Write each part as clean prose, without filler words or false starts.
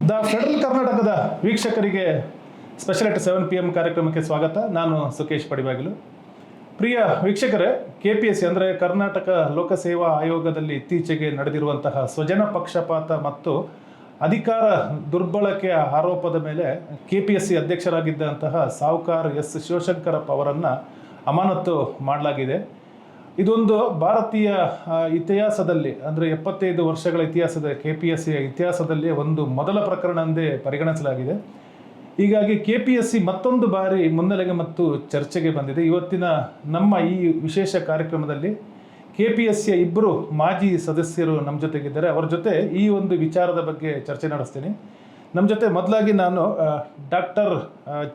The federal ಕರ್ನಾಟಕದ ವೀಕ್ಷಕರಿಗೆ special ಎಟ್ 7 PM ಕಾರ್ಯಕ್ರಮಕ್ಕೆ ಸ್ವಾಗತ. ನಾನು ಸುಕೇಶ್ ಪಡಿಬಾಗಿಲು. ಪ್ರಿಯ ವೀಕ್ಷಕರೇ, KPSC ಅಂದರೆ ಕರ್ನಾಟಕ ಲೋಕಸೇವಾ ಆಯೋಗದಲ್ಲಿ ಇತ್ತೀಚೆಗೆ ನಡೆದಿರುವಂತಹ ಸ್ವಜನ ಪಕ್ಷಪಾತ ಮತ್ತು ಅಧಿಕಾರ ದುರ್ಬಳಕೆಯ ಆರೋಪದ ಮೇಲೆ KPSC ಅಧ್ಯಕ್ಷರಾಗಿದ್ದಂತಹ ಸಾವುಕಾರ್ ಎಸ್ ಶಿವಶಂಕರಪ್ಪ ಅವರನ್ನು ಅಮಾನತು ಮಾಡಲಾಗಿದೆ. ಇದೊಂದು ಭಾರತೀಯ ಇತಿಹಾಸದಲ್ಲಿ ಅಂದರೆ 75 ವರ್ಷಗಳ ಇತಿಹಾಸದ KPSC ಇತಿಹಾಸದಲ್ಲಿ ಒಂದು ಮೊದಲ ಪ್ರಕರಣ ಎಂದೇ ಪರಿಗಣಿಸಲಾಗಿದೆ. ಹೀಗಾಗಿ KPSC ಮತ್ತೊಂದು ಬಾರಿ ಮುನ್ನೆಲೆಗೆ ಮತ್ತು ಚರ್ಚೆಗೆ ಬಂದಿದೆ. ಇವತ್ತಿನ ನಮ್ಮ ಈ ವಿಶೇಷ ಕಾರ್ಯಕ್ರಮದಲ್ಲಿ KPSCಯ ಇಬ್ಬರು ಮಾಜಿ ಸದಸ್ಯರು ನಮ್ಮ ಜೊತೆಗಿದ್ದಾರೆ. ಅವರ ಜೊತೆ ಈ ಒಂದು ವಿಚಾರದ ಬಗ್ಗೆ ಚರ್ಚೆ ನಡೆಸ್ತೀನಿ. ನಮ್ಮ ಜೊತೆ ಮೊದಲಾಗಿ ನಾನು ಡಾಕ್ಟರ್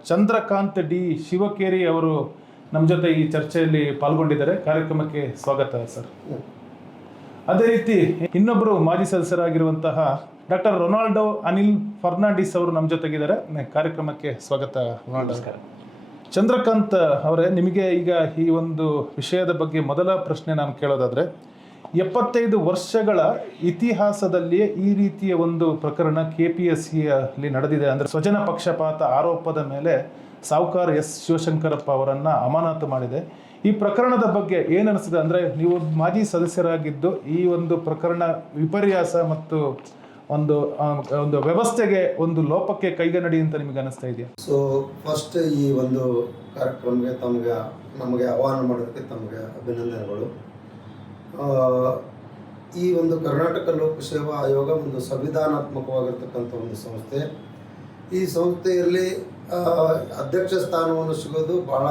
ಚಂದ್ರಕಾಂತ್ ಡಿ ಶಿವಕೇರಿ ಅವರು ನಮ್ಮ ಜೊತೆ ಈ ಚರ್ಚೆಯಲ್ಲಿ ಪಾಲ್ಗೊಂಡಿದ್ದಾರೆ. ಕಾರ್ಯಕ್ರಮಕ್ಕೆ ಸ್ವಾಗತ ಸರ್. ಅದೇ ರೀತಿ ಇನ್ನೊಬ್ಬರು ಮಾಜಿ ಸದಸ್ಯರಾಗಿರುವಂತಹ ಡಾಕ್ಟರ್ ರೊನಾಲ್ಡೋ ಅನಿಲ್ ಫರ್ನಾಂಡಿಸ್ ಅವರು ನಮ್ಮ ಜೊತೆಗಿದ್ದಾರೆ. ಕಾರ್ಯಕ್ರಮಕ್ಕೆ ಸ್ವಾಗತ ರೊನಾಲ್ಡೋ. ಚಂದ್ರಕಾಂತ್ ಅವರೇ, ನಿಮಗೆ ಈಗ ಈ ಒಂದು ವಿಷಯದ ಬಗ್ಗೆ ಮೊದಲ ಪ್ರಶ್ನೆ ನಾನು ಕೇಳೋದಾದರೆ, 75 ವರ್ಷಗಳ ಇತಿಹಾಸದಲ್ಲಿಯೇ ಈ ರೀತಿಯ ಒಂದು ಪ್ರಕರಣ KPSCಯಲ್ಲಿ ನಡೆದಿದೆ. ಅಂದರೆ ಸ್ವಜನ ಪಕ್ಷಪಾತ ಆರೋಪದ ಮೇಲೆ ಸಾವುಕಾರ್ ಎಸ್ ಶಿವಶಂಕರಪ್ಪ ಅವರನ್ನು ಅಮಾನತು ಮಾಡಿದೆ. ಈ ಪ್ರಕರಣದ ಬಗ್ಗೆ ಏನು ಅನಿಸ್ತದೆ? ಅಂದರೆ ನೀವು ಮಾಜಿ ಸದಸ್ಯರಾಗಿದ್ದು ಈ ಒಂದು ಪ್ರಕರಣ ವಿಪರ್ಯಾಸ ಮತ್ತು ಒಂದು ಒಂದು ವ್ಯವಸ್ಥೆಗೆ ಒಂದು ಲೋಪಕ್ಕೆ ಕೈಗನ್ನಡಿ ಅಂತ ನಿಮಗೆ ಅನಿಸ್ತಾ ಇದೆಯಾ? ಸೊ ಫಸ್ಟ್ ಈ ಒಂದು ಕಾರ್ಯಕ್ರಮಕ್ಕೆ ನಮಗೆ ಆಹ್ವಾನ ಮಾಡೋದಕ್ಕೆ ತಮಗೆ ಅಭಿನಂದನೆಗಳು. ಈ ಒಂದು ಕರ್ನಾಟಕ ಲೋಕಸೇವಾ ಆಯೋಗ ಒಂದು ಸಂವಿಧಾನಾತ್ಮಕವಾಗಿರ್ತಕ್ಕಂಥ ಒಂದು ಸಂಸ್ಥೆ. ಈ ಸಂಸ್ಥೆಯಲ್ಲಿ ಅಧ್ಯಕ್ಷ ಸ್ಥಾನವನ್ನು ಸಿಗೋದು ಭಾಳ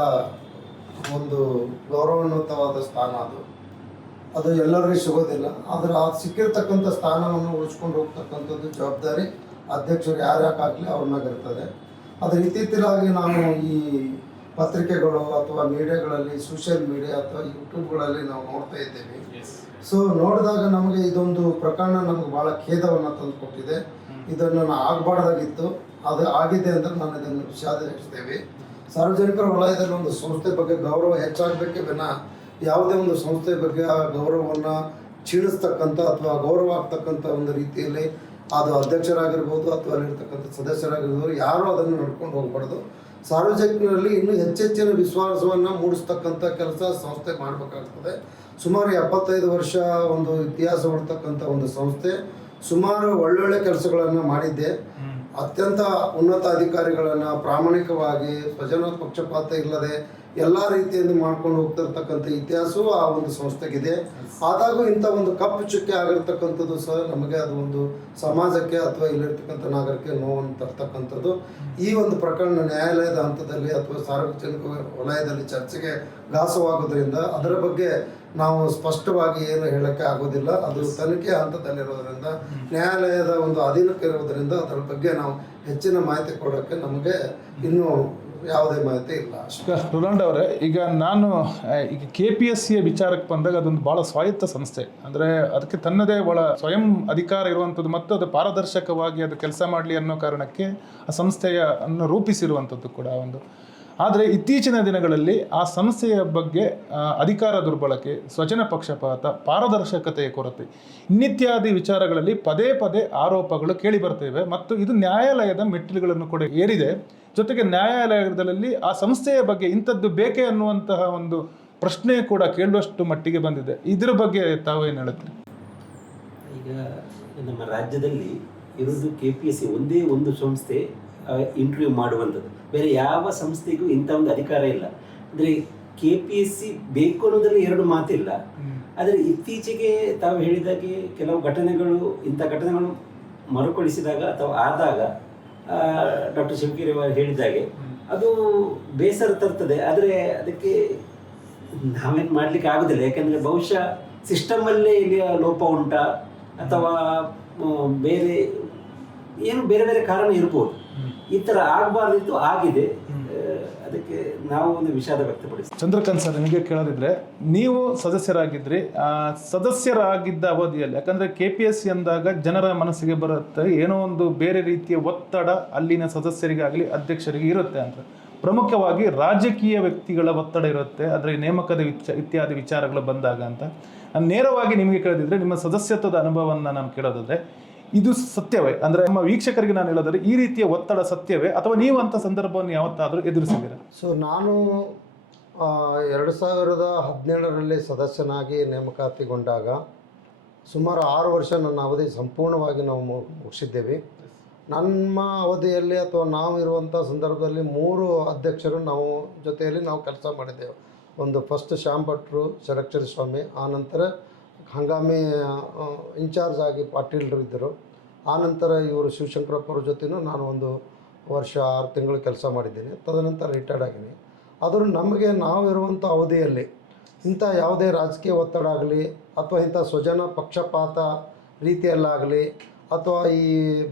ಒಂದು ಗೌರವಾನ್ವಿತವಾದ ಸ್ಥಾನ. ಅದು ಎಲ್ಲರಿಗೂ ಸಿಗೋದಿಲ್ಲ. ಆದರೆ ಆ ಸಿಕ್ಕಿರ್ತಕ್ಕಂಥ ಸ್ಥಾನವನ್ನು ಉಳಿಸ್ಕೊಂಡು ಹೋಗ್ತಕ್ಕಂಥದ್ದು ಜವಾಬ್ದಾರಿ ಅಧ್ಯಕ್ಷರು ಯಾರ್ಯಾಕಾಗಲಿ ಅವ್ರ ಮ್ಯಾಗ ಇರ್ತದೆ. ಅದರ ಇತ್ತೀಚೆಗಾಗಿ ನಾವು ಈ ಪತ್ರಿಕೆಗಳು ಅಥವಾ ಮೀಡಿಯಾಗಳಲ್ಲಿ, ಸೋಷಿಯಲ್ ಮೀಡಿಯಾ ಅಥವಾ ಯೂಟ್ಯೂಬ್ಗಳಲ್ಲಿ ನಾವು ನೋಡ್ತಾ ಇದ್ದೇವೆ. ಸೊ ನೋಡಿದಾಗ ನಮಗೆ ಇದೊಂದು ಪ್ರಕರಣ ನಮಗೆ ಭಾಳ ಖೇದವನ್ನು ತಂದು ಕೊಟ್ಟಿದೆ. ಇದನ್ನು ಆಗಬಾರ್ದಾಗಿತ್ತು, ಅದು ಆಗಿದೆ ಅಂದರೆ ನಾನು ಇದನ್ನು ವಿಷಾದಿಸ್ತೇವೆ. ಸಾರ್ವಜನಿಕರ ವಲಯದಲ್ಲಿ ಒಂದು ಸಂಸ್ಥೆ ಬಗ್ಗೆ ಗೌರವ ಹೆಚ್ಚಾಗಬೇಕೇ ವಿನ ಯಾವುದೇ ಒಂದು ಸಂಸ್ಥೆ ಬಗ್ಗೆ ಆ ಗೌರವವನ್ನು ಕ್ಷೀಣಿಸ್ತಕ್ಕಂಥ ಅಥವಾ ಗೌರವ ಆಗ್ತಕ್ಕಂಥ ಒಂದು ರೀತಿಯಲ್ಲಿ ಅದು ಅಧ್ಯಕ್ಷರಾಗಿರ್ಬೋದು ಅಥವಾ ಅಲ್ಲಿರ್ತಕ್ಕಂಥ ಸದಸ್ಯರಾಗಿರ್ಬೋದು ಯಾರೂ ಅದನ್ನು ನಡ್ಕೊಂಡು ಹೋಗ್ಬಾರ್ದು. ಸಾರ್ವಜನಿಕರಲ್ಲಿ ಇನ್ನೂ ಹೆಚ್ಚೆಚ್ಚಿನ ವಿಶ್ವಾಸವನ್ನು ಮೂಡಿಸ್ತಕ್ಕಂಥ ಕೆಲಸ ಸಂಸ್ಥೆ ಮಾಡಬೇಕಾಗ್ತದೆ. ಸುಮಾರು 75 ವರ್ಷ ಒಂದು ಇತಿಹಾಸ ಹೊಡ್ತಕ್ಕಂಥ ಒಂದು ಸಂಸ್ಥೆ ಸುಮಾರು ಒಳ್ಳೊಳ್ಳೆ ಕೆಲಸಗಳನ್ನು ಮಾಡಿದ್ದೆ. ಅತ್ಯಂತ ಉನ್ನತ ಅಧಿಕಾರಿಗಳನ್ನು ಪ್ರಾಮಾಣಿಕವಾಗಿ ಸ್ವಜನ ಪಕ್ಷಪಾತ ಇಲ್ಲದೆ ಎಲ್ಲ ರೀತಿಯಿಂದ ಮಾಡ್ಕೊಂಡು ಹೋಗ್ತಿರ್ತಕ್ಕಂಥ ಇತಿಹಾಸವೂ ಆ ಒಂದು ಸಂಸ್ಥೆಗಿದೆ. ಆದಾಗೂ ಇಂಥ ಒಂದು ಕಪ್ಪು ಚುಕ್ಕೆ ಆಗಿರ್ತಕ್ಕಂಥದ್ದು ಸಹ ನಮಗೆ ಅದು ಒಂದು ಸಮಾಜಕ್ಕೆ ಅಥವಾ ಇಲ್ಲಿರ್ತಕ್ಕಂಥ ನಾಗರಿಕರಿಗೆ ನೋವನ್ನು ತರ್ತಕ್ಕಂಥದ್ದು. ಈ ಒಂದು ಪ್ರಕರಣ ನ್ಯಾಯಾಲಯದ ಹಂತದಲ್ಲಿ ಅಥವಾ ಸಾರ್ವಜನಿಕ ವಲಯದಲ್ಲಿ ಚರ್ಚೆಗೆ ಘಾಸವಾಗೋದ್ರಿಂದ ಅದರ ಬಗ್ಗೆ ನಾವು ಸ್ಪಷ್ಟವಾಗಿ ಏನು ಹೇಳೋಕ್ಕೆ ಆಗೋದಿಲ್ಲ. ಅದು ತನಿಖೆ ಹಂತದಲ್ಲಿರೋದ್ರಿಂದ, ನ್ಯಾಯಾಲಯದ ಒಂದು ಅಧೀನಕ್ಕೆ ಇರೋದ್ರಿಂದ ಅದರ ಬಗ್ಗೆ ನಾವು ಹೆಚ್ಚಿನ ಮಾಹಿತಿ ಕೊಡೋಕ್ಕೆ ನಮಗೆ ಇನ್ನೂ ಯಾವುದೇ ಮಾಹಿತಿ ಇಲ್ಲ. ರೊನಾಲ್ಡೋ ಅವರೇ, ಈಗ ನಾನು ಈಗ KPSCಯ ವಿಚಾರಕ್ಕೆ ಬಂದಾಗ ಅದೊಂದು ಭಾಳ ಸ್ವಾಯತ್ತ ಸಂಸ್ಥೆ. ಅಂದರೆ ಅದಕ್ಕೆ ತನ್ನದೇ ಸ್ವಯಂ ಅಧಿಕಾರ ಇರುವಂಥದ್ದು ಮತ್ತು ಅದು ಪಾರದರ್ಶಕವಾಗಿ ಅದು ಕೆಲಸ ಮಾಡಲಿ ಅನ್ನೋ ಕಾರಣಕ್ಕೆ ಆ ಸಂಸ್ಥೆಯನ್ನು ರೂಪಿಸಿರುವಂಥದ್ದು ಕೂಡ ಒಂದು. ಆದರೆ ಇತ್ತೀಚಿನ ದಿನಗಳಲ್ಲಿ ಆ ಸಂಸ್ಥೆಯ ಬಗ್ಗೆ ಅಧಿಕಾರ ದುರ್ಬಳಕೆ, ಸ್ವಜನ ಪಕ್ಷಪಾತ, ಪಾರದರ್ಶಕತೆಯ ಕೊರತೆ ಇನ್ನಿತ್ಯಾದಿ ವಿಚಾರಗಳಲ್ಲಿ ಪದೇ ಪದೇ ಆರೋಪಗಳು ಕೇಳಿ ಬರ್ತೇವೆ ಮತ್ತು ಇದು ನ್ಯಾಯಾಲಯದ ಮೆಟ್ಟಿಲುಗಳನ್ನು ಕೂಡ ಏರಿದೆ. ಜೊತೆಗೆ ನ್ಯಾಯಾಲಯದಲ್ಲಿ ಆ ಸಂಸ್ಥೆಯ ಬಗ್ಗೆ ಇಂಥದ್ದು ಬೇಕೇ ಅನ್ನುವಂತಹ ಒಂದು ಪ್ರಶ್ನೆ ಕೂಡ ಕೇಳುವಷ್ಟು ಮಟ್ಟಿಗೆ ಬಂದಿದೆ. ಇದರ ಬಗ್ಗೆ ತಾವೇನು ಹೇಳುತ್ತೀರಿ? ಈಗ ನಮ್ಮ ರಾಜ್ಯದಲ್ಲಿ ಇರೋದು KPSC ಒಂದೇ ಒಂದು ಸಂಸ್ಥೆ ಇಂಟರ್ವ್ಯೂ ಮಾಡುವಂಥದ್ದು. ಬೇರೆ ಯಾವ ಸಂಸ್ಥೆಗೂ ಇಂಥ ಒಂದು ಅಧಿಕಾರ ಇಲ್ಲ. ಅಂದರೆ KPSC ಬೇಕು ಅನ್ನೋದ್ರಲ್ಲಿ ಎರಡು ಮಾತಿಲ್ಲ. ಆದರೆ ಇತ್ತೀಚೆಗೆ ತಾವು ಹೇಳಿದಾಗೆ ಕೆಲವು ಘಟನೆಗಳು, ಇಂಥ ಘಟನೆಗಳು ಮರುಕಳಿಸಿದಾಗ ಅಥವಾ ಆದಾಗ ಡಾಕ್ಟರ್ ಶಿವಕೇರಿ ಅವರು ಹೇಳಿದಾಗೆ ಅದು ಬೇಸರ ತರ್ತದೆ. ಆದರೆ ಅದಕ್ಕೆ ನಾವೇನು ಮಾಡಲಿಕ್ಕೆ ಆಗೋದಿಲ್ಲ. ಯಾಕೆಂದರೆ ಬಹುಶಃ ಸಿಸ್ಟಮಲ್ಲೇ ಇಲ್ಲಿಯ ಲೋಪ ಉಂಟಾ ಅಥವಾ ಬೇರೆ ಬೇರೆ ಬೇರೆ ಕಾರಣ ಇರ್ಬೋದು. ಈ ಥರ ಆಗಬಾರ್ದಿತ್ತು, ಆಗಿದೆ. ಅದಕ್ಕೆ ನಾವು ಒಂದು ವಿಷಾದ ವ್ಯಕ್ತಪಡಿಸ್ತೀವಿ. ಚಂದ್ರಕಾಂತ್ ಸರ್, ನಿಮಗೆ ಕೇಳೋದಿದ್ರೆ, ನೀವು ಸದಸ್ಯರಾಗಿದ್ರಿ. ಸದಸ್ಯರಾಗಿದ್ದ ಅವಧಿಯಲ್ಲಿ, ಯಾಕಂದರೆ KPSC ಅಂದಾಗ ಜನರ ಮನಸ್ಸಿಗೆ ಬರುತ್ತೆ ಏನೋ ಒಂದು ಬೇರೆ ರೀತಿಯ ಒತ್ತಡ ಅಲ್ಲಿನ ಸದಸ್ಯರಿಗಾಗಲಿ ಅಧ್ಯಕ್ಷರಿಗೆ ಇರುತ್ತೆ ಅಂತ. ಪ್ರಮುಖವಾಗಿ ರಾಜಕೀಯ ವ್ಯಕ್ತಿಗಳ ಒತ್ತಡ ಇರುತ್ತೆ ಅದರ ನೇಮಕದ ಇತ್ಯಾದಿ ವಿಚಾರಗಳು ಬಂದಾಗ ಅಂತ. ನಾನು ನೇರವಾಗಿ ನಿಮಗೆ ಕೇಳೋದಿದ್ರೆ, ನಿಮ್ಮ ಸದಸ್ಯತ್ವದ ಅನುಭವವನ್ನು ನಾನು ಕೇಳೋದಾದರೆ, ಇದು ಸತ್ಯವೇ? ಅಂದರೆ ನಮ್ಮ ವೀಕ್ಷಕರಿಗೆ ನಾನು ಹೇಳೋದಾದ್ರೆ ಈ ರೀತಿಯ ಒತ್ತಡ ಸತ್ಯವೇ, ಅಥವಾ ನೀವು ಅಂಥ ಸಂದರ್ಭವನ್ನು ಯಾವತ್ತಾದರೂ ಎದುರಿಸಿದ್ದೀರಾ? ಸೊ ನಾನು 2017ರಲ್ಲಿ ಸದಸ್ಯನಾಗಿ ನೇಮಕಾತಿಗೊಂಡಾಗ ಸುಮಾರು 6 ವರ್ಷ ನನ್ನ ಅವಧಿ ಸಂಪೂರ್ಣವಾಗಿ ನಾವು ಮುಗಿಸಿದ್ದೇವೆ. ನಮ್ಮ ಅವಧಿಯಲ್ಲಿ ಅಥವಾ ನಾವು ಇರುವಂಥ ಸಂದರ್ಭದಲ್ಲಿ 3 ಅಧ್ಯಕ್ಷರು ನಾವು ಜೊತೆಯಲ್ಲಿ ನಾವು ಕೆಲಸ ಮಾಡಿದ್ದೆವು. ಒಂದು ಫಸ್ಟ್ ಶ್ಯಾಮ್ ಭಟ್ರು, ಷಡಕ್ಷರಿ ಸ್ವಾಮಿ, ಆನಂತರ ಹಂಗಾಮಿ ಇನ್ಚಾರ್ಜ್ ಆಗಿ ಪಾಟೀಲ್ರು ಇದ್ದರು. ಆನಂತರ ಇವರು ಶಿವಶಂಕರಪ್ಪ ಅವ್ರ ಜೊತೆನೂ ನಾನು 1 ವರ್ಷ 6 ತಿಂಗಳು ಕೆಲಸ ಮಾಡಿದ್ದೀನಿ. ತದನಂತರ ರಿಟೈರ್ಡ್ ಆಗಿನಿ. ಆದರೂ ನಮಗೆ ನಾವಿರುವಂಥ ಅವಧಿಯಲ್ಲಿ ಇಂಥ ಯಾವುದೇ ರಾಜಕೀಯ ಒತ್ತಡ ಆಗಲಿ ಅಥವಾ ಇಂಥ ಸ್ವಜನ ಪಕ್ಷಪಾತ ರೀತಿಯಲ್ಲಾಗಲಿ ಅಥವಾ ಈ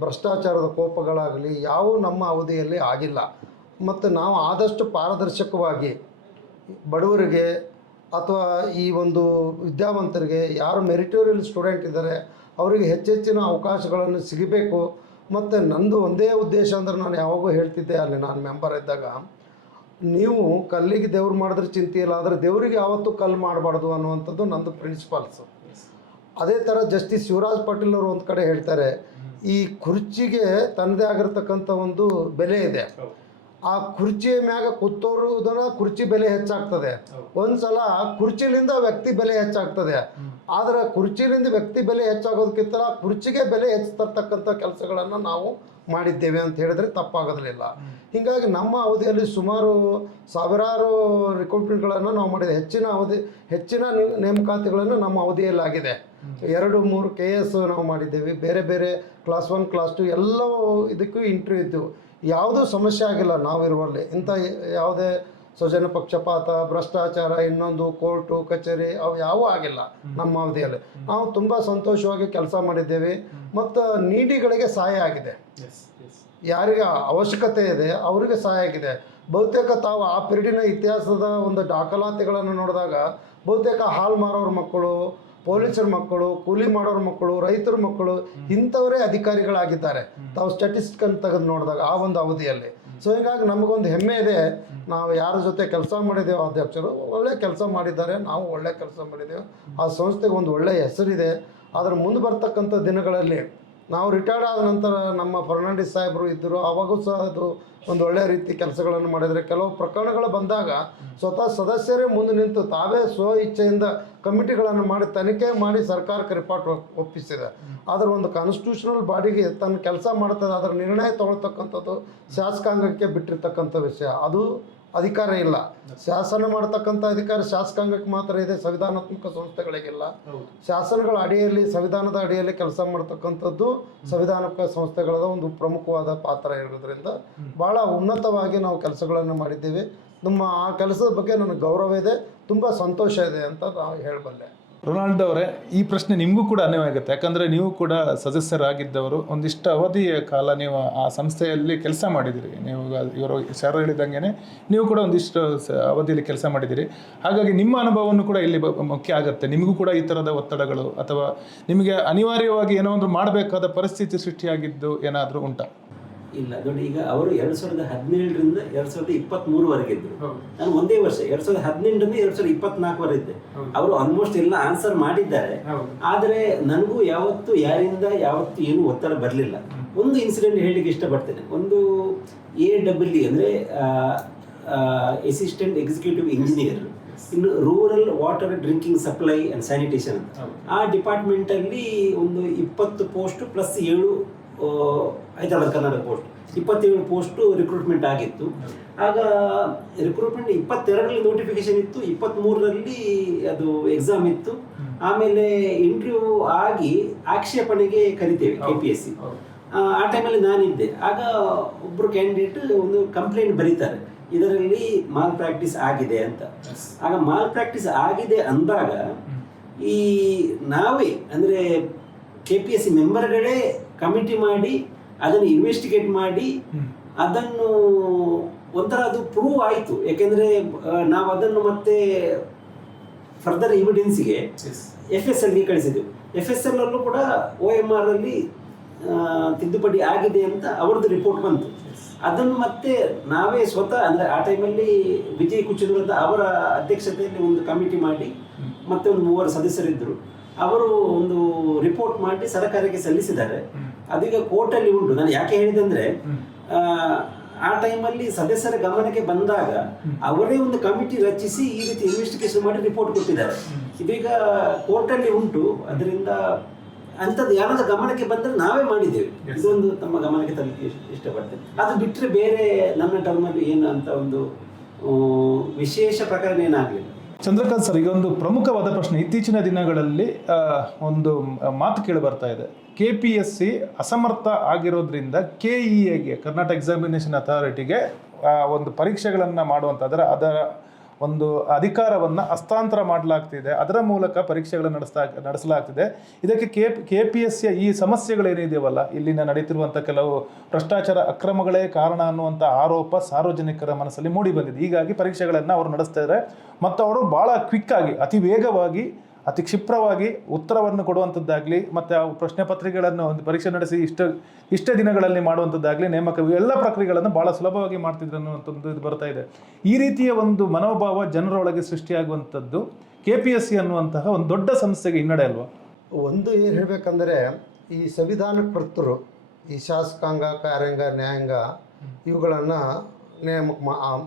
ಭ್ರಷ್ಟಾಚಾರದ ಕೋಪಗಳಾಗಲಿ ಯಾವುವು ನಮ್ಮ ಅವಧಿಯಲ್ಲಿ ಆಗಿಲ್ಲ. ಮತ್ತು ನಾವು ಆದಷ್ಟು ಪಾರದರ್ಶಕವಾಗಿ ಬಡವರಿಗೆ ಅಥವಾ ಈ ಒಂದು ವಿದ್ಯಾವಂತರಿಗೆ ಯಾರು ಮೆರಿಟೋರಿಯಲ್ ಸ್ಟೂಡೆಂಟ್ ಇದ್ದಾರೆ ಅವರಿಗೆ ಹೆಚ್ಚೆಚ್ಚಿನ ಅವಕಾಶಗಳನ್ನು ಸಿಗಬೇಕು. ಮತ್ತು ನಂದು ಒಂದೇ ಉದ್ದೇಶ ಅಂದರೆ ನಾನು ಯಾವಾಗೂ ಹೇಳ್ತಿದ್ದೆ, ಅಲ್ಲಿ ನಾನು ಮೆಂಬರ್ ಇದ್ದಾಗ, ನೀವು ಕಲ್ಲಿಗೆ ದೇವ್ರು ಮಾಡಿದ್ರೆ ಚಿಂತೆ ಇಲ್ಲ, ಆದರೆ ದೇವರಿಗೆ ಯಾವತ್ತೂ ಕಲ್ಲು ಮಾಡಬಾರ್ದು ಅನ್ನುವಂಥದ್ದು ನಂದು ಪ್ರಿನ್ಸಿಪಾಲ್ಸು. ಅದೇ ಥರ ಜಸ್ಟಿಸ್ ಶಿವರಾಜ್ ಪಾಟೀಲ್ ಅವರು ಒಂದು ಕಡೆ ಹೇಳ್ತಾರೆ, ಈ ಕುರ್ಚಿಗೆ ತನ್ನದೇ ಆಗಿರ್ತಕ್ಕಂಥ ಒಂದು ಬೆಲೆ ಇದೆ. ಆ ಕುರ್ಚಿಯ ಮ್ಯಾಗ ಕೂತೋರುದನ್ನ ಕುರ್ಚಿ ಬೆಲೆ ಹೆಚ್ಚಾಗ್ತದೆ. ಒಂದ್ಸಲ ಕುರ್ಚಿಲಿಂದ ವ್ಯಕ್ತಿ ಬೆಲೆ ಹೆಚ್ಚಾಗ್ತದೆ. ಆದರೆ ಕುರ್ಚಿಲಿಂದ ವ್ಯಕ್ತಿ ಬೆಲೆ ಹೆಚ್ಚಾಗೋದಕ್ಕಿಂತ ಕುರ್ಚಿಗೆ ಬೆಲೆ ಹೆಚ್ಚಿರ್ತಕ್ಕಂಥ ಕೆಲಸಗಳನ್ನು ನಾವು ಮಾಡಿದ್ದೇವೆ ಅಂತ ಹೇಳಿದ್ರೆ ತಪ್ಪಾಗೋದಿಲ್ಲ. ಹೀಗಾಗಿ ನಮ್ಮ ಅವಧಿಯಲ್ಲಿ ಸುಮಾರು ಸಾವಿರಾರು ರಿಕ್ರೂಟ್ಮೆಂಟ್ಗಳನ್ನು ನಾವು ಮಾಡಿದ್ದೇವೆ. ಹೆಚ್ಚಿನ ನೇಮಕಾತಿಗಳನ್ನು ನಮ್ಮ ಅವಧಿಯಲ್ಲಿ ಆಗಿದೆ. 2-3 KS ನಾವು ಮಾಡಿದ್ದೇವೆ. ಬೇರೆ ಬೇರೆ ಕ್ಲಾಸ್ 1 ಕ್ಲಾಸ್ 2 ಎಲ್ಲವೂ ಇದಕ್ಕೂ ಇಂಟರ್ವ್ಯೂ ಇದ್ದವು. ಯಾವುದೂ ಸಮಸ್ಯೆ ಆಗಿಲ್ಲ ನಾವಿರುವಲ್ಲಿ. ಇಂಥ ಯಾವುದೇ ಸ್ವಜನ ಪಕ್ಷಪಾತ, ಭ್ರಷ್ಟಾಚಾರ, ಇನ್ನೊಂದು ಕೋರ್ಟು ಕಚೇರಿ ಅವು ಯಾವೂ ಆಗಿಲ್ಲ ನಮ್ಮ ಅವಧಿಯಲ್ಲಿ. ನಾವು ತುಂಬ ಸಂತೋಷವಾಗಿ ಕೆಲಸ ಮಾಡಿದ್ದೇವೆ. ಮತ್ತು ನೀಡಿಗಳಿಗೆ ಸಹಾಯ ಆಗಿದೆ. ಯಾರಿಗೆ ಅವಶ್ಯಕತೆ ಇದೆ ಅವರಿಗೆ ಸಹಾಯ ಆಗಿದೆ. ಬಹುತೇಕ ತಾವು ಆ ಪಿರಿಯಡಿನ ಇತಿಹಾಸದ ಒಂದು ದಾಖಲಾತಿಗಳನ್ನು ನೋಡಿದಾಗ ಬಹುತೇಕ ಹಾಲು ಮಾರೋರ ಮಕ್ಕಳು, ಪೊಲೀಸರ ಮಕ್ಕಳು, ಕೂಲಿ ಮಾಡೋರ ಮಕ್ಕಳು, ರೈತರ ಮಕ್ಕಳು ಇಂಥವರೇ ಅಧಿಕಾರಿಗಳಾಗಿದ್ದಾರೆ ತಾವು ಸ್ಟ್ಯಾಟಿಸ್ಟಿಕ್ ತೆಗೆದು ನೋಡಿದಾಗ ಆ ಒಂದು ಅವಧಿಯಲ್ಲಿ. ಸೊ ಹೀಗಾಗಿ ನಮಗೊಂದು ಹೆಮ್ಮೆ ಇದೆ, ನಾವು ಯಾರ ಜೊತೆ ಕೆಲಸ ಮಾಡಿದ್ದೇವೆ ಅಧ್ಯಕ್ಷರು ಒಳ್ಳೆ ಕೆಲಸ ಮಾಡಿದ್ದಾರೆ, ನಾವು ಒಳ್ಳೆ ಕೆಲಸ ಮಾಡಿದ್ದೇವೆ. ಆ ಸಂಸ್ಥೆಗೆ ಒಂದು ಒಳ್ಳೆಯ ಹೆಸರಿದೆ. ಆದರೆ ಮುಂದೆ ಬರ್ತಕ್ಕಂಥ ದಿನಗಳಲ್ಲಿ ನಾವು ರಿಟೈರ್ಡ್ ಆದ ನಂತರ ನಮ್ಮ ಫರ್ನಾಂಡಿಸ್ ಸಾಹೇಬರು ಇದ್ದರು, ಆವಾಗೂ ಸಹ ಅದು ಒಂದು ಒಳ್ಳೆಯ ರೀತಿ ಕೆಲಸಗಳನ್ನು ಮಾಡಿದರೆ. ಕೆಲವು ಪ್ರಕರಣಗಳು ಬಂದಾಗ ಸ್ವತಃ ಸದಸ್ಯರೇ ಮುಂದೆ ನಿಂತು ತಾವೇ ಸ್ವ ಇಚ್ಛೆಯಿಂದ ಕಮಿಟಿಗಳನ್ನು ಮಾಡಿ ತನಿಖೆ ಮಾಡಿ ಸರ್ಕಾರಕ್ಕೆ ರಿಪೋರ್ಟ್ ಒಪ್ಪಿಸಿದೆ. ಆದರೆ ಒಂದು ಕಾನ್ಸ್ಟಿಟ್ಯೂಷನಲ್ ಬಾಡಿಗೆ ತನ್ನ ಕೆಲಸ ಮಾಡ್ತದೆ, ಅದರ ನಿರ್ಣಯ ತೊಗೊಳ್ತಕ್ಕಂಥದ್ದು ಶಾಸಕಾಂಗಕ್ಕೆ ಬಿಟ್ಟಿರ್ತಕ್ಕಂಥ ವಿಷಯ. ಅದು ಅಧಿಕಾರ ಇಲ್ಲ. ಶಾಸನ ಮಾಡ್ತಕ್ಕಂಥ ಅಧಿಕಾರ ಶಾಸಕಾಂಗಕ್ಕೆ ಮಾತ್ರ ಇದೆ, ಸಂವಿಧಾನಾತ್ಮಕ ಸಂಸ್ಥೆಗಳಿಗಿಲ್ಲ. ಶಾಸನಗಳ ಅಡಿಯಲ್ಲಿ, ಸಂವಿಧಾನದ ಅಡಿಯಲ್ಲಿ ಕೆಲಸ ಮಾಡ್ತಕ್ಕಂಥದ್ದು ಸಂವಿಧಾನಾತ್ಮಕ ಸಂಸ್ಥೆಗಳ ಒಂದು ಪ್ರಮುಖವಾದ ಪಾತ್ರ ಇರೋದ್ರಿಂದ ಭಾಳ ಉನ್ನತವಾಗಿ ನಾವು ಕೆಲಸಗಳನ್ನು ಮಾಡಿದ್ದೇವೆ. ನಮ್ಮ ಆ ಕೆಲಸದ ಬಗ್ಗೆ ನನಗೆ ಗೌರವ ಇದೆ, ತುಂಬ ಸಂತೋಷ ಇದೆ ಅಂತ ನಾವು ಹೇಳಬಲ್ಲೆ. ರೊನಾಲ್ಡೋ ಅವರೇ, ಈ ಪ್ರಶ್ನೆ ನಿಮಗೂ ಕೂಡ ಅನ್ವಯವಾಗುತ್ತೆ. ಯಾಕಂದರೆ ನೀವು ಕೂಡ ಸದಸ್ಯರಾಗಿದ್ದವರು, ಒಂದಿಷ್ಟು ಅವಧಿಯ ಕಾಲ ನೀವು ಆ ಸಂಸ್ಥೆಯಲ್ಲಿ ಕೆಲಸ ಮಾಡಿದಿರಿ. ನೀವು ಇವರು ಸರ್ ಹೇಳಿದಂಗೆ ನೀವು ಕೂಡ ಒಂದಿಷ್ಟು ಅವಧಿಯಲ್ಲಿ ಕೆಲಸ ಮಾಡಿದ್ದೀರಿ. ಹಾಗಾಗಿ ನಿಮ್ಮ ಅನುಭವವನ್ನು ಕೂಡ ಇಲ್ಲಿ ಮುಖ್ಯ ಆಗುತ್ತೆ. ನಿಮಗೂ ಕೂಡ ಈ ಥರದ ಒತ್ತಡಗಳು ಅಥವಾ ನಿಮಗೆ ಅನಿವಾರ್ಯವಾಗಿ ಏನೋ ಒಂದು ಮಾಡಬೇಕಾದ ಪರಿಸ್ಥಿತಿ ಸೃಷ್ಟಿಯಾಗಿದ್ದು ಏನಾದರೂ ಉಂಟಾ? ಇಲ್ಲ ನೋಡಿ, ಈಗ ಅವರು 2017ರಿಂದ 2023ವರೆಗೆ ಇದ್ರು. ನಾನು ಒಂದೇ ವರ್ಷ 2018ರಿಂದ 2024ವರೆಗೆ ಇದ್ದೆ. ಅವರು ಆಲ್ಮೋಸ್ಟ್ ಎಲ್ಲ ಆನ್ಸರ್ ಮಾಡಿದ್ದಾರೆ. ಆದರೆ ನನಗೂ ಯಾರಿಂದ ಯಾವತ್ತು ಏನು ಒತ್ತಡ ಬರಲಿಲ್ಲ. ಒಂದು ಇನ್ಸಿಡೆಂಟ್ ಹೇಳಲಿಕ್ಕೆ ಇಷ್ಟಪಡ್ತೇನೆ. ಒಂದು AWE ಅಂದರೆ ಅಸಿಸ್ಟೆಂಟ್ ಎಕ್ಸಿಕ್ಯೂಟಿವ್ ಇಂಜಿನಿಯರ್, ಇನ್ನು rural water drinking supply and sanitation ಅಂತ ಆ ಡಿಪಾರ್ಟ್ಮೆಂಟಲ್ಲಿ ಒಂದು 20 post plus 7 Hyderabad Karnataka post 27 post recruitment ಆಗಿತ್ತು. ಆಗ ರಿಕ್ರೂಟ್ಮೆಂಟ್ 22ರಲ್ಲಿ ನೋಟಿಫಿಕೇಶನ್ ಇತ್ತು, 23ರಲ್ಲಿ ಅದು ಎಕ್ಸಾಮ್ ಇತ್ತು. ಆಮೇಲೆ ಇಂಟರ್ವ್ಯೂ ಆಗಿ ಆಕ್ಷೇಪಣೆಗೆ ಕರಿತೇವೆ KPSC. ಆ ಟೈಮಲ್ಲಿ ನಾನಿದ್ದೆ. ಆಗ ಒಬ್ಬರು ಕ್ಯಾಂಡಿಡೇಟ್ ಒಂದು ಕಂಪ್ಲೇಂಟ್ ಬರೀತಾರೆ, ಇದರಲ್ಲಿ ಮಾಲ್ ಪ್ರಾಕ್ಟೀಸ್ ಆಗಿದೆ ಅಂತ. ಆಗ ಮಾಲ್ ಪ್ರಾಕ್ಟೀಸ್ ಆಗಿದೆ ಅಂದಾಗ ಈ ನಾವೇ ಅಂದರೆ KPSC ಮೆಂಬರ್ಗಳೇ ಕಮಿಟಿ ಮಾಡಿ ಅದನ್ನು ಇನ್ವೆಸ್ಟಿಗೇಟ್ ಮಾಡಿ ಅದನ್ನು ಒಂಥರ ಅದು ಪ್ರೂವ್ ಆಯಿತು. ಯಾಕೆಂದರೆ ನಾವು ಅದನ್ನು ಮತ್ತೆ ಫರ್ದರ್ ಎವಿಡೆನ್ಸ್ಗೆ FSLಗೆ ಕಳಿಸಿದ್ದೆವು. FSLಲ್ಲೂ ಕೂಡ OMR ಅಲ್ಲಿ ತಿದ್ದುಪಡಿ ಆಗಿದೆ ಅಂತ ಅವ್ರದ್ದು ರಿಪೋರ್ಟ್ ಬಂತು. ಅದನ್ನು ಮತ್ತೆ ನಾವೇ ಸ್ವತಃ ಅಂದರೆ ಆ ಟೈಮಲ್ಲಿ ವಿಜಯ್ ಕುಚಲೂರ್ ಅಂತ ಅವರ ಅಧ್ಯಕ್ಷತೆಯಲ್ಲಿ ಒಂದು ಕಮಿಟಿ ಮಾಡಿ ಮತ್ತೆ ಒಂದು 3 ಸದಸ್ಯರಿದ್ದರು. ಅವರು ಒಂದು ರಿಪೋರ್ಟ್ ಮಾಡಿ ಸರ್ಕಾರಕ್ಕೆ ಸಲ್ಲಿಸಿದ್ದಾರೆ. ಅದೀಗ ಕೋರ್ಟಲ್ಲಿ ಉಂಟು. ನಾನು ಯಾಕೆ ಹೇಳಿದೆ ಅಂದರೆ ಆ ಟೈಮಲ್ಲಿ ಸದಸ್ಯರ ಗಮನಕ್ಕೆ ಬಂದಾಗ ಅವರೇ ಒಂದು ಕಮಿಟಿ ರಚಿಸಿ ಈ ರೀತಿ ಇನ್ವೆಸ್ಟಿಗೇಷನ್ ಮಾಡಿ ರಿಪೋರ್ಟ್ ಕೊಟ್ಟಿದ್ದಾರೆ. ಇದೀಗ ಕೋರ್ಟಲ್ಲಿ ಉಂಟು. ಅದರಿಂದ ಅಂಥದ್ದು ಯಾರಾದ್ರೂ ಗಮನಕ್ಕೆ ಬಂದರೆ ನಾವೇ ಮಾಡಿದ್ದೇವೆ. ಇದೊಂದು ತಮ್ಮ ಗಮನಕ್ಕೆ ತರಲಿಕ್ಕೆ ಇಷ್ಟಪಡ್ತೇನೆ. ಅದು ಬಿಟ್ಟರೆ ಬೇರೆ ನನ್ನ ಟರ್ಮಲ್ಲಿ ಏನು ಅಂತ ಒಂದು ವಿಶೇಷ ಪ್ರಕರಣ ಏನಾಗಲಿಲ್ಲ. ಚಂದ್ರಕಾಂತ್ ಸರ್, ಈಗ ಒಂದು ಪ್ರಮುಖವಾದ ಪ್ರಶ್ನೆ. ಇತ್ತೀಚಿನ ದಿನಗಳಲ್ಲಿ ಒಂದು ಮಾತು ಕೇಳಿ ಬರ್ತಾ ಇದೆ. KPSC ಅಸಮರ್ಥ ಆಗಿರೋದ್ರಿಂದ KEAಗೆ, ಕರ್ನಾಟಕ ಎಕ್ಸಾಮಿನೇಷನ್ ಅಥಾರಿಟಿಗೆ ಒಂದು ಪರೀಕ್ಷೆಗಳನ್ನು ಮಾಡುವಂಥ ಅದರ ಒಂದು ಅಧಿಕಾರವನ್ನು ಹಸ್ತಾಂತರ ಮಾಡಲಾಗ್ತಿದೆ. ಅದರ ಮೂಲಕ ಪರೀಕ್ಷೆಗಳನ್ನು ನಡೆಸಲಾಗ್ತಿದೆ. ಇದಕ್ಕೆ KPSCಯ ಈ ಸಮಸ್ಯೆಗಳೇನಿದೆಯವಲ್ಲ, ಇಲ್ಲಿನ ನಡೀತಿರುವಂಥ ಕೆಲವು ಭ್ರಷ್ಟಾಚಾರ ಅಕ್ರಮಗಳೇ ಕಾರಣ ಅನ್ನುವಂಥ ಆರೋಪ ಸಾರ್ವಜನಿಕರ ಮನಸ್ಸಲ್ಲಿ ಮೂಡಿ ಬಂದಿದೆ. ಹೀಗಾಗಿ ಪರೀಕ್ಷೆಗಳನ್ನು ಅವರು ನಡೆಸ್ತಾರೆ ಮತ್ತು ಅವರು ಭಾಳ ಕ್ವಿಕ್ಕಾಗಿ, ಅತಿ ವೇಗವಾಗಿ, ಅತಿ ಕ್ಷಿಪ್ರವಾಗಿ ಉತ್ತರವನ್ನು ಕೊಡುವಂಥದ್ದಾಗಲಿ ಮತ್ತು ಆ ಪ್ರಶ್ನೆ ಪತ್ರಿಕೆಗಳನ್ನು ಒಂದು ಪರೀಕ್ಷೆ ನಡೆಸಿ ಇಷ್ಟೇ ದಿನಗಳಲ್ಲಿ ಮಾಡುವಂಥದ್ದಾಗಲಿ, ನೇಮಕ ಎಲ್ಲ ಪ್ರಕ್ರಿಯೆಗಳನ್ನು ಭಾಳ ಸುಲಭವಾಗಿ ಮಾಡ್ತಿದ್ರು ಅನ್ನುವಂಥದ್ದು ಇದು ಬರ್ತಾ ಇದೆ. ಈ ರೀತಿಯ ಒಂದು ಮನೋಭಾವ ಜನರೊಳಗೆ ಸೃಷ್ಟಿಯಾಗುವಂಥದ್ದು KPSC ಅನ್ನುವಂತಹ ಒಂದು ದೊಡ್ಡ ಸಮಸ್ಯೆಗೆ ಹಿನ್ನಡೆ ಅಲ್ವಾ? ಒಂದು ಏನು ಹೇಳಬೇಕಂದ್ರೆ, ಈ ಸಂವಿಧಾನ ಕರ್ತರು, ಈ ಶಾಸಕಾಂಗ, ಕಾರ್ಯಾಂಗ, ನ್ಯಾಯಾಂಗ ಇವುಗಳನ್ನು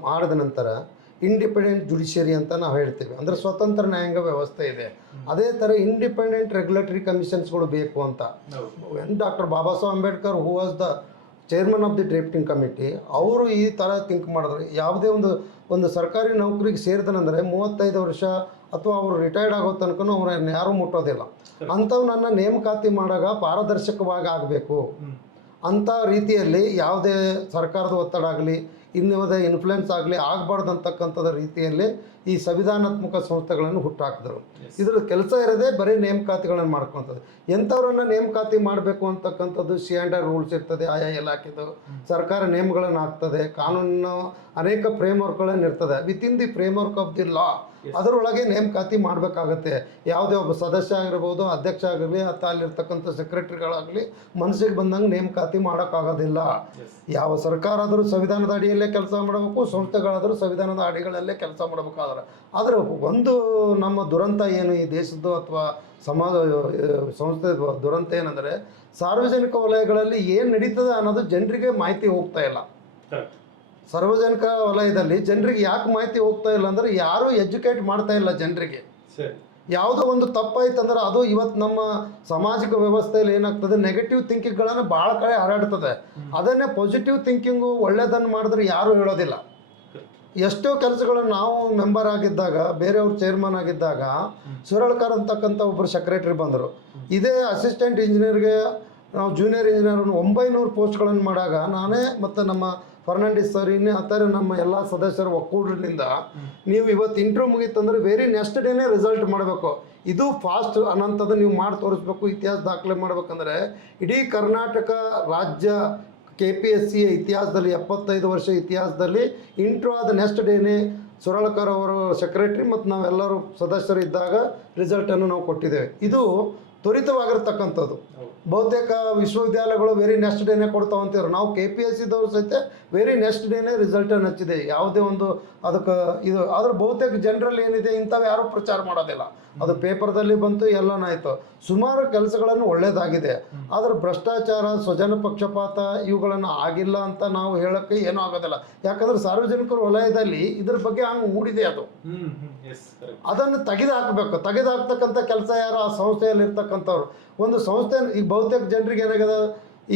ಮಾಡಿದ ನಂತರ ಇಂಡಿಪೆಂಡೆಂಟ್ ಜುಡಿಷಿಯರಿ ಅಂತ ನಾವು ಹೇಳ್ತೀವಿ. ಅಂದರೆ ಸ್ವತಂತ್ರ ನ್ಯಾಯಾಂಗ ವ್ಯವಸ್ಥೆ ಇದೆ. ಅದೇ ಥರ ಇಂಡಿಪೆಂಡೆಂಟ್ ರೆಗ್ಯುಲೇಟರಿ ಕಮಿಷನ್ಸ್ಗಳು ಬೇಕು ಅಂತ doctor Baba Saheb Ambedkar, who was the chairman of the drafting committee, ಅವರು ಈ ಥರ ಥಿಂಕ್ ಮಾಡಿದ್ರು. ಯಾವುದೇ ಒಂದು ಸರ್ಕಾರಿ ನೌಕರಿಗೆ ಸೇರಿದನಂದರೆ 35 ವರ್ಷ ಅಥವಾ ಅವರು ರಿಟೈರ್ಡ್ ಆಗೋ ತನಕ ಅವ್ರನ್ನ ಯಾರೂ ಮುಟ್ಟೋದಿಲ್ಲ. ಅಂಥವನ್ನ ನೇಮಕಾತಿ ಮಾಡಾಗ ಪಾರದರ್ಶಕವಾಗಿ ಆಗಬೇಕು. ಅಂಥ ರೀತಿಯಲ್ಲಿ ಯಾವುದೇ ಸರ್ಕಾರದ ಒತ್ತಡ ಆಗಲಿ, ಇನ್ನುವುದೇ ಇನ್ಫ್ಲುಯೆನ್ಸ್ ಆಗಲಿ ಆಗಬಾರ್ದು ಅಂತಕ್ಕಂಥದ್ದು ರೀತಿಯಲ್ಲಿ ಈ ಸಂವಿಧಾನಾತ್ಮಕ ಸಂಸ್ಥೆಗಳನ್ನು ಹುಟ್ಟಾಕಿದ್ರು. ಇದ್ರ ಕೆಲಸ ಇರೋದೇ ಬರೀ ನೇಮಕಾತಿಗಳನ್ನು ಮಾಡ್ಕೊತದ್ದು. ಎಂಥವ್ರನ್ನ ನೇಮಕಾತಿ ಮಾಡಬೇಕು ಅಂತಕ್ಕಂಥದ್ದು ಸ್ಟ್ಯಾಂಡರ್ಡ್ ರೂಲ್ಸ್ ಇರ್ತದೆ. ಆಯಾ ಇಲಾಖೆದು ಸರ್ಕಾರ ನೇಮಗಳನ್ನು ಆಗ್ತದೆ. ಕಾನೂನಿನ ಅನೇಕ ಫ್ರೇಮ್ವರ್ಕ್ಗಳನ್ನು ಇರ್ತದೆ. Within the framework of the law ಅದರೊಳಗೆ ನೇಮಕಾತಿ ಮಾಡಬೇಕಾಗತ್ತೆ. ಯಾವುದೇ ಒಬ್ಬ ಸದಸ್ಯ ಆಗಿರ್ಬೋದು, ಅಧ್ಯಕ್ಷ ಆಗಿರಲಿ, ಅಥವಾ ಅಲ್ಲಿರ್ತಕ್ಕಂಥ ಸೆಕ್ರೆಟರಿಗಳಾಗಲಿ ಮನಸ್ಸಿಗೆ ಬಂದಂಗೆ ನೇಮಕಾತಿ ಮಾಡೋಕ್ಕಾಗೋದಿಲ್ಲ. ಯಾವ ಸರ್ಕಾರ ಆದರೂ ಸಂವಿಧಾನದ ಅಡಿಯಲ್ಲೇ ಕೆಲಸ ಮಾಡಬೇಕು, ಸಂಸ್ಥೆಗಳಾದರೂ ಸಂವಿಧಾನದ ಅಡಿಗಳಲ್ಲೇ ಕೆಲಸ ಮಾಡಬೇಕಾದ್ರೆ. ಆದರೆ ಒಂದು ನಮ್ಮ ದುರಂತ ಏನು ಈ ದೇಶದ್ದು ಅಥವಾ ಸಮಾಜ ಸಂಸ್ಥೆ ದುರಂತ ಏನಂದರೆ, ಸಾರ್ವಜನಿಕ ವಲಯಗಳಲ್ಲಿ ಏನು ನಡೀತದೆ ಅನ್ನೋದು ಜನರಿಗೆ ಮಾಹಿತಿ ಹೋಗ್ತಾ ಇಲ್ಲ. ಸಾರ್ವಜನಿಕ ವಲಯದಲ್ಲಿ ಜನರಿಗೆ ಯಾಕೆ ಮಾಹಿತಿ ಹೋಗ್ತಾ ಇಲ್ಲ ಅಂದರೆ, ಯಾರೂ ಎಜುಕೇಟ್ ಮಾಡ್ತಾ ಇಲ್ಲ ಜನರಿಗೆ. ಯಾವುದೋ ಒಂದು ತಪ್ಪಾಯ್ತಂದ್ರೆ ಅದು ಇವತ್ತು ನಮ್ಮ ಸಾಮಾಜಿಕ ವ್ಯವಸ್ಥೆಯಲ್ಲಿ ಏನಾಗ್ತದೆ, ನೆಗೆಟಿವ್ ಥಿಂಕಿಂಗ್ಗಳನ್ನು ಭಾಳ ಕಡೆ ಹರಡ್ತದೆ. ಅದನ್ನೇ ಪಾಸಿಟಿವ್ ಥಿಂಕಿಂಗು ಒಳ್ಳೆಯದನ್ನು ಮಾಡಿದ್ರೆ ಯಾರೂ ಹೇಳೋದಿಲ್ಲ. ಎಷ್ಟೋ ಕೆಲಸಗಳನ್ನು ನಾವು ಮೆಂಬರ್ ಆಗಿದ್ದಾಗ, ಬೇರೆಯವ್ರು ಚೇರ್ಮನ್ ಆಗಿದ್ದಾಗ, ಸುರಳ್ಕರ್ ಅಂತಕ್ಕಂಥ ಒಬ್ಬರು ಸೆಕ್ರೆಟರಿ ಬಂದರು. ಇದೇ ಅಸಿಸ್ಟೆಂಟ್ ಇಂಜಿನಿಯರ್ಗೆ ನಾವು ಜೂನಿಯರ್ ಇಂಜಿನಿಯರ್ 900 ಪೋಸ್ಟ್ಗಳನ್ನು ಮಾಡಾಗ ನಾನೇ ಮತ್ತು ನಮ್ಮ ಫರ್ನಾಂಡಿಸ್ ಸರ್ ಇನ್ನೇ ಆ ಥರ ನಮ್ಮ ಎಲ್ಲ ಸದಸ್ಯರು ಒಕ್ಕೂಟದಿಂದ ನೀವು ಇವತ್ತು ಇಂಟ್ರ್ಯೂ ಮುಗೀತಂದ್ರೆ ವೆರಿ ನೆಕ್ಸ್ಟ್ ಡೇನೇ ರಿಸಲ್ಟ್ ಮಾಡಬೇಕು. ಇದು ಫಾಸ್ಟ್ ಅನ್ನೋಂಥದ್ದು ನೀವು ಮಾಡಿ ತೋರಿಸ್ಬೇಕು. ಇತಿಹಾಸ ದಾಖಲೆ ಮಾಡ್ಬೇಕಂದ್ರೆ ಇಡೀ ಕರ್ನಾಟಕ ರಾಜ್ಯ KPSC ಇತಿಹಾಸದಲ್ಲಿ 75 ವರ್ಷ ಇತಿಹಾಸದಲ್ಲಿ ಇಂಟ್ರ್ಯೂ ಆದ ನೆಕ್ಸ್ಟ್ ಡೇನೇ ಸುರಳ್ಕರ್ ಅವರು ಸೆಕ್ರೆಟ್ರಿ ಮತ್ತು ನಾವೆಲ್ಲರೂ ಸದಸ್ಯರು ಇದ್ದಾಗ ರಿಸಲ್ಟನ್ನು ನಾವು ಕೊಟ್ಟಿದ್ದೇವೆ. ಇದು ತ್ವರಿತವಾಗಿರ್ತಕ್ಕಂಥದ್ದು. ಬಹುತೇಕ ವಿಶ್ವವಿದ್ಯಾಲಯಗಳು ವೆರಿ ನೆಕ್ಸ್ಟ್ ಡೇನೇ ಕೊಡ್ತಾವಂತಿದ್ರು. ನಾವು KPSCದವ್ರು ಸಹಿತ ವೆರಿ ನೆಕ್ಸ್ಟ್ ಡೇನೇ ರಿಸಲ್ಟನ್ನು ಹಚ್ಚಿದೆ. ಯಾವುದೇ ಒಂದು ಅದಕ್ಕೆ ಇದು ಆದ್ರೆ ಬಹುತೇಕ ಜನರಲ್ಲಿ ಏನಿದೆ, ಇಂಥವು ಯಾರೂ ಪ್ರಚಾರ ಮಾಡೋದಿಲ್ಲ. ಅದು ಪೇಪರ್ದಲ್ಲಿ ಬಂತು, ಎಲ್ಲನಾಯಿತು. ಸುಮಾರು ಕೆಲಸಗಳನ್ನು ಒಳ್ಳೆಯದಾಗಿದೆ. ಆದರೆ ಭ್ರಷ್ಟಾಚಾರ, ಸ್ವಜನ ಪಕ್ಷಪಾತ ಇವುಗಳನ್ನು ಆಗಿಲ್ಲ ಅಂತ ನಾವು ಹೇಳೋಕ್ಕೆ ಏನೂ ಆಗೋದಿಲ್ಲ. ಯಾಕಂದರೆ ಸಾರ್ವಜನಿಕರ ವಲಯದಲ್ಲಿ ಇದ್ರ ಬಗ್ಗೆ ಹಂಗೆ ಮೂಡಿದೆ. ಅದು ಅದನ್ನು ತೆಗೆದುಹಾಕಬೇಕು. ತೆಗೆದುಹಾಕ್ತಕ್ಕಂಥ ಕೆಲಸ ಯಾರು? ಆ ಸಂಸ್ಥೆಯಲ್ಲಿ ಇರ್ತಕ್ಕಂಥವ್ರು. ಒಂದು ಸಂಸ್ಥೆ ಈಗ ಬಹುತೇಕ ಜನರಿಗೆ ಏನಾಗಿದೆ,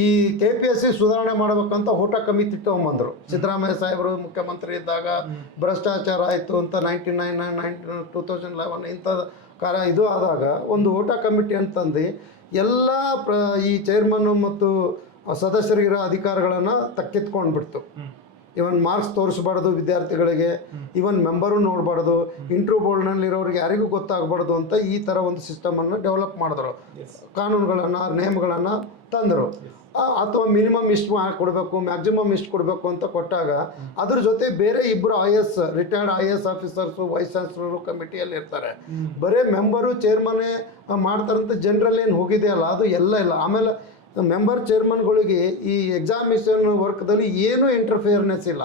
ಈ KPSC ಸುಧಾರಣೆ ಮಾಡಬೇಕಂತ ಊಟ ಕಮಿಟಿ ತಗೊಂಬಂದರು. ಸಿದ್ದರಾಮಯ್ಯ ಸಾಹೇಬರು ಮುಖ್ಯಮಂತ್ರಿ ಇದ್ದಾಗ ಭ್ರಷ್ಟಾಚಾರ ಆಯಿತು ಅಂತ 2011 ಇಂಥ ಇದು ಆದಾಗ ಒಂದು ಊಟ ಕಮಿಟಿ ಅಂತಂದು ಎಲ್ಲ ಈ ಚೇರ್ಮನ್ನು ಮತ್ತು ಸದಸ್ಯರಿಗಿರೋ ಅಧಿಕಾರಗಳನ್ನು ತಕ್ಕಿತ್ಕೊಂಡು ಬಿಡ್ತು. ಇವನ್ ಮಾರ್ಕ್ಸ್ ತೋರಿಸ್ಬಾರ್ದು ವಿದ್ಯಾರ್ಥಿಗಳಿಗೆ, ಇವನ್ ಮೆಂಬರು ನೋಡಬಾರ್ದು, ಇಂಟ್ರ್ಯೂ ಬೋರ್ಡ್ನಲ್ಲಿರೋರಿಗೆ ಯಾರಿಗೂ ಗೊತ್ತಾಗಬಾರ್ದು ಅಂತ ಈ ಥರ ಒಂದು ಸಿಸ್ಟಮನ್ನು ಡೆವಲಪ್ ಮಾಡಿದ್ರು. ಕಾನೂನುಗಳನ್ನು, ನೇಮಗಳನ್ನು ತಂದರು. ಅಥವಾ ಮಿನಿಮಮ್ ಇಷ್ಟು ಕೊಡಬೇಕು, ಮ್ಯಾಕ್ಸಿಮಮ್ ಇಷ್ಟು ಕೊಡಬೇಕು ಅಂತ ಕೊಟ್ಟಾಗ ಅದ್ರ ಜೊತೆ ಬೇರೆ 2 IAS retired IAS officers, vice chancellor ಕಮಿಟಿಯಲ್ಲಿ ಇರ್ತಾರೆ. ಬರೀ ಮೆಂಬರು ಚೇರ್ಮನ್ನೇ ಮಾಡ್ತಾರಂತ ಜನರಲ್ಲಿ ಏನು ಹೋಗಿದೆಯಲ್ಲ ಅದು ಎಲ್ಲ ಇಲ್ಲ. ಆಮೇಲೆ ಮೆಂಬರ್ ಚೇರ್ಮನ್ಗಳಿಗೆ ಈ ಎಕ್ಸಾಮಿನೇಷನ್ ವರ್ಕ್ದಲ್ಲಿ ಏನೂ ಇಂಟರ್ಫಿಯರ್ನೆಸ್ ಇಲ್ಲ.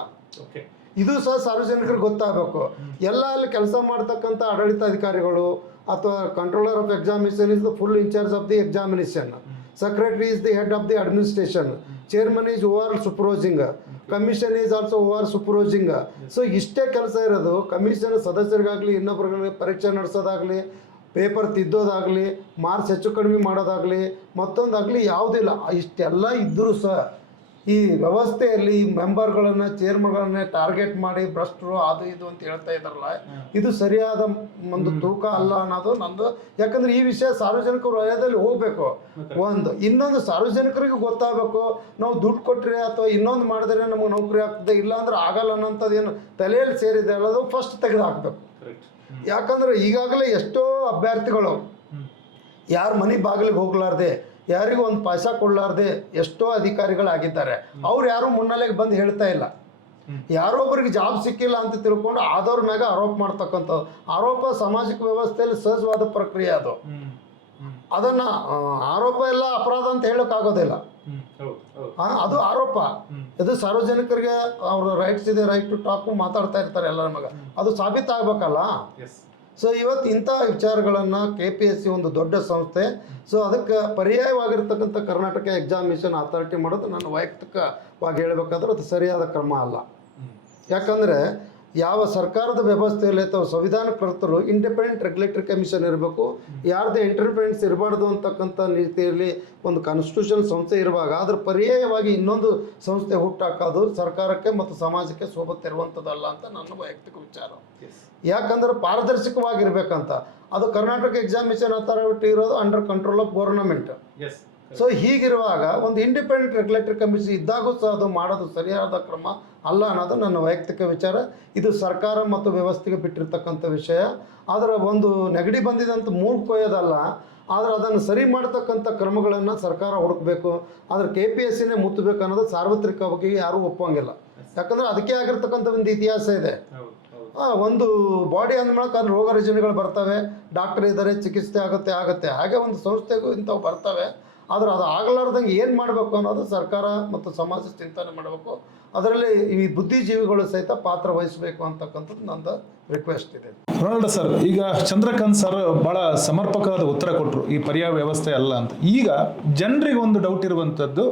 ಇದು ಸಹ ಸಾರ್ವಜನಿಕರಿಗೆ ಗೊತ್ತಾಗಬೇಕು. ಎಲ್ಲ ಅಲ್ಲಿ ಕೆಲಸ ಮಾಡ್ತಕ್ಕಂಥ ಆಡಳಿತಾಧಿಕಾರಿಗಳು ಅಥವಾ controller of examination is the full incharge of the examination. Secretary is the head of the administration. Chairman is overall supervising. Commission is also overall supervising. So ಇಷ್ಟೇ ಕೆಲಸ ಇರೋದು. ಕಮಿಷನ್ ಸದಸ್ಯರಿಗಾಗಲಿ ಇನ್ನೊಬ್ಬರಿಗೆ ಪರೀಕ್ಷೆ ನಡೆಸೋದಾಗಲಿ, ಪೇಪರ್ ತಿದ್ದೋದಾಗಲಿ, ಮಾರ್ಕ್ಸ್ ಹೆಚ್ಚು ಕಡಿಮೆ ಮಾಡೋದಾಗಲಿ, ಮತ್ತೊಂದಾಗಲಿ ಯಾವುದಿಲ್ಲ. ಇಷ್ಟೆಲ್ಲ ಇದ್ದರೂ ಸಹ ಈ ವ್ಯವಸ್ಥೆಯಲ್ಲಿ ಈ ಮೆಂಬರ್ಗಳನ್ನು, ಚೇರ್ಮನ್ಗಳನ್ನೇ ಟಾರ್ಗೆಟ್ ಮಾಡಿ ಭ್ರಷ್ಟರು ಅದು ಇದು ಅಂತ ಹೇಳ್ತಾ ಇದ್ದಾರಲ್ಲ, ಇದು ಸರಿಯಾದ ಒಂದು ತೂಕ ಅಲ್ಲ ಅನ್ನೋದು ನಂದು. ಯಾಕಂದರೆ ಈ ವಿಷಯ ಸಾರ್ವಜನಿಕ ವಲಯದಲ್ಲಿ ಹೋಗಬೇಕು. ಒಂದು ಇನ್ನೊಂದು ಸಾರ್ವಜನಿಕರಿಗೆ ಗೊತ್ತಾಗಬೇಕು. ನಾವು ದುಡ್ಡು ಕೊಟ್ಟರೆ ಅಥವಾ ಇನ್ನೊಂದು ಮಾಡಿದ್ರೆ ನಮಗೆ ನೌಕರಿ ಆಗ್ತದೆ, ಇಲ್ಲ ಅಂದ್ರೆ ಆಗಲ್ಲ ಅನ್ನೋಂಥದ್ದು ಏನು ತಲೆಯಲ್ಲಿ ಸೇರಿದೆ ಅನ್ನೋದು ಫಸ್ಟ್ ತೆಗೆದು ಹಾಕಬೇಕು. ಯಾಕಂದರೆ ಈಗಾಗಲೇ ಎಷ್ಟೋ ಅಭ್ಯರ್ಥಿಗಳು ಯಾರ ಮನೆ ಬಾಗಿಲಿಗೆ ಹೋಗ್ಲಾರ್ದೆ, ಯಾರಿಗೂ ಒಂದು ಪೈಸಾ ಕೊಡಲಾರ್ದೆ ಎಷ್ಟೋ ಅಧಿಕಾರಿಗಳಾಗಿದ್ದಾರೆ. ಅವ್ರು ಯಾರು ಮುನ್ನೆಲೆಗೆ ಬಂದು ಹೇಳ್ತಾ ಇಲ್ಲ. ಯಾರೊಬ್ಬರಿಗೆ ಜಾಬ್ ಸಿಕ್ಕಿಲ್ಲ ಅಂತ ತಿಳ್ಕೊಂಡು ಆದವ್ರ ಮ್ಯಾಗ ಆರೋಪ ಮಾಡ್ತಕ್ಕಂಥದ್ದು. ಆರೋಪ ಸಾಮಾಜಿಕ ವ್ಯವಸ್ಥೆಯಲ್ಲಿ ಸಹಜವಾದ ಪ್ರಕ್ರಿಯೆ ಅದು. ಅದನ್ನ ಆರೋಪ ಎಲ್ಲ ಅಪರಾಧ ಅಂತ ಹೇಳೋಕ್ಕಾಗೋದಿಲ್ಲ. ಅದು ಆರೋಪ. ಇದು ಸಾರ್ವಜನಿಕರಿಗೆ ಅವ್ರ ರೈಟ್ಸ್ ಇದೆ, ರೈಟ್ ಟು ಟಾಕ್ ಮಾತಾಡ್ತಾ ಇರ್ತಾರೆ ಎಲ್ಲರ ಮಗ. ಅದು ಸಾಬೀತಾಗಬೇಕಲ್ಲ. ಸೊ ಇವತ್ತು ಇಂಥ ವಿಚಾರಗಳನ್ನು KPSC ಒಂದು ದೊಡ್ಡ ಸಂಸ್ಥೆ. ಸೊ ಅದಕ್ಕೆ ಪರ್ಯಾಯವಾಗಿರ್ತಕ್ಕಂಥ ಕರ್ನಾಟಕ ಎಕ್ಸಾಮಿನೇಷನ್ ಅಥಾರಿಟಿ ಮಾಡೋದು ನನ್ನ ವೈಯಕ್ತಿಕವಾಗಿ ಹೇಳಬೇಕಾದ್ರೆ ಅದು ಸರಿಯಾದ ಕ್ರಮ ಅಲ್ಲ. ಯಾಕಂದರೆ ಯಾವ ಸರ್ಕಾರದ ವ್ಯವಸ್ಥೆಯಲ್ಲಿ ಅಥವಾ ಸಂವಿಧಾನ ಕರ್ತರು ಇಂಡಿಪೆಂಡೆಂಟ್ ರೆಗ್ಯುಲೇಟರಿ ಕಮಿಷನ್ ಇರಬೇಕು, ಯಾರ್ದೇ ಇಂಟರ್ಫರೆನ್ಸ್ ಇರಬಾರ್ದು ಅಂತಕ್ಕಂಥ ರೀತಿಯಲ್ಲಿ ಒಂದು ಕಾನ್ಸ್ಟಿಟ್ಯೂಷನ್ ಸಂಸ್ಥೆ ಇರುವಾಗ ಅದ್ರ ಪರ್ಯಾಯವಾಗಿ ಇನ್ನೊಂದು ಸಂಸ್ಥೆ ಹುಟ್ಟಾಕೋದು ಸರ್ಕಾರಕ್ಕೆ ಮತ್ತು ಸಮಾಜಕ್ಕೆ ಶೋಭತ್ತಿರುವಂಥದ್ದಲ್ಲ ಅಂತ ನನ್ನ ವೈಯಕ್ತಿಕ ವಿಚಾರ. ಯಾಕಂದ್ರೆ ಪಾರದರ್ಶಕವಾಗಿರ್ಬೇಕಂತ. ಅದು ಕರ್ನಾಟಕ ಎಕ್ಸಾಮಿನೇಷನ್ ಅಥಾರಿಟಿ ಇರೋದು under control of government. So ಹೀಗಿರುವಾಗ ಒಂದು ಇಂಡಿಪೆಂಡೆಂಟ್ ರೆಗ್ಯುಲೇಟರಿ ಕಮಿಷನ್ ಇದ್ದಾಗೂ ಸಹ ಅದು ಮಾಡೋದು ಸರಿಯಾದ ಕ್ರಮ ಅಲ್ಲ ಅನ್ನೋದು ನನ್ನ ವೈಯಕ್ತಿಕ ವಿಚಾರ. ಇದು ಸರ್ಕಾರ ಮತ್ತು ವ್ಯವಸ್ಥೆಗೆ ಬಿಟ್ಟಿರ್ತಕ್ಕಂಥ ವಿಷಯ. ಅದರ ಒಂದು ನೆಗಡಿ ಬಂದಿದಂತ ಮೂಗು ಕೊಯ್ಯೋದಲ್ಲ, ಆದರೆ ಅದನ್ನು ಸರಿ ಮಾಡ್ತಕ್ಕಂಥ ಕ್ರಮಗಳನ್ನು ಸರ್ಕಾರ ಹುಡುಕಬೇಕು. ಆದರೆ KPSCನೇ ಮುತ್ತಬೇಕು ಅನ್ನೋದು ಸಾರ್ವತ್ರಿಕವಾಗಿ ಯಾರೂ ಒಪ್ಪಂಗಿಲ್ಲ. ಯಾಕಂದರೆ ಅದಕ್ಕೆ ಆಗಿರ್ತಕ್ಕಂಥ ಒಂದು ಇತಿಹಾಸ ಇದೆ. ಒಂದು ಬಾಡಿ ಅಂದ್ಮೇಲೆ ಅಲ್ಲಿ ರೋಗ ರುಜಿನಗಳು ಬರ್ತವೆ, ಡಾಕ್ಟರ್ ಇದ್ದಾರೆ, ಚಿಕಿತ್ಸೆ ಆಗುತ್ತೆ. ಹಾಗೆ ಒಂದು ಸಂಸ್ಥೆಗೂ ಇಂಥವು ಬರ್ತವೆ. ಆದರೆ ಅದು ಆಗಲಾರ್ದಂಗೆ ಏನು ಮಾಡಬೇಕು ಅನ್ನೋದು ಸರ್ಕಾರ ಮತ್ತು ಸಮಾಜ ಚಿಂತನೆ ಮಾಡಬೇಕು. ಅದರಲ್ಲಿ ಈ ಬುದ್ಧಿಜೀವಿಗಳು ಸಹಿತ ಪಾತ್ರ ವಹಿಸಬೇಕು ಅಂತಕ್ಕಂಥದ್ದು ನಂದು ರಿಕ್ವೆಸ್ಟ್ ಇದೆ. ರೊನಾಲ್ಡ್ ಸರ್, ಈಗ ಚಂದ್ರಕಾಂತ್ ಸರ್ ಭಾಳ ಸಮರ್ಪಕವಾದ ಉತ್ತರ ಕೊಟ್ಟರು, ಈ ಪರ್ಯಾಯ ವ್ಯವಸ್ಥೆ ಅಲ್ಲ ಅಂತ. ಈಗ ಜನರಿಗೆ ಒಂದು ಡೌಟ್ ಇರುವಂಥದ್ದು,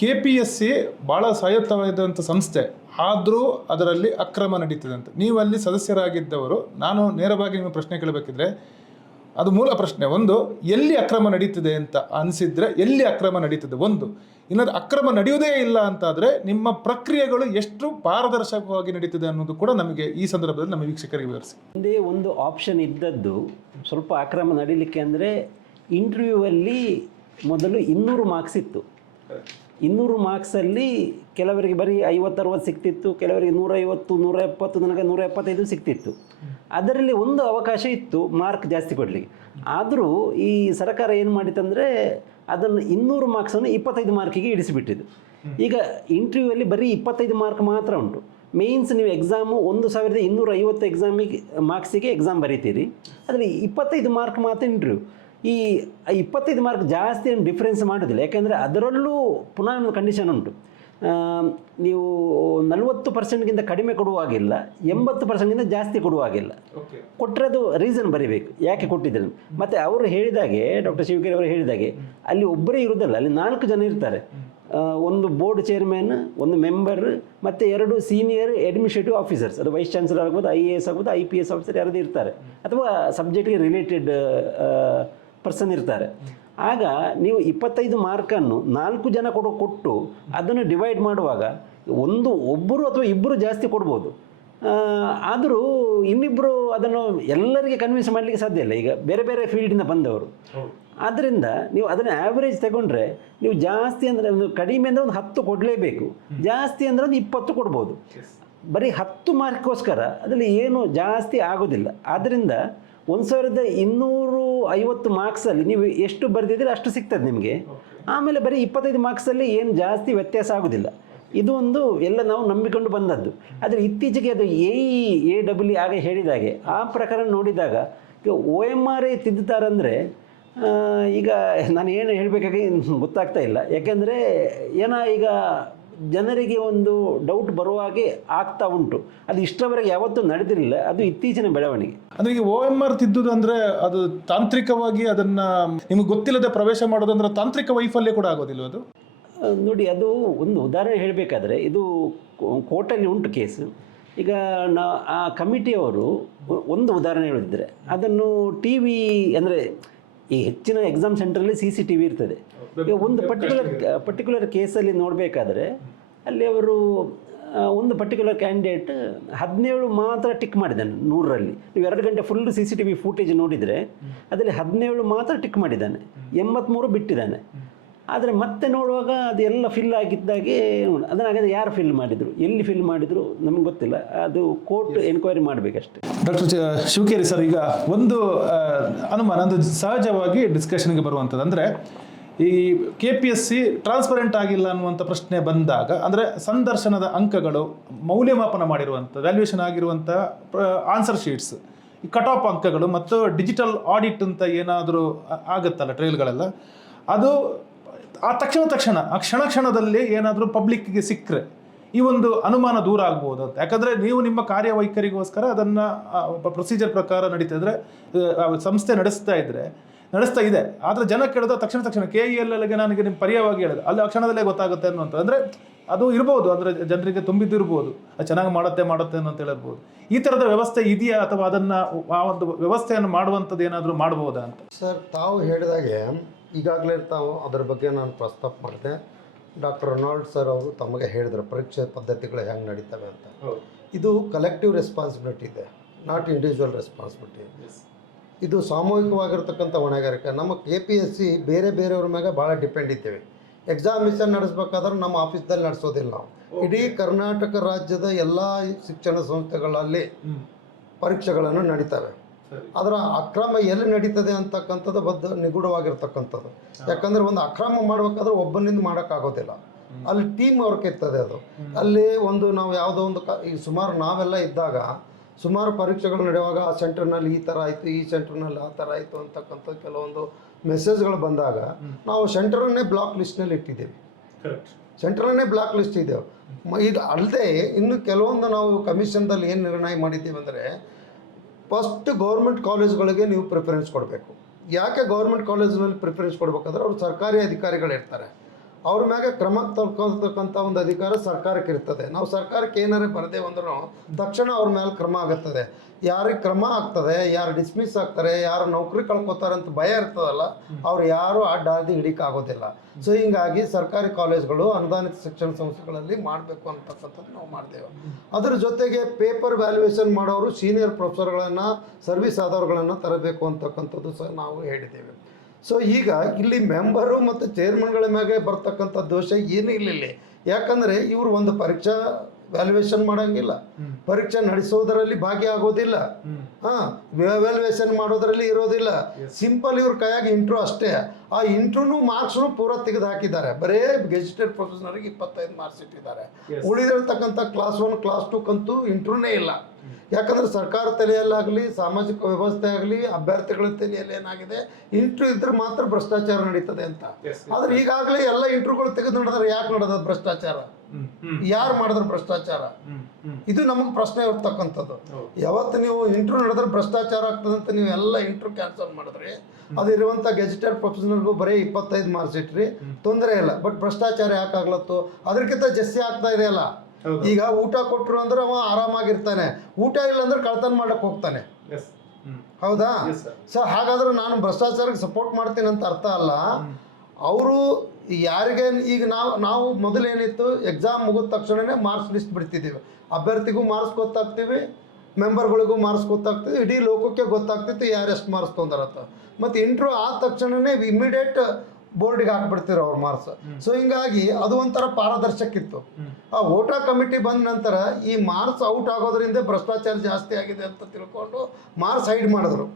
KPSC ಭಾಳ ಸ್ವಾಯತ್ತವಾದಂಥ ಸಂಸ್ಥೆ, ಆದರೂ ಅದರಲ್ಲಿ ಅಕ್ರಮ ನಡೀತದೆ ಅಂತ. ನೀವು ಅಲ್ಲಿ ಸದಸ್ಯರಾಗಿದ್ದವರು. ನಾನು ನೇರವಾಗಿ ನಿಮ್ಮ ಪ್ರಶ್ನೆ ಕೇಳಬೇಕಿದ್ರೆ ಅದು ಮೂಲ ಪ್ರಶ್ನೆ. ಒಂದು, ಎಲ್ಲಿ ಅಕ್ರಮ ನಡೀತಿದೆ ಅಂತ ಅನಿಸಿದರೆ ಎಲ್ಲಿ ಅಕ್ರಮ ನಡೀತದೆ ಒಂದು. ಇನ್ನೊಂದು, ಅಕ್ರಮ ನಡೆಯುವುದೇ ಇಲ್ಲ ಅಂತಾದರೆ ನಿಮ್ಮ ಪ್ರಕ್ರಿಯೆಗಳು ಎಷ್ಟು ಪಾರದರ್ಶಕವಾಗಿ ನಡೀತಿದೆ ಅನ್ನೋದು ಕೂಡ ನಮಗೆ ಈ ಸಂದರ್ಭದಲ್ಲಿ ನಮ್ಮ ವೀಕ್ಷಕರಿಗೆ ವಿವರಿಸಿ. ಒಂದೇ ಒಂದು ಆಪ್ಷನ್ ಇದ್ದದ್ದು ಸ್ವಲ್ಪ ಅಕ್ರಮ ನಡೀಲಿಕ್ಕೆ ಅಂದರೆ, ಇಂಟರ್ವ್ಯೂವಲ್ಲಿ ಮೊದಲು 200 ಮಾರ್ಕ್ಸ್ ಇತ್ತು. 200 ಮಾರ್ಕ್ಸಲ್ಲಿ ಕೆಲವರಿಗೆ ಬರೀ 50-60 ಸಿಗ್ತಿತ್ತು, ಕೆಲವರಿಗೆ 150, 170, ನನಗೆ 175 ಸಿಗ್ತಿತ್ತು. ಅದರಲ್ಲಿ ಒಂದು ಅವಕಾಶ ಇತ್ತು ಮಾರ್ಕ್ ಜಾಸ್ತಿ ಕೊಡಲಿಕ್ಕೆ. ಆದರೂ ಈ ಸರ್ಕಾರ ಏನು ಮಾಡಿತ್ತಂದರೆ ಅದನ್ನು 200 ಮಾರ್ಕ್ಸನ್ನು 25 ಮಾರ್ಕಿಗೆ ಇಡಿಸಿಬಿಟ್ಟಿದ್ದು. ಈಗ ಇಂಟರ್ವ್ಯೂವಲ್ಲಿ ಬರೀ 25 ಮಾರ್ಕ್ ಮಾತ್ರ ಉಂಟು. ಮೇನ್ಸ್ ನೀವು ಎಕ್ಸಾಮು 1250 ಮಾರ್ಕ್ಸಿಗೆ ಎಕ್ಸಾಮ್ ಬರೀತೀರಿ, ಅದರಲ್ಲಿ 25 ಮಾರ್ಕ್ ಮಾತ್ರ ಇಂಟರ್ವ್ಯೂ. ಈ 25 ಮಾರ್ಕ್ ಜಾಸ್ತಿ ಏನು ಡಿಫ್ರೆನ್ಸ್ ಮಾಡೋದಿಲ್ಲ. ಯಾಕೆಂದರೆ ಅದರಲ್ಲೂ ಪುನಃ ಒಂದು ಕಂಡೀಷನ್ ಉಂಟು. ನೀವು 40%ಗಿಂತ ಕಡಿಮೆ ಕೊಡುವಾಗಿಲ್ಲ, 80%ಗಿಂತ ಜಾಸ್ತಿ ಕೊಡುವಾಗಿಲ್ಲ. ಕೊಟ್ಟರೆ ಅದು ರೀಸನ್ ಬರೀಬೇಕು, ಯಾಕೆ ಕೊಟ್ಟಿದ್ದಾರೆ. ಮತ್ತು ಅವರು ಹೇಳಿದಾಗೆ, ಡಾಕ್ಟರ್ ಶಿವಕೇರಿ ಅವರು ಹೇಳಿದಾಗೆ, ಅಲ್ಲಿ ಒಬ್ಬರೇ ಇರೋದಲ್ಲ, ಅಲ್ಲಿ 4 ಜನ ಇರ್ತಾರೆ. ಒಂದು ಬೋರ್ಡ್ ಚೇರ್ಮನ್, ಒಂದು ಮೆಂಬರ್, ಮತ್ತು 2 ಸೀನಿಯರ್ ಅಡ್ಮಿನಿಸ್ಟ್ರೇಟಿವ್ ಆಫೀಸರ್ಸ್. ಅದು ವೈಸ್ ಚಾನ್ಸಲರ್ ಆಗ್ಬೋದು, IAS ಆಗ್ಬೋದು, IPS ಆಫೀಸರ್ ಯಾರಾದರೂ ಇರ್ತಾರೆ, ಅಥವಾ ಸಬ್ಜೆಕ್ಟ್ಗೆ ರಿಲೇಟೆಡ್ ಪರ್ಸನ್ ಇರ್ತಾರೆ. ಆಗ ನೀವು 25 ಮಾರ್ಕನ್ನು 4 ಜನ ಕೊಟ್ಟು ಅದನ್ನು ಡಿವೈಡ್ ಮಾಡುವಾಗ ಒಬ್ಬರು ಅಥವಾ ಇಬ್ಬರು ಜಾಸ್ತಿ ಕೊಡ್ಬೋದು. ಆದರೂ ಇನ್ನಿಬ್ಬರು ಅದನ್ನು ಎಲ್ಲರಿಗೆ ಕನ್ವಿನ್ಸ್ ಮಾಡಲಿಕ್ಕೆ ಸಾಧ್ಯ ಇಲ್ಲ. ಈಗ ಬೇರೆ ಬೇರೆ ಫೀಲ್ಡಿಂದ ಬಂದವರು. ಆದ್ದರಿಂದ ನೀವು ಅದನ್ನು ಆ್ಯಾವ್ರೇಜ್ ತಗೊಂಡ್ರೆ ನೀವು ಜಾಸ್ತಿ ಅಂದರೆ ಒಂದು ಕಡಿಮೆ ಅಂದರೆ ಒಂದು 10 ಕೊಡಲೇಬೇಕು, ಜಾಸ್ತಿ ಅಂದರೆ ಒಂದು 20 ಕೊಡ್ಬೋದು. ಬರೀ 10 ಮಾರ್ಕ್ಗೋಸ್ಕರ ಅದರಲ್ಲಿ ಏನು ಜಾಸ್ತಿ ಆಗೋದಿಲ್ಲ. ಆದ್ದರಿಂದ 1250 ಮಾರ್ಕ್ಸಲ್ಲಿ ನೀವು ಎಷ್ಟು ಬರೆದಿದ್ದೀರಿ ಅಷ್ಟು ಸಿಗ್ತದೆ ನಿಮಗೆ. ಆಮೇಲೆ ಬರೀ 25 ಮಾರ್ಕ್ಸಲ್ಲಿ ಏನು ಜಾಸ್ತಿ ವ್ಯತ್ಯಾಸ ಆಗೋದಿಲ್ಲ. ಇದು ಒಂದು ಎಲ್ಲ ನಾವು ನಂಬಿಕೊಂಡು ಬಂದದ್ದು. ಆದರೆ ಇತ್ತೀಚೆಗೆ ಅದು AEAEE ಆಗ ಹೇಳಿದಾಗೆ ಆ ಪ್ರಕಾರ ನೋಡಿದಾಗ ಈಗ OMR ತಿದ್ದುತ್ತಾರಂದರೆ ಈಗ ನಾನು ಏನು ಹೇಳಬೇಕಾಗಿ ಗೊತ್ತಾಗ್ತಾ ಇಲ್ಲ. ಯಾಕೆಂದರೆ ಈಗ ಜನರಿಗೆ ಒಂದು ಡೌಟ್ ಬರುವ ಹಾಗೆ ಆಗ್ತಾ ಉಂಟು. ಅದು ಇಷ್ಟರವರೆಗೆ ಯಾವತ್ತೂ ನಡೆದಿರಲಿಲ್ಲ, ಅದು ಇತ್ತೀಚಿನ ಬೆಳವಣಿಗೆ. ಅಂದರೆ ಈಗ OMR ತಿದ್ದುದು ಅಂದರೆ ಅದು ತಾಂತ್ರಿಕವಾಗಿ ಅದನ್ನು ನಿಮಗೆ ಗೊತ್ತಿಲ್ಲದೆ ಪ್ರವೇಶ ಮಾಡೋದಂದ್ರೆ ತಾಂತ್ರಿಕ ವೈಫಲ್ಯ ಕೂಡ ಆಗೋದಿಲ್ಲ ಅದು? ನೋಡಿ, ಅದು ಒಂದು ಉದಾಹರಣೆ ಹೇಳಬೇಕಾದ್ರೆ ಇದು ಕೋರ್ಟಲ್ಲಿ ಉಂಟು ಕೇಸು. ಈಗ ಆ ಕಮಿಟಿಯವರು ಒಂದು ಉದಾಹರಣೆ ಹೇಳಿದರೆ ಅದನ್ನು TV ಅಂದರೆ ಈ ಹೆಚ್ಚಿನ ಎಕ್ಸಾಮ್ ಸೆಂಟ್ರಲ್ಲಿ CCTV ಇರ್ತದೆ. ಈಗ ಒಂದು ಪರ್ಟಿಕ್ಯುಲರ್ ಕೇಸಲ್ಲಿ ನೋಡಬೇಕಾದ್ರೆ ಅಲ್ಲಿ ಅವರು ಒಂದು ಪರ್ಟಿಕ್ಯುಲರ್ ಕ್ಯಾಂಡಿಡೇಟ್ 17 ಮಾತ್ರ ಟಿಕ್ ಮಾಡಿದ್ದಾನೆ 100ರಲ್ಲಿ. ನೀವು 2 ಗಂಟೆ ಫುಲ್ CCTV ಫೂಟೇಜ್ ನೋಡಿದರೆ ಅದರಲ್ಲಿ 17 ಮಾತ್ರ ಟಿಕ್ ಮಾಡಿದ್ದಾನೆ, 83 ಬಿಟ್ಟಿದ್ದಾನೆ. ಆದರೆ ಮತ್ತೆ ನೋಡುವಾಗ ಅದು ಎಲ್ಲ ಫಿಲ್ ಆಗಿದ್ದಾಗೆ ಅದನ್ನು ಹಾಗಾದರೆ ಯಾರು ಫಿಲ್ ಮಾಡಿದರು, ಎಲ್ಲಿ ಫಿಲ್ ಮಾಡಿದರು ನಮ್ಗೆ ಗೊತ್ತಿಲ್ಲ. ಅದು ಕೋರ್ಟ್ ಎನ್ಕ್ವೈರಿ ಮಾಡಬೇಕಷ್ಟೇ. ಡಾಕ್ಟರ್ ಶಿವಕೇರಿ ಸರ್, ಈಗ ಒಂದು ಅನುಮಾನ ಅದು ಸಹಜವಾಗಿ ಡಿಸ್ಕಷನ್ಗೆ ಬರುವಂಥದ್ದು, ಅಂದರೆ ಈ KPSC ಟ್ರಾನ್ಸ್ಪರೆಂಟ್ ಆಗಿಲ್ಲ ಅನ್ನುವಂಥ ಪ್ರಶ್ನೆ ಬಂದಾಗ, ಅಂದರೆ ಸಂದರ್ಶನದ ಅಂಕಗಳು ಮೌಲ್ಯಮಾಪನ ಮಾಡಿರುವಂಥ ವ್ಯಾಲ್ಯೂಯೇಷನ್ ಆಗಿರುವಂಥ ಆನ್ಸರ್ ಶೀಟ್ಸ್, ಈ ಕಟ್ ಆಫ್ ಅಂಕಗಳು ಮತ್ತು ಡಿಜಿಟಲ್ ಆಡಿಟ್ ಅಂತ ಏನಾದರೂ ಆಗುತ್ತಲ್ಲ ಟ್ರಯಲ್ಗಳೆಲ್ಲ, ಅದು ಆ ಕ್ಷಣದಲ್ಲಿ ಏನಾದರೂ ಪಬ್ಲಿಕ್ಗೆ ಸಿಕ್ಕರೆ ಈ ಒಂದು ಅನುಮಾನ ದೂರ ಆಗ್ಬೋದು ಅಂತ. ಯಾಕಂದರೆ ನೀವು ನಿಮ್ಮ ಕಾರ್ಯವೈಖರಿಗೋಸ್ಕರ ಅದನ್ನು ಪ್ರೊಸೀಜರ್ ಪ್ರಕಾರ ನಡೀತಿದ್ರೆ ಸಂಸ್ಥೆ ನಡೆಸ್ತಾ ಇದೆ. ಆದರೆ ಜನ ಕೇಳಿದ ತಕ್ಷಣ KELLಗೆ ನನಗೆ ನಿಮ್ಮ ಪರ್ಯಾಯವಾಗಿ ಹೇಳಿದೆ ಅಲ್ಲಿ ಆ ಕ್ಷಣದಲ್ಲೇ ಗೊತ್ತಾಗುತ್ತೆ ಅನ್ನುವಂಥ, ಅಂದರೆ ಅದು ಇರ್ಬೋದು, ಅಂದರೆ ಜನರಿಗೆ ತುಂಬಿದ್ದಿರ್ಬೋದು, ಅದು ಚೆನ್ನಾಗಿ ಮಾಡುತ್ತೆ ಅಂತ ಹೇಳಿರ್ಬೋದು. ಈ ಥರದ ವ್ಯವಸ್ಥೆ ಇದೆಯಾ, ಅಥವಾ ಅದನ್ನು ಆ ಒಂದು ವ್ಯವಸ್ಥೆಯನ್ನು ಮಾಡುವಂಥದ್ದು ಏನಾದರೂ ಮಾಡ್ಬೋದಾ ಅಂತ? ಸರ್, ತಾವು ಹೇಳಿದಾಗೆ ಈಗಾಗಲೇ ತಾವು ಅದರ ಬಗ್ಗೆ ನಾನು ಪ್ರಸ್ತಾಪ ಮಾಡಿದೆ. ಡಾಕ್ಟರ್ ರೊನಾಲ್ಡ್ ಸರ್ ಅವರು ತಮಗೆ ಹೇಳಿದ್ರು ಪರೀಕ್ಷೆ ಪದ್ಧತಿಗಳು ಹೆಂಗೆ ನಡೀತವೆ ಅಂತ. ಇದು ಕಲೆಕ್ಟಿವ್ ರೆಸ್ಪಾನ್ಸಿಬಿಲಿಟಿ ಇದೆ, ನಾಟ್ ಇಂಡಿವಿಜುವಲ್ ರೆಸ್ಪಾನ್ಸಿಬಿಲಿಟಿ. ಇದು ಸಾಮೂಹಿಕವಾಗಿರ್ತಕ್ಕಂಥ ಹೊಣೆಗಾರಿಕೆ. ನಮ್ಮ KPSC ಬೇರೆಯವ್ರ ಮ್ಯಾಗೆ ಭಾಳ ಡಿಪೆಂಡ್ ಇದ್ದೇವೆ. ಎಕ್ಸಾಮಿನೇಷನ್ ನಡೆಸ್ಬೇಕಾದ್ರೆ ನಮ್ಮ ಆಫೀಸ್ದಲ್ಲಿ ನಡೆಸೋದಿಲ್ಲ ನಾವು. ಇಡೀ ಕರ್ನಾಟಕ ರಾಜ್ಯದ ಎಲ್ಲ ಶಿಕ್ಷಣ ಸಂಸ್ಥೆಗಳಲ್ಲಿ ಪರೀಕ್ಷೆಗಳನ್ನು ನಡೀತವೆ. ಅದರ ಅಕ್ರಮ ಎಲ್ಲಿ ನಡೀತದೆ ಅಂತಕ್ಕಂಥದ್ದು ನಿಗೂಢವಾಗಿರ್ತಕ್ಕಂಥದ್ದು. ಯಾಕಂದರೆ ಒಂದು ಅಕ್ರಮ ಮಾಡಬೇಕಾದ್ರೆ ಒಬ್ಬನಿಂದ ಮಾಡೋಕ್ಕಾಗೋದಿಲ್ಲ, ಅಲ್ಲಿ ಟೀಮ್ ವರ್ಕ್ ಇರ್ತದೆ. ಅದು ಅಲ್ಲಿ ನಾವು ಯಾವುದೋ ಒಂದು ಈಗ ಸುಮಾರು ನಾವೆಲ್ಲ ಇದ್ದಾಗ ಸುಮಾರು ಪರೀಕ್ಷೆಗಳು ನಡೆಯುವಾಗ ಆ ಸೆಂಟರ್ನಲ್ಲಿ ಈ ಥರ ಆಯಿತು, ಈ ಸೆಂಟರ್ನಲ್ಲಿ ಆ ಥರ ಆಯಿತು ಅಂತಕ್ಕಂಥ ಕೆಲವೊಂದು ಮೆಸೇಜ್ಗಳು ಬಂದಾಗ ನಾವು ಸೆಂಟರನ್ನೇ ಬ್ಲಾಕ್ ಲಿಸ್ಟ್ನಲ್ಲಿ ಇಟ್ಟಿದ್ದೇವೆ. ಸೆಂಟರನ್ನೇ ಬ್ಲಾಕ್ ಲಿಸ್ಟ್ ಇದ್ದೇವೆ. ಇದು ಅಲ್ಲದೆ ಇನ್ನು ಕೆಲವೊಂದು ನಾವು ಕಮಿಷನ್ದಲ್ಲಿ ಏನು ನಿರ್ಣಯ ಮಾಡಿದ್ದೀವಿ ಅಂದರೆ, ಫಸ್ಟ್ ಗೌರ್ಮೆಂಟ್ ಕಾಲೇಜ್ಗಳಿಗೆ ನೀವು ಪ್ರಿಫರೆನ್ಸ್ ಕೊಡಬೇಕು. ಯಾಕೆ ಗೌರ್ಮೆಂಟ್ ಕಾಲೇಜ್ನಲ್ಲಿ ಪ್ರಿಫರೆನ್ಸ್ ಕೊಡಬೇಕಾದ್ರೆ ಅವರು ಸರ್ಕಾರಿ ಅಧಿಕಾರಿಗಳಿರ್ತಾರೆ, ಅವ್ರ ಮ್ಯಾಗೆ ಕ್ರಮ ತಗೊಳ್ತಕ್ಕಂಥ ಒಂದು ಅಧಿಕಾರ ಸರ್ಕಾರಕ್ಕೆ ಇರ್ತದೆ. ನಾವು ಸರ್ಕಾರಕ್ಕೆ ಏನಾರೇ ಬರದೇವಂದ್ರೂ ತಕ್ಷಣ ಅವ್ರ ಮೇಲೆ ಕ್ರಮ ಆಗುತ್ತದೆ. ಯಾರಿಗೆ ಕ್ರಮ ಆಗ್ತದೆ, ಯಾರು ಡಿಸ್ಮಿಸ್ ಆಗ್ತಾರೆ, ಯಾರು ನೌಕರಿ ಕಳ್ಕೊತಾರೆ ಅಂತ ಭಯ ಇರ್ತದಲ್ಲ, ಅವ್ರು ಯಾರು ಅಡ್ಡಾದಿ ಹಿಡಿಕಾಗೋದಿಲ್ಲ. ಸೊ ಹಿಂಗಾಗಿ ಸರ್ಕಾರಿ ಕಾಲೇಜ್ಗಳು ಅನುದಾನಿತ ಶಿಕ್ಷಣ ಸಂಸ್ಥೆಗಳಲ್ಲಿ ಮಾಡಬೇಕು ಅಂತಕ್ಕಂಥದ್ದು ನಾವು ಮಾಡ್ತೇವೆ. ಅದರ ಜೊತೆಗೆ ಪೇಪರ್ ವ್ಯಾಲ್ಯೂಯೇಷನ್ ಮಾಡೋರು ಸೀನಿಯರ್ ಪ್ರೊಫೆಸರ್ಗಳನ್ನು, ಸರ್ವಿಸ್ ಆದವ್ರುಗಳನ್ನು ತರಬೇಕು ಅಂತಕ್ಕಂಥದ್ದು ಸಹ ನಾವು ಹೇಳಿದ್ದೇವೆ. ಸೊ ಈಗ ಇಲ್ಲಿ ಮೆಂಬರು ಮತ್ತು ಚೇರ್ಮನ್ಗಳ ಮ್ಯಾಗೆ ಬರ್ತಕ್ಕಂಥ ದೋಷ ಏನೂ ಇಲ್ಲ. ಯಾಕಂದರೆ ಇವರು ಒಂದು ಪರೀಕ್ಷಾ ವ್ಯಾಲ್ಯೂಯೇಷನ್ ಮಾಡೋಂಗಿಲ್ಲ, ಪರೀಕ್ಷೆ ನಡೆಸೋದರಲ್ಲಿ ಭಾಗಿಯಾಗೋದಿಲ್ಲ, ವ್ಯಾಲ್ಯೂಯೇಷನ್ ಮಾಡೋದರಲ್ಲಿ ಇರೋದಿಲ್ಲ. ಸಿಂಪಲ್ ಇವ್ರ ಕೈಯಾಗಿ ಇಂಟ್ರೂ ಅಷ್ಟೇ. ಆ ಇಂಟ್ರೂ ಮಾರ್ಕ್ಸ್ನು ಪೂರ ತೆಗೆದು ಹಾಕಿದ್ದಾರೆ. ಬರೇ ಗೆಜೆಟೆಡ್ ಪ್ರೊಫೆಷನರಿಗೆ 25 ಮಾರ್ಕ್ಸ್ ಇಟ್ಟಿದ್ದಾರೆ. ಉಳಿದಿರ್ತಕ್ಕಂಥ ಕ್ಲಾಸ್ 1 ಕ್ಲಾಸ್ 2 ಕಂತೂ ಇಂಟ್ರೂನೇ ಇಲ್ಲ. ಯಾಕಂದರೆ ಸರ್ಕಾರ ತಲೆಯಲ್ಲಾಗಲಿ, ಸಾಮಾಜಿಕ ವ್ಯವಸ್ಥೆ ಆಗಲಿ, ಅಭ್ಯರ್ಥಿಗಳ ತಲೆಯಲ್ಲಿ ಏನಾಗಿದೆ, ಇಂಟ್ರೂ ಇದ್ರೆ ಮಾತ್ರ ಭ್ರಷ್ಟಾಚಾರ ನಡೀತದೆ ಅಂತ. ಆದ್ರೆ ಈಗಾಗಲೇ ಎಲ್ಲ ಇಂಟ್ರೂಗಳು ತೆಗೆದು ನಡೆದ್ರೆ ಯಾಕೆ ನಡೆದ ಭ್ರಷ್ಟಾಚಾರ, ಯಾರು ಮಾಡಿದ್ರೆ ಭ್ರಷ್ಟಾಚಾರ? ಇದು ನಮಗೆ ಪ್ರಶ್ನೆ ಇರ್ತಕ್ಕಂಥದ್ದು. ಯಾವತ್ತು ನೀವು ಇಂಟ್ರೂ ನಡೆದ್ರೆ ಭ್ರಷ್ಟಾಚಾರ ಆಗ್ತದೆ ಅಂತ ನೀವು ಎಲ್ಲ ಇಂಟ್ರೂ ಕ್ಯಾನ್ಸಲ್ ಮಾಡಿದ್ರಿ, ಅದಿರುವಂಥ ಗೆಜೆಟೆಡ್ ಪ್ರೊಫೆಷನಲ್ಗೂ ಬರೀ 25 ಮಾರ್ಕ್ಸ್ ಇಟ್ರಿ, ತೊಂದರೆ ಇಲ್ಲ. ಬಟ್ ಭ್ರಷ್ಟಾಚಾರ ಯಾಕಾಗ್ಲತ್ತು? ಅದಕ್ಕಿಂತ ಜಾಸ್ತಿ ಆಗ್ತಾ ಇದೆಯಲ್ಲ. ಈಗ ಊಟ ಕೊಟ್ಟರು ಅಂದ್ರೆ ಅವ ಆರಾಮಾಗಿರ್ತಾನೆ, ಊಟ ಇಲ್ಲ ಅಂದ್ರೆ ಕಳ್ತನ ಮಾಡಕ್ಕೆ ಹೋಗ್ತಾನೆ. ಹೌದಾ? ಸೊ ಹಾಗಾದ್ರೆ ನಾನು ಭ್ರಷ್ಟಾಚಾರಕ್ಕೆ ಸಪೋರ್ಟ್ ಮಾಡ್ತೀನಿ ಅಂತ ಅರ್ಥ ಅಲ್ಲ. ಅವರು ಯಾರಿಗೆ ಈಗ ನಾವು ಮೊದಲೇನಿತ್ತು, ಎಕ್ಸಾಮ್ ಮುಗಿದ ತಕ್ಷಣವೇ ಮಾರ್ಕ್ಸ್ ಲಿಸ್ಟ್ ಬಿಡ್ತಿದ್ದೀವಿ. ಅಭ್ಯರ್ಥಿಗೂ ಮಾರ್ಕ್ಸ್ ಗೊತ್ತಾಗ್ತೀವಿ, ಮೆಂಬರ್ಗಳಿಗೂ ಮಾರ್ಕ್ಸ್ ಗೊತ್ತಾಗ್ತಿದ್ವಿ, ಇಡೀ ಲೋಕಕ್ಕೆ ಗೊತ್ತಾಗ್ತಿತ್ತು ಯಾರು ಎಷ್ಟು ಮಾರ್ಕ್ಸ್ ತೊಂದರತ್ತ. ಮತ್ತು ಇಂಟ್ರೂ ಆದ ತಕ್ಷಣವೇ ಇಮಿಡಿಯೇಟ್ ಬೋರ್ಡಿಗೆ ಹಾಕ್ಬಿಡ್ತಿರೋ ಅವ್ರ ಮಾರ್ಕ್ಸ್. ಸೊ ಹಿಂಗಾಗಿ ಅದು ಒಂಥರ ಪಾರದರ್ಶಕಿತ್ತು. ಆ ವೋಟಾ ಕಮಿಟಿ ಬಂದ ನಂತರ ಈ ಮಾರ್ಕ್ಸ್ ಔಟ್ ಆಗೋದ್ರಿಂದ ಭ್ರಷ್ಟಾಚಾರ ಜಾಸ್ತಿ ಆಗಿದೆ ಅಂತ ತಿಳ್ಕೊಂಡು ಮಾರ್ಕ್ಸ್ ಹೈಡ್ ಮಾಡಿದ್ರು.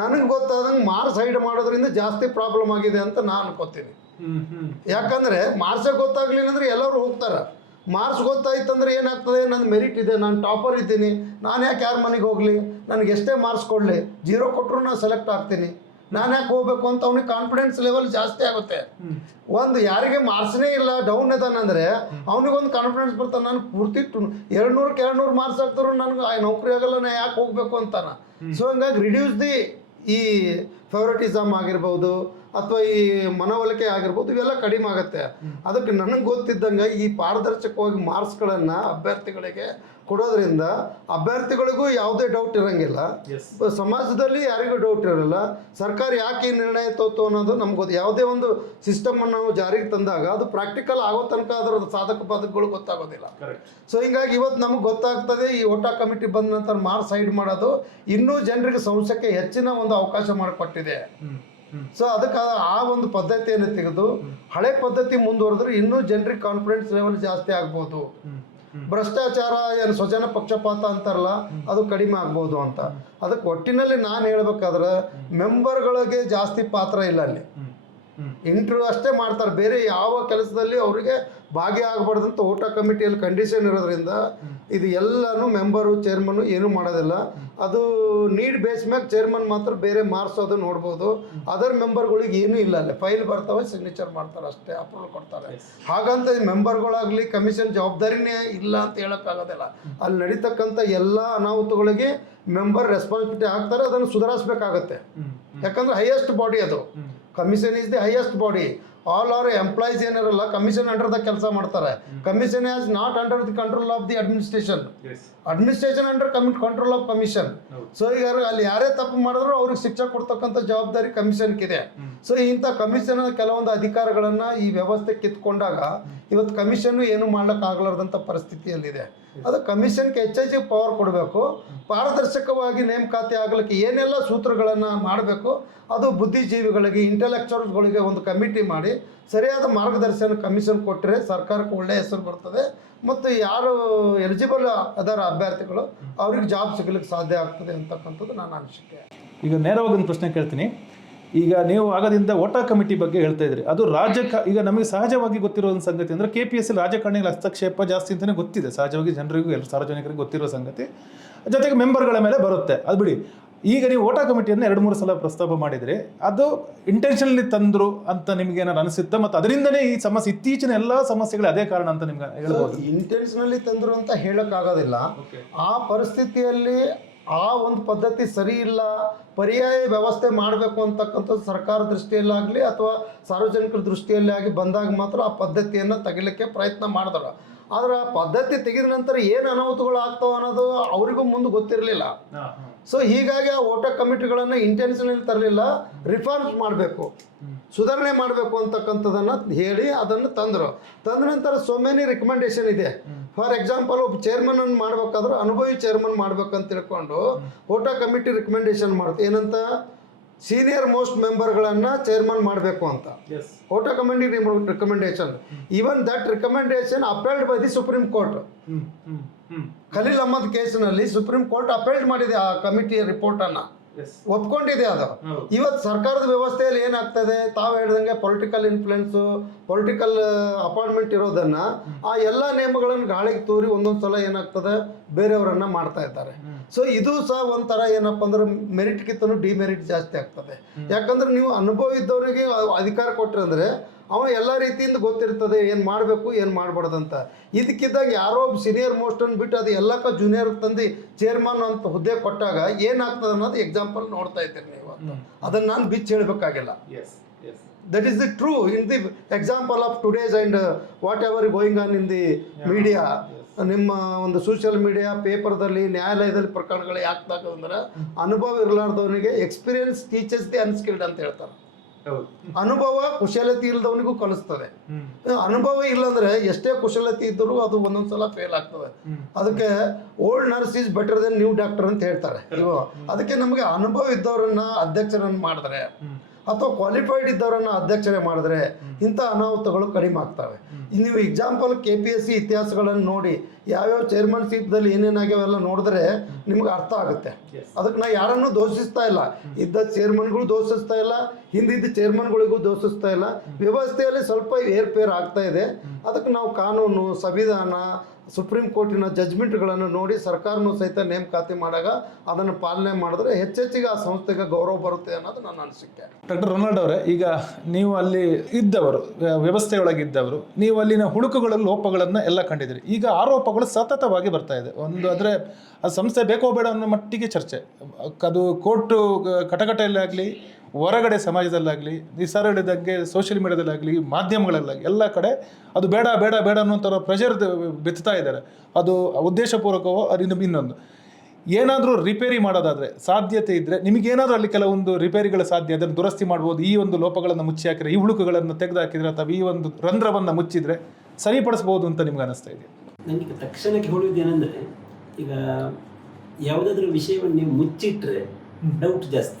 ನನಗೆ ಗೊತ್ತಾದಂಗೆ ಮಾರ್ಕ್ಸ್ ಹೈಡ್ ಮಾಡೋದ್ರಿಂದ ಜಾಸ್ತಿ ಪ್ರಾಬ್ಲಮ್ ಆಗಿದೆ ಅಂತ ನಾನು ಅನ್ಕೋತೀನಿ. ಯಾಕಂದರೆ ಮಾರ್ಕ್ಸೇ ಗೊತ್ತಾಗ್ಲಿಲ್ಲ ಅಂದ್ರೆ ಎಲ್ಲರೂ ಹೋಗ್ತಾರೆ. ಮಾರ್ಕ್ಸ್ ಗೊತ್ತಾಯ್ತಂದ್ರೆ ಏನಾಗ್ತದೆ, ನನ್ನ ಮೆರಿಟ್ ಇದೆ, ನಾನು ಟಾಪರ್ ಇದ್ದೀನಿ, ನಾನು ಯಾಕೆ ಯಾರ ಮನೆಗೆ ಹೋಗಲಿ, ನನಗೆ ಎಷ್ಟೇ ಮಾರ್ಕ್ಸ್ ಕೊಡಲಿ, 0 ಕೊಟ್ಟರು ನಾನು ಸೆಲೆಕ್ಟ್ ಆಗ್ತೀನಿ, ನಾನು ಯಾಕೆ ಹೋಗ್ಬೇಕು ಅಂತ ಅವ್ನಿಗೆ ಕಾನ್ಫಿಡೆನ್ಸ್ ಲೆವೆಲ್ ಜಾಸ್ತಿ ಆಗುತ್ತೆ. ಒಂದು ಯಾರಿಗೆ ಮಾರ್ಕ್ಸ್ನೇ ಇಲ್ಲ ಡೌನ್ ಇದಾನಂದ್ರೆ ಅವನಿಗೊಂದು ಕಾನ್ಫಿಡೆನ್ಸ್ ಬರ್ತಾನೆ, ನಾನು ಪೂರ್ತಿ 200 ಮಾರ್ಕ್ಸ್ ಆಗ್ತಾರೋ ನನಗೆ ನೌಕರಿ ಆಗಲ್ಲ, ನಾ ಯಾಕೆ ಹೋಗ್ಬೇಕು ಅಂತಾನ. ಸೊ ಹಂಗಾಗಿ ರಿಡ್ಯೂಸ್ ದಿ ಈ ಫೇವರಿಟಿಸಮ್ ಆಗಿರ್ಬೋದು ಅಥವಾ ಈ ಮನವೊಲಿಕೆ ಆಗಿರ್ಬೋದು, ಇವೆಲ್ಲ ಕಡಿಮೆ ಆಗುತ್ತೆ. ಅದಕ್ಕೆ ನನಗೆ ಗೊತ್ತಿದ್ದಂಗೆ ಈ ಪಾರದರ್ಶಕವಾಗಿ ಮಾರ್ಕ್ಸ್ಗಳನ್ನು ಅಭ್ಯರ್ಥಿಗಳಿಗೆ ಕೊಡೋದ್ರಿಂದ ಅಭ್ಯರ್ಥಿಗಳಿಗೂ ಯಾವುದೇ ಡೌಟ್ ಇರೋಂಗಿಲ್ಲ, ಸಮಾಜದಲ್ಲಿ ಯಾರಿಗೂ ಡೌಟ್ ಇರೋಲ್ಲ. ಸರ್ಕಾರ ಯಾಕೆ ಈ ನಿರ್ಣಯ ತೋತು ಅನ್ನೋದು ನಮ್ಗೆ ಗೊತ್ತು. ಯಾವುದೇ ಒಂದು ಸಿಸ್ಟಮನ್ನು ನಾವು ಜಾರಿಗೆ ತಂದಾಗ ಅದು ಪ್ರಾಕ್ಟಿಕಲ್ ಆಗೋ ತನಕ ಅದರ ಸಾಧಕ ಬಾಧಕಗಳು ಗೊತ್ತಾಗೋದಿಲ್ಲ. ಸೊ ಹಿಂಗಾಗಿ ಇವತ್ತು ನಮಗೆ ಗೊತ್ತಾಗ್ತದೆ ಈ ಓಟಾ ಕಮಿಟಿ ಬಂದ ನಂತರ ಮಾರ್ಕ್ಸ್ ಹೈಡ್ ಮಾಡೋದು ಇನ್ನೂ ಜನರಿಗೆ ಸಂಸ್ಥೆಗೆ ಹೆಚ್ಚಿನ ಒಂದು ಅವಕಾಶ ಮಾಡಿಕೊಟ್ಟಿದೆ. ಸೊ ಅದಕ್ಕೆ ಆ ಒಂದು ಪದ್ಧತಿಯನ್ನು ತೆಗೆದು ಹಳೆ ಪದ್ಧತಿ ಮುಂದುವರೆದ್ರೆ ಇನ್ನೂ ಜನರಿಗೆ ಕಾನ್ಫಿಡೆನ್ಸ್ ಲೆವೆಲ್ ಜಾಸ್ತಿ ಆಗ್ಬೋದು. ಭ್ರಷ್ಟಾಚಾರ ಏನು ಸ್ವಜನ ಪಕ್ಷಪಾತ ಅಂತಾರಲ್ಲ ಅದು ಕಡಿಮೆ ಆಗ್ಬೋದು ಅಂತ. ಅದಕ್ಕೆ ಒಟ್ಟಿನಲ್ಲಿ ನಾನು ಹೇಳ್ಬೇಕಾದ್ರೆ ಮೆಂಬರ್ಗಳಿಗೆ ಜಾಸ್ತಿ ಪಾತ್ರ ಇಲ್ಲ ಅಲ್ಲಿ. ಇಂಟರ್ವ್ಯೂ ಅಷ್ಟೇ ಮಾಡ್ತಾರೆ, ಬೇರೆ ಯಾವ ಕೆಲಸದಲ್ಲಿ ಅವರಿಗೆ ಭಾಗಿಯಾಗಬಾರ್ದಂತ ಓಟಾ ಕಮಿಟಿಯಲ್ಲಿ ಕಂಡೀಷನ್ ಇರೋದ್ರಿಂದ ಇದು ಎಲ್ಲನೂ ಮೆಂಬರು ಚೇರ್ಮನ್ನು ಏನೂ ಮಾಡೋದಿಲ್ಲ. ಅದು ನೀಡ್ ಬೇಸ್ ಮ್ಯಾಗ ಚೇರ್ಮನ್ ಮಾತ್ರ ಬೇರೆ ಮಾರ್ಕ್ಸೋದು ನೋಡ್ಬೋದು. ಅದರ್ ಮೆಂಬರ್ಗಳಿಗೆ ಏನೂ ಇಲ್ಲ, ಅಲ್ಲೇ ಫೈಲ್ ಬರ್ತವೆ, ಸಿಗ್ನೇಚರ್ ಮಾಡ್ತಾರೆ ಅಷ್ಟೇ, ಅಪ್ರೂವಲ್ ಕೊಡ್ತಾರೆ. ಹಾಗಂತ ಮೆಂಬರ್ಗಳಾಗಲಿ ಕಮಿಷನ್ ಜವಾಬ್ದಾರಿನೇ ಇಲ್ಲ ಅಂತ ಹೇಳೋಕ್ಕಾಗೋದಿಲ್ಲ. ಅಲ್ಲಿ ನಡೀತಕ್ಕಂಥ ಎಲ್ಲ ಅನಾಹುತಗಳಿಗೆ ಮೆಂಬರ್ ರೆಸ್ಪಾನ್ಸಿಬಿಲಿಟಿ ಆಗ್ತಾರೆ, ಅದನ್ನು ಸುಧಾರಿಸ್ಬೇಕಾಗತ್ತೆ. ಯಾಕಂದ್ರೆ ಹೈಯೆಸ್ಟ್ ಬಾಡಿ ಅದು. Commission is the highest body. All are employees ಏನಿರಲ್ಲ ಕಮಿಷನ್ ಅಂಡರ್ದಾಗ ಕೆಲಸ ಮಾಡ್ತಾರೆ. Commission is not under the control of the administration. Administration under control of commission. So ಈಗ ಅಲ್ಲಿ ಯಾರೇ ತಪ್ಪು ಮಾಡಿದ್ರು ಅವ್ರಿಗೆ ಶಿಕ್ಷೆ ಕೊಡ್ತಕ್ಕಂಥ ಜವಾಬ್ದಾರಿ ಕಮಿಷನ್ಗಿದೆ. ಸೊ ಇಂಥ ಕಮಿಷನ್ ಕೆಲವೊಂದು ಅಧಿಕಾರಗಳನ್ನು ಈ ವ್ಯವಸ್ಥೆ ಕಿತ್ಕೊಂಡಾಗ ಇವತ್ತು ಕಮಿಷನ್ ಏನು ಮಾಡ್ಲಿಕ್ಕೆ ಆಗ್ಲಾರ್ದಂಥ ಪರಿಸ್ಥಿತಿಯಲ್ಲಿದೆ. ಅದು ಕಮಿಷನ್ಗೆ ಹೆಚ್ಚೆಚ್ಚು ಪವರ್ ಕೊಡಬೇಕು. ಪಾರದರ್ಶಕವಾಗಿ ನೇಮಕಾತಿ ಆಗಲಿಕ್ಕೆ ಏನೆಲ್ಲ ಸೂತ್ರಗಳನ್ನು ಮಾಡಬೇಕು ಅದು ಬುದ್ಧಿಜೀವಿಗಳಿಗೆ, ಇಂಟೆಲೆಕ್ಚುವಲ್ಸ್ಗಳಿಗೆ ಒಂದು ಕಮಿಟಿ ಮಾಡಿ ಸರಿಯಾದ ಮಾರ್ಗದರ್ಶನ ಕಮಿಷನ್ ಕೊಟ್ಟರೆ ಸರ್ಕಾರಕ್ಕೆ ಒಳ್ಳೆಯ ಹೆಸರು ಬರ್ತದೆ ಮತ್ತು ಯಾರು ಎಲಿಜಿಬಲ್ ಅದರ ಅಭ್ಯರ್ಥಿಗಳು ಅವ್ರಿಗೆ ಜಾಬ್ ಸಿಗಲಿಕ್ಕೆ ಸಾಧ್ಯ ಆಗ್ತದೆ ಅಂತಕ್ಕಂಥದ್ದು ನನ್ನ ಅನಿಸಿಕೆ. ಈಗ ನೇರವಾಗಿ ಒಂದು ಪ್ರಶ್ನೆ ಕೇಳ್ತೀನಿ. ಈಗ ನೀವು ಆಗದಿಂದ ಓಟಾ ಕಮಿಟಿ ಬಗ್ಗೆ ಹೇಳ್ತಾ ಇದ್ರಿ, ಅದು ಈಗ ನಮಗೆ ಸಹಜವಾಗಿ ಗೊತ್ತಿರೋ ಒಂದು ಸಂಗತಿ ಅಂದರೆ KPSC ರಾಜಕಾರಣಿಗಳ ಹಸ್ತಕ್ಷೇಪ ಜಾಸ್ತಿ ಅಂತಲೇ ಗೊತ್ತಿದೆ, ಸಹಜವಾಗಿ ಜನರಿಗೂ ಎಲ್ಲ ಸಾರ್ವಜನಿಕರಿಗೆ ಗೊತ್ತಿರೋ ಸಂಗತಿ. ಜೊತೆಗೆ ಮೆಂಬರ್ಗಳ ಮೇಲೆ ಬರುತ್ತೆ, ಅದು ಬಿಡಿ. ಈಗ ನೀವು ಓಟಾ ಕಮಿಟಿಯನ್ನು 2-3 ಸಲ ಪ್ರಸ್ತಾಪ ಮಾಡಿದ್ರಿ, ಅದು ಇಂಟೆನ್ಷನಲಿ ತಂದರು ಅಂತ ನಿಮ್ಗೆ ಏನಾರು ಅನಿಸುತ್ತಾ? ಮತ್ತು ಅದರಿಂದನೇ ಈ ಸಮಸ್ಯೆ, ಇತ್ತೀಚಿನ ಎಲ್ಲ ಸಮಸ್ಯೆಗಳು ಅದೇ ಕಾರಣ ಅಂತ ನಿಮ್ಗೆ ಹೇಳ್ಬೋದು? ಇಂಟೆನ್ಷನಲಿ ತಂದರು ಅಂತ ಹೇಳೋಕ್ಕಾಗೋದಿಲ್ಲ. ಆ ಪರಿಸ್ಥಿತಿಯಲ್ಲಿ ಆ ಒಂದು ಪದ್ಧತಿ ಸರಿ ಇಲ್ಲ, ಪರ್ಯಾಯ ವ್ಯವಸ್ಥೆ ಮಾಡಬೇಕು ಅಂತಕ್ಕಂಥದ್ದು ಸರ್ಕಾರ ದೃಷ್ಟಿಯಲ್ಲಾಗಲಿ ಅಥವಾ ಸಾರ್ವಜನಿಕರ ದೃಷ್ಟಿಯಲ್ಲಿ ಆಗಿ ಬಂದಾಗ ಮಾತ್ರ ಆ ಪದ್ಧತಿಯನ್ನು ತೆಗಿಲಿಕ್ಕೆ ಪ್ರಯತ್ನ ಮಾಡಿದ್ರು. ಆದರೆ ಆ ಪದ್ಧತಿ ತೆಗೆದ ನಂತರ ಏನು ಅನಾಹುತಗಳು ಆಗ್ತಾವೆ ಅನ್ನೋದು ಅವರಿಗೂ ಮುಂದೆ ಗೊತ್ತಿರಲಿಲ್ಲ. ಸೊ ಹೀಗಾಗಿ ಆ ಓಟಾ ಕಮಿಟಿಗಳನ್ನು ಇಂಟೆನ್ಷನಲಿ ತರಲಿಲ್ಲ, ರಿಫಾರ್ಮ್ಸ್ ಮಾಡಬೇಕು, ಸುಧಾರಣೆ ಮಾಡಬೇಕು ಅಂತಕ್ಕಂಥದ್ದನ್ನು ಹೇಳಿ ಅದನ್ನು ತಂದ ನಂತರ ಸೋ ಮೆನಿ ರಿಕಮೆಂಡೇಶನ್ ಇದೆ. ಫಾರ್ ಎಕ್ಸಾಂಪಲ್ ಒಬ್ಬ ಚೇರ್ಮನ್ ಅನ್ನು ಮಾಡ್ಬೇಕಾದ್ರೆ ಅನುಭವಿ ಚೇರ್ಮನ್ ಮಾಡ್ಬೇಕಂತ ತಿಳ್ಕೊಂಡು ಓಟಾ ಕಮಿಟಿ ರಿಕಮೆಂಡೇಶನ್ ಮಾಡುತ್ತೆ. ಏನಂತ? ಸೀನಿಯರ್ ಮೋಸ್ಟ್ ಮೆಂಬರ್ಗಳನ್ನು ಚೇರ್ಮನ್ ಮಾಡಬೇಕು ಅಂತ ಓಟಾ committee recommendation. Even that recommendation upheld by the Supreme Court. Khalil Ahmad ಕೇಸಿನಲ್ಲಿ ಸುಪ್ರೀಂ ಕೋರ್ಟ್ ಅಪೆಲ್ಡ್ ಮಾಡಿದೆ ಆ ಕಮಿಟಿಯ ರಿಪೋರ್ಟನ್ನು, ಒಪ್ಕೊಂಡಿದೆ. ಅದು ಇವತ್ತು ಸರ್ಕಾರದ ವ್ಯವಸ್ಥೆಯಲ್ಲಿ ಏನಾಗ್ತದೆ, ತಾವು ಹೇಳ್ದಂಗೆ ಪೊಲಿಟಿಕಲ್ ಇನ್ಫ್ಲುಯೆನ್ಸು, ಪೊಲಿಟಿಕಲ್ ಅಪಾಯಿಂಟ್ಮೆಂಟ್ ಇರೋದನ್ನ ಆ ಎಲ್ಲ ನಿಯಮಗಳನ್ನು ಗಾಳಿಗೆ ತೂರಿ ಒಂದೊಂದು ಸಲ ಏನಾಗ್ತದೆ ಬೇರೆಯವರನ್ನ ಮಾಡ್ತಾ ಇದ್ದಾರೆ. ಸೊ ಇದು ಸಹ ಒಂಥರ ಏನಪ್ಪ ಅಂದ್ರೆ ಮೆರಿಟ್ಗಿಂತನೂ ಡಿಮೆರಿಟ್ ಜಾಸ್ತಿ ಆಗ್ತದೆ. ಯಾಕಂದ್ರೆ ನೀವು ಅನುಭವ ಇದ್ದವರಿಗೆ ಅಧಿಕಾರ ಕೊಟ್ಟರೆ ಅಂದರೆ ಅವ ಎಲ್ಲ ರೀತಿಯಿಂದ ಗೊತ್ತಿರ್ತದೆ ಏನು ಮಾಡಬೇಕು ಏನು ಮಾಡಬಾರ್ದಂತ. ಇದಕ್ಕಿದ್ದಾಗ ಯಾರೋ ಒಬ್ಬ ಸೀನಿಯರ್ ಮೋಸ್ಟನ್ನು ಬಿಟ್ಟು ಅದು ಎಲ್ಲಕ್ಕ ಜೂನಿಯರ್ ತಂದು ಚೇರ್ಮನ್ ಅಂತ ಹುದ್ದೆ ಕೊಟ್ಟಾಗ ಏನಾಗ್ತದೆ ಅನ್ನೋದು ಎಕ್ಸಾಂಪಲ್ ನೋಡ್ತಾ ಇದ್ದೀರಿ ನೀವು. ಅದನ್ನು ನಾನು ಬಿಚ್ಚಿ ಹೇಳಬೇಕಾಗಿಲ್ಲ. That is the true in the example of today's and what ever going on in the media. ನಿಮ್ಮ ಒಂದು ಸೋಷಿಯಲ್ ಮೀಡಿಯಾ, ಪೇಪರ್ದಲ್ಲಿ, ನ್ಯಾಯಾಲಯದಲ್ಲಿ ಪ್ರಕರಣಗಳು ಯಾಕೆ ಅಂದ್ರೆ ಅನುಭವ ಇರಲಾರ್ದವನಿಗೆ ಎಕ್ಸ್ಪೀರಿಯನ್ಸ್ ಟೀಚರ್ಸ್ ದಿ ಅನ್ಸ್ಕಿಲ್ಡ್ ಅಂತ ಹೇಳ್ತಾರೆ. ಅನುಭವ ಕುಶಲತೆ ಇಲ್ಲದವನಿಗೂ ಕಲಿಸ್ತದೆ. ಅನುಭವ ಇಲ್ಲಾಂದ್ರೆ ಎಷ್ಟೇ ಕುಶಲತೆ ಇದ್ದರೂ ಅದು ಒಂದೊಂದ್ಸಲ ಫೇಲ್ ಆಗ್ತದೆ. ಅದಕ್ಕೆ old nurse is better then new doctor ಅಂತ ಹೇಳ್ತಾರೆ. ಅದಕ್ಕೆ ನಮಗೆ ಅನುಭವ ಇದ್ದವರನ್ನ ಅಧ್ಯಕ್ಷರನ್ನು ಮಾಡಿದ್ರೆ ಅಥವಾ ಕ್ವಾಲಿಫೈಡ್ ಇದ್ದವರನ್ನ ಅಧ್ಯಕ್ಷರೇ ಮಾಡಿದ್ರೆ ಇಂಥ ಅನಾಹುತಗಳು ಕಡಿಮೆ ಆಗ್ತವೆ. ನೀವು ಎಕ್ಸಾಂಪಲ್ KPSC ಇತಿಹಾಸಗಳನ್ನು ನೋಡಿ ಯಾವ್ಯಾವ ಚೇರ್ಮನ್ಶಿಪ್ದಲ್ಲಿ ಏನೇನಾಗ್ಯಾವೆಲ್ಲ ನೋಡಿದ್ರೆ ನಿಮ್ಗೆ ಅರ್ಥ ಆಗುತ್ತೆ. ಅದಕ್ಕೆ ನಾ ಯಾರನ್ನೂ ದೋಷಿಸ್ತಾ ಇಲ್ಲ, ಇದ್ದ ಚೇರ್ಮನ್ಗಳು ದೋಷಿಸ್ತಾ ಇಲ್ಲ, ಹಿಂದಿದ್ದ ಚೇರ್ಮನ್ಗಳಿಗೂ ದೋಷಿಸ್ತಾ ಇಲ್ಲ. ವ್ಯವಸ್ಥೆಯಲ್ಲಿ ಸ್ವಲ್ಪ ಏರ್ಪೇರ್ ಆಗ್ತಾ ಇದೆ. ಅದಕ್ಕೆ ನಾವು ಕಾನೂನು, ಸಂವಿಧಾನ, ಸುಪ್ರೀಂ ಕೋರ್ಟಿನ ಜಜ್ಮೆಂಟ್ಗಳನ್ನು ನೋಡಿ ಸರ್ಕಾರನೂ ಸಹಿತ ನೇಮಕಾತಿ ಮಾಡಾಗ ಅದನ್ನು ಪಾಲನೆ ಮಾಡಿದ್ರೆ ಹೆಚ್ಚೆಚ್ಚಿಗೆ ಆ ಸಂಸ್ಥೆಗೆ ಗೌರವ ಬರುತ್ತೆ ಅನ್ನೋದು ನನ್ನ ಅನಿಸಿಕೆ. ಡಾಕ್ಟರ್ ರೊನಾಲ್ಡ್ ಅವರೇ, ಈಗ ನೀವು ಅಲ್ಲಿ ಇದ್ದವರು, ವ್ಯವಸ್ಥೆಯೊಳಗಿದ್ದವರು, ನೀವು ಅಲ್ಲಿನ ಹುಳುಕುಗಳ ಲೋಪಗಳನ್ನು ಎಲ್ಲ ಕಂಡಿದ್ದೀರಿ. ಈಗ ಆರೋಪಗಳು ಸತತವಾಗಿ ಬರ್ತಾ ಇದೆ. ಒಂದು ಅಂದರೆ ಆ ಸಂಸ್ಥೆ ಬೇಕೋ ಬೇಡ ಅನ್ನೋ ಮಟ್ಟಿಗೆ ಚರ್ಚೆ, ಅದು ಕೋರ್ಟು ಕಟಕಟೆಯಲ್ಲಾಗಲಿ, ಹೊರಗಡೆ ಸಮಾಜದಲ್ಲಾಗಲಿ, ನಿಸಾರ ಹೇಳಿದಂಗೆ ಸೋಷಿಯಲ್ ಮೀಡಿಯಾದಲ್ಲಾಗಲಿ, ಮಾಧ್ಯಮಗಳಲ್ಲಾಗಲಿ ಎಲ್ಲ ಕಡೆ ಅದು ಬೇಡ ಬೇಡ ಬೇಡ ಅನ್ನೋಂಥರ ಪ್ರೆಷರ್ ಬಿತ್ತಾ ಇದ್ದಾರೆ. ಅದು ಉದ್ದೇಶಪೂರ್ವಕವೋ ಅದು ಇನ್ನೊಂದು ಏನಾದರೂ ರಿಪೇರಿ ಮಾಡೋದಾದರೆ ಸಾಧ್ಯತೆ ಇದ್ದರೆ ನಿಮಗೇನಾದರೂ ಅಲ್ಲಿ ಕೆಲವೊಂದು ರಿಪೇರಿಗಳ ಸಾಧ್ಯ, ಅದನ್ನು ದುರಸ್ತಿ ಮಾಡ್ಬೋದು. ಈ ಒಂದು ಲೋಪಗಳನ್ನು ಮುಚ್ಚಿ ಹಾಕಿದ್ರೆ, ಈ ಹುಳುಕುಗಳನ್ನು ತೆಗೆದು ಹಾಕಿದರೆ ಅಥವಾ ಈ ಒಂದು ರಂಧ್ರವನ್ನು ಮುಚ್ಚಿದರೆ ಸರಿಪಡಿಸ್ಬೋದು ಅಂತ ನಿಮ್ಗೆ ಅನಿಸ್ತಾ ಇದೆ? ನನಗೆ ತಕ್ಷಣಕ್ಕೆ ಹೇಳುವುದೇನೆಂದರೆ, ಈಗ ಯಾವುದಾದ್ರೂ ವಿಷಯವನ್ನು ನೀವು ಮುಚ್ಚಿಟ್ರೆ ಡೌಟ್ ಜಾಸ್ತಿ.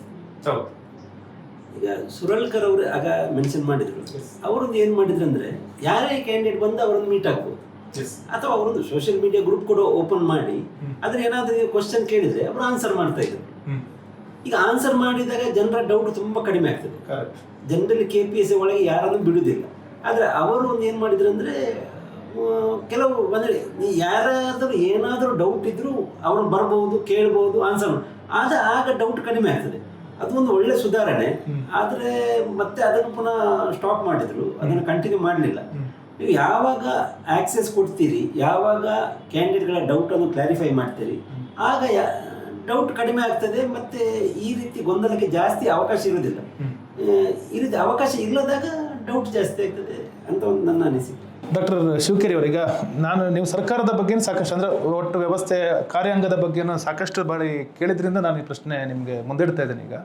ಈಗ ಸುರಳ್ಕರ್ ಅವರು ಆಗ ಮೆನ್ಷನ್ ಮಾಡಿದ್ರು, ಅವರೊಂದು ಏನು ಮಾಡಿದ್ರು ಅಂದರೆ, ಯಾರೇ ಕ್ಯಾಂಡಿಡೇಟ್ ಬಂದು ಅವರನ್ನು ಮೀಟ್ ಆಗ್ಬೋದು, ಅಥವಾ ಅವರೊಂದು ಸೋಷಿಯಲ್ ಮೀಡಿಯಾ ಗ್ರೂಪ್ ಕೂಡ ಓಪನ್ ಮಾಡಿ ಅದ್ರ ಏನಾದರೂ ಕ್ವಶನ್ ಕೇಳಿದರೆ ಅವರು ಆನ್ಸರ್ ಮಾಡ್ತಾ ಇದ್ರು. ಈಗ ಆನ್ಸರ್ ಮಾಡಿದಾಗ ಜನರ ಡೌಟ್ ತುಂಬ ಕಡಿಮೆ ಆಗ್ತದೆ. ಜನರಲ್ಲಿ KPSC ಒಳಗೆ ಯಾರನ್ನು ಬಿಡುವುದಿಲ್ಲ. ಆದರೆ ಅವರು ಒಂದು ಏನು ಮಾಡಿದ್ರು ಅಂದರೆ, ಕೆಲವು ಅಂದರೆ ಯಾರಾದರೂ ಏನಾದರೂ ಡೌಟ್ ಇದ್ದರೂ ಅವರು ಬರ್ಬೋದು, ಕೇಳ್ಬೋದು, ಆನ್ಸರ್ ಆಗ ಡೌಟ್ ಕಡಿಮೆ ಆಗ್ತದೆ. ಅದು ಒಂದು ಒಳ್ಳೆ ಸುಧಾರಣೆ. ಆದರೆ ಮತ್ತೆ ಅದನ್ನು ಪುನಃ ಸ್ಟಾಪ್ ಮಾಡಿದ್ರು, ಅದನ್ನು ಕಂಟಿನ್ಯೂ ಮಾಡಲಿಲ್ಲ. ನೀವು ಯಾವಾಗ ಆಕ್ಸೆಸ್ ಕೊಡ್ತೀರಿ, ಯಾವಾಗ ಕ್ಯಾಂಡಿಡೇಟ್ಗಳ ಡೌಟನ್ನು ಕ್ಲಾರಿಫೈ ಮಾಡ್ತೀರಿ, ಆಗ ಡೌಟ್ ಕಡಿಮೆ ಆಗ್ತದೆ. ಮತ್ತು ಈ ರೀತಿ ಗೊಂದಲಕ್ಕೆ ಜಾಸ್ತಿ ಅವಕಾಶ ಇರೋದಿಲ್ಲ. ಈ ರೀತಿ ಅವಕಾಶ ಇಲ್ಲದಾಗ ಡೌಟ್ ಜಾಸ್ತಿ ಆಗ್ತದೆ ಅಂತ ಒಂದು ನನ್ನ ಅನಿಸಿಕೆ. ಡಾಕ್ಟರ್ ಶಿವಕೇರಿ ಅವರೀಗ ನೀವು ಸರ್ಕಾರದ ಬಗ್ಗೆ ಸಾಕಷ್ಟು, ಅಂದರೆ ಒಟ್ಟು ವ್ಯವಸ್ಥೆ ಕಾರ್ಯಾಂಗದ ಬಗ್ಗೆನೂ ಸಾಕಷ್ಟು ಬಾರಿ ಕೇಳಿದ್ರಿಂದ ನಾನು ಈ ಪ್ರಶ್ನೆ ನಿಮಗೆ ಮುಂದಿಡ್ತಾ ಇದ್ದೇನೆ.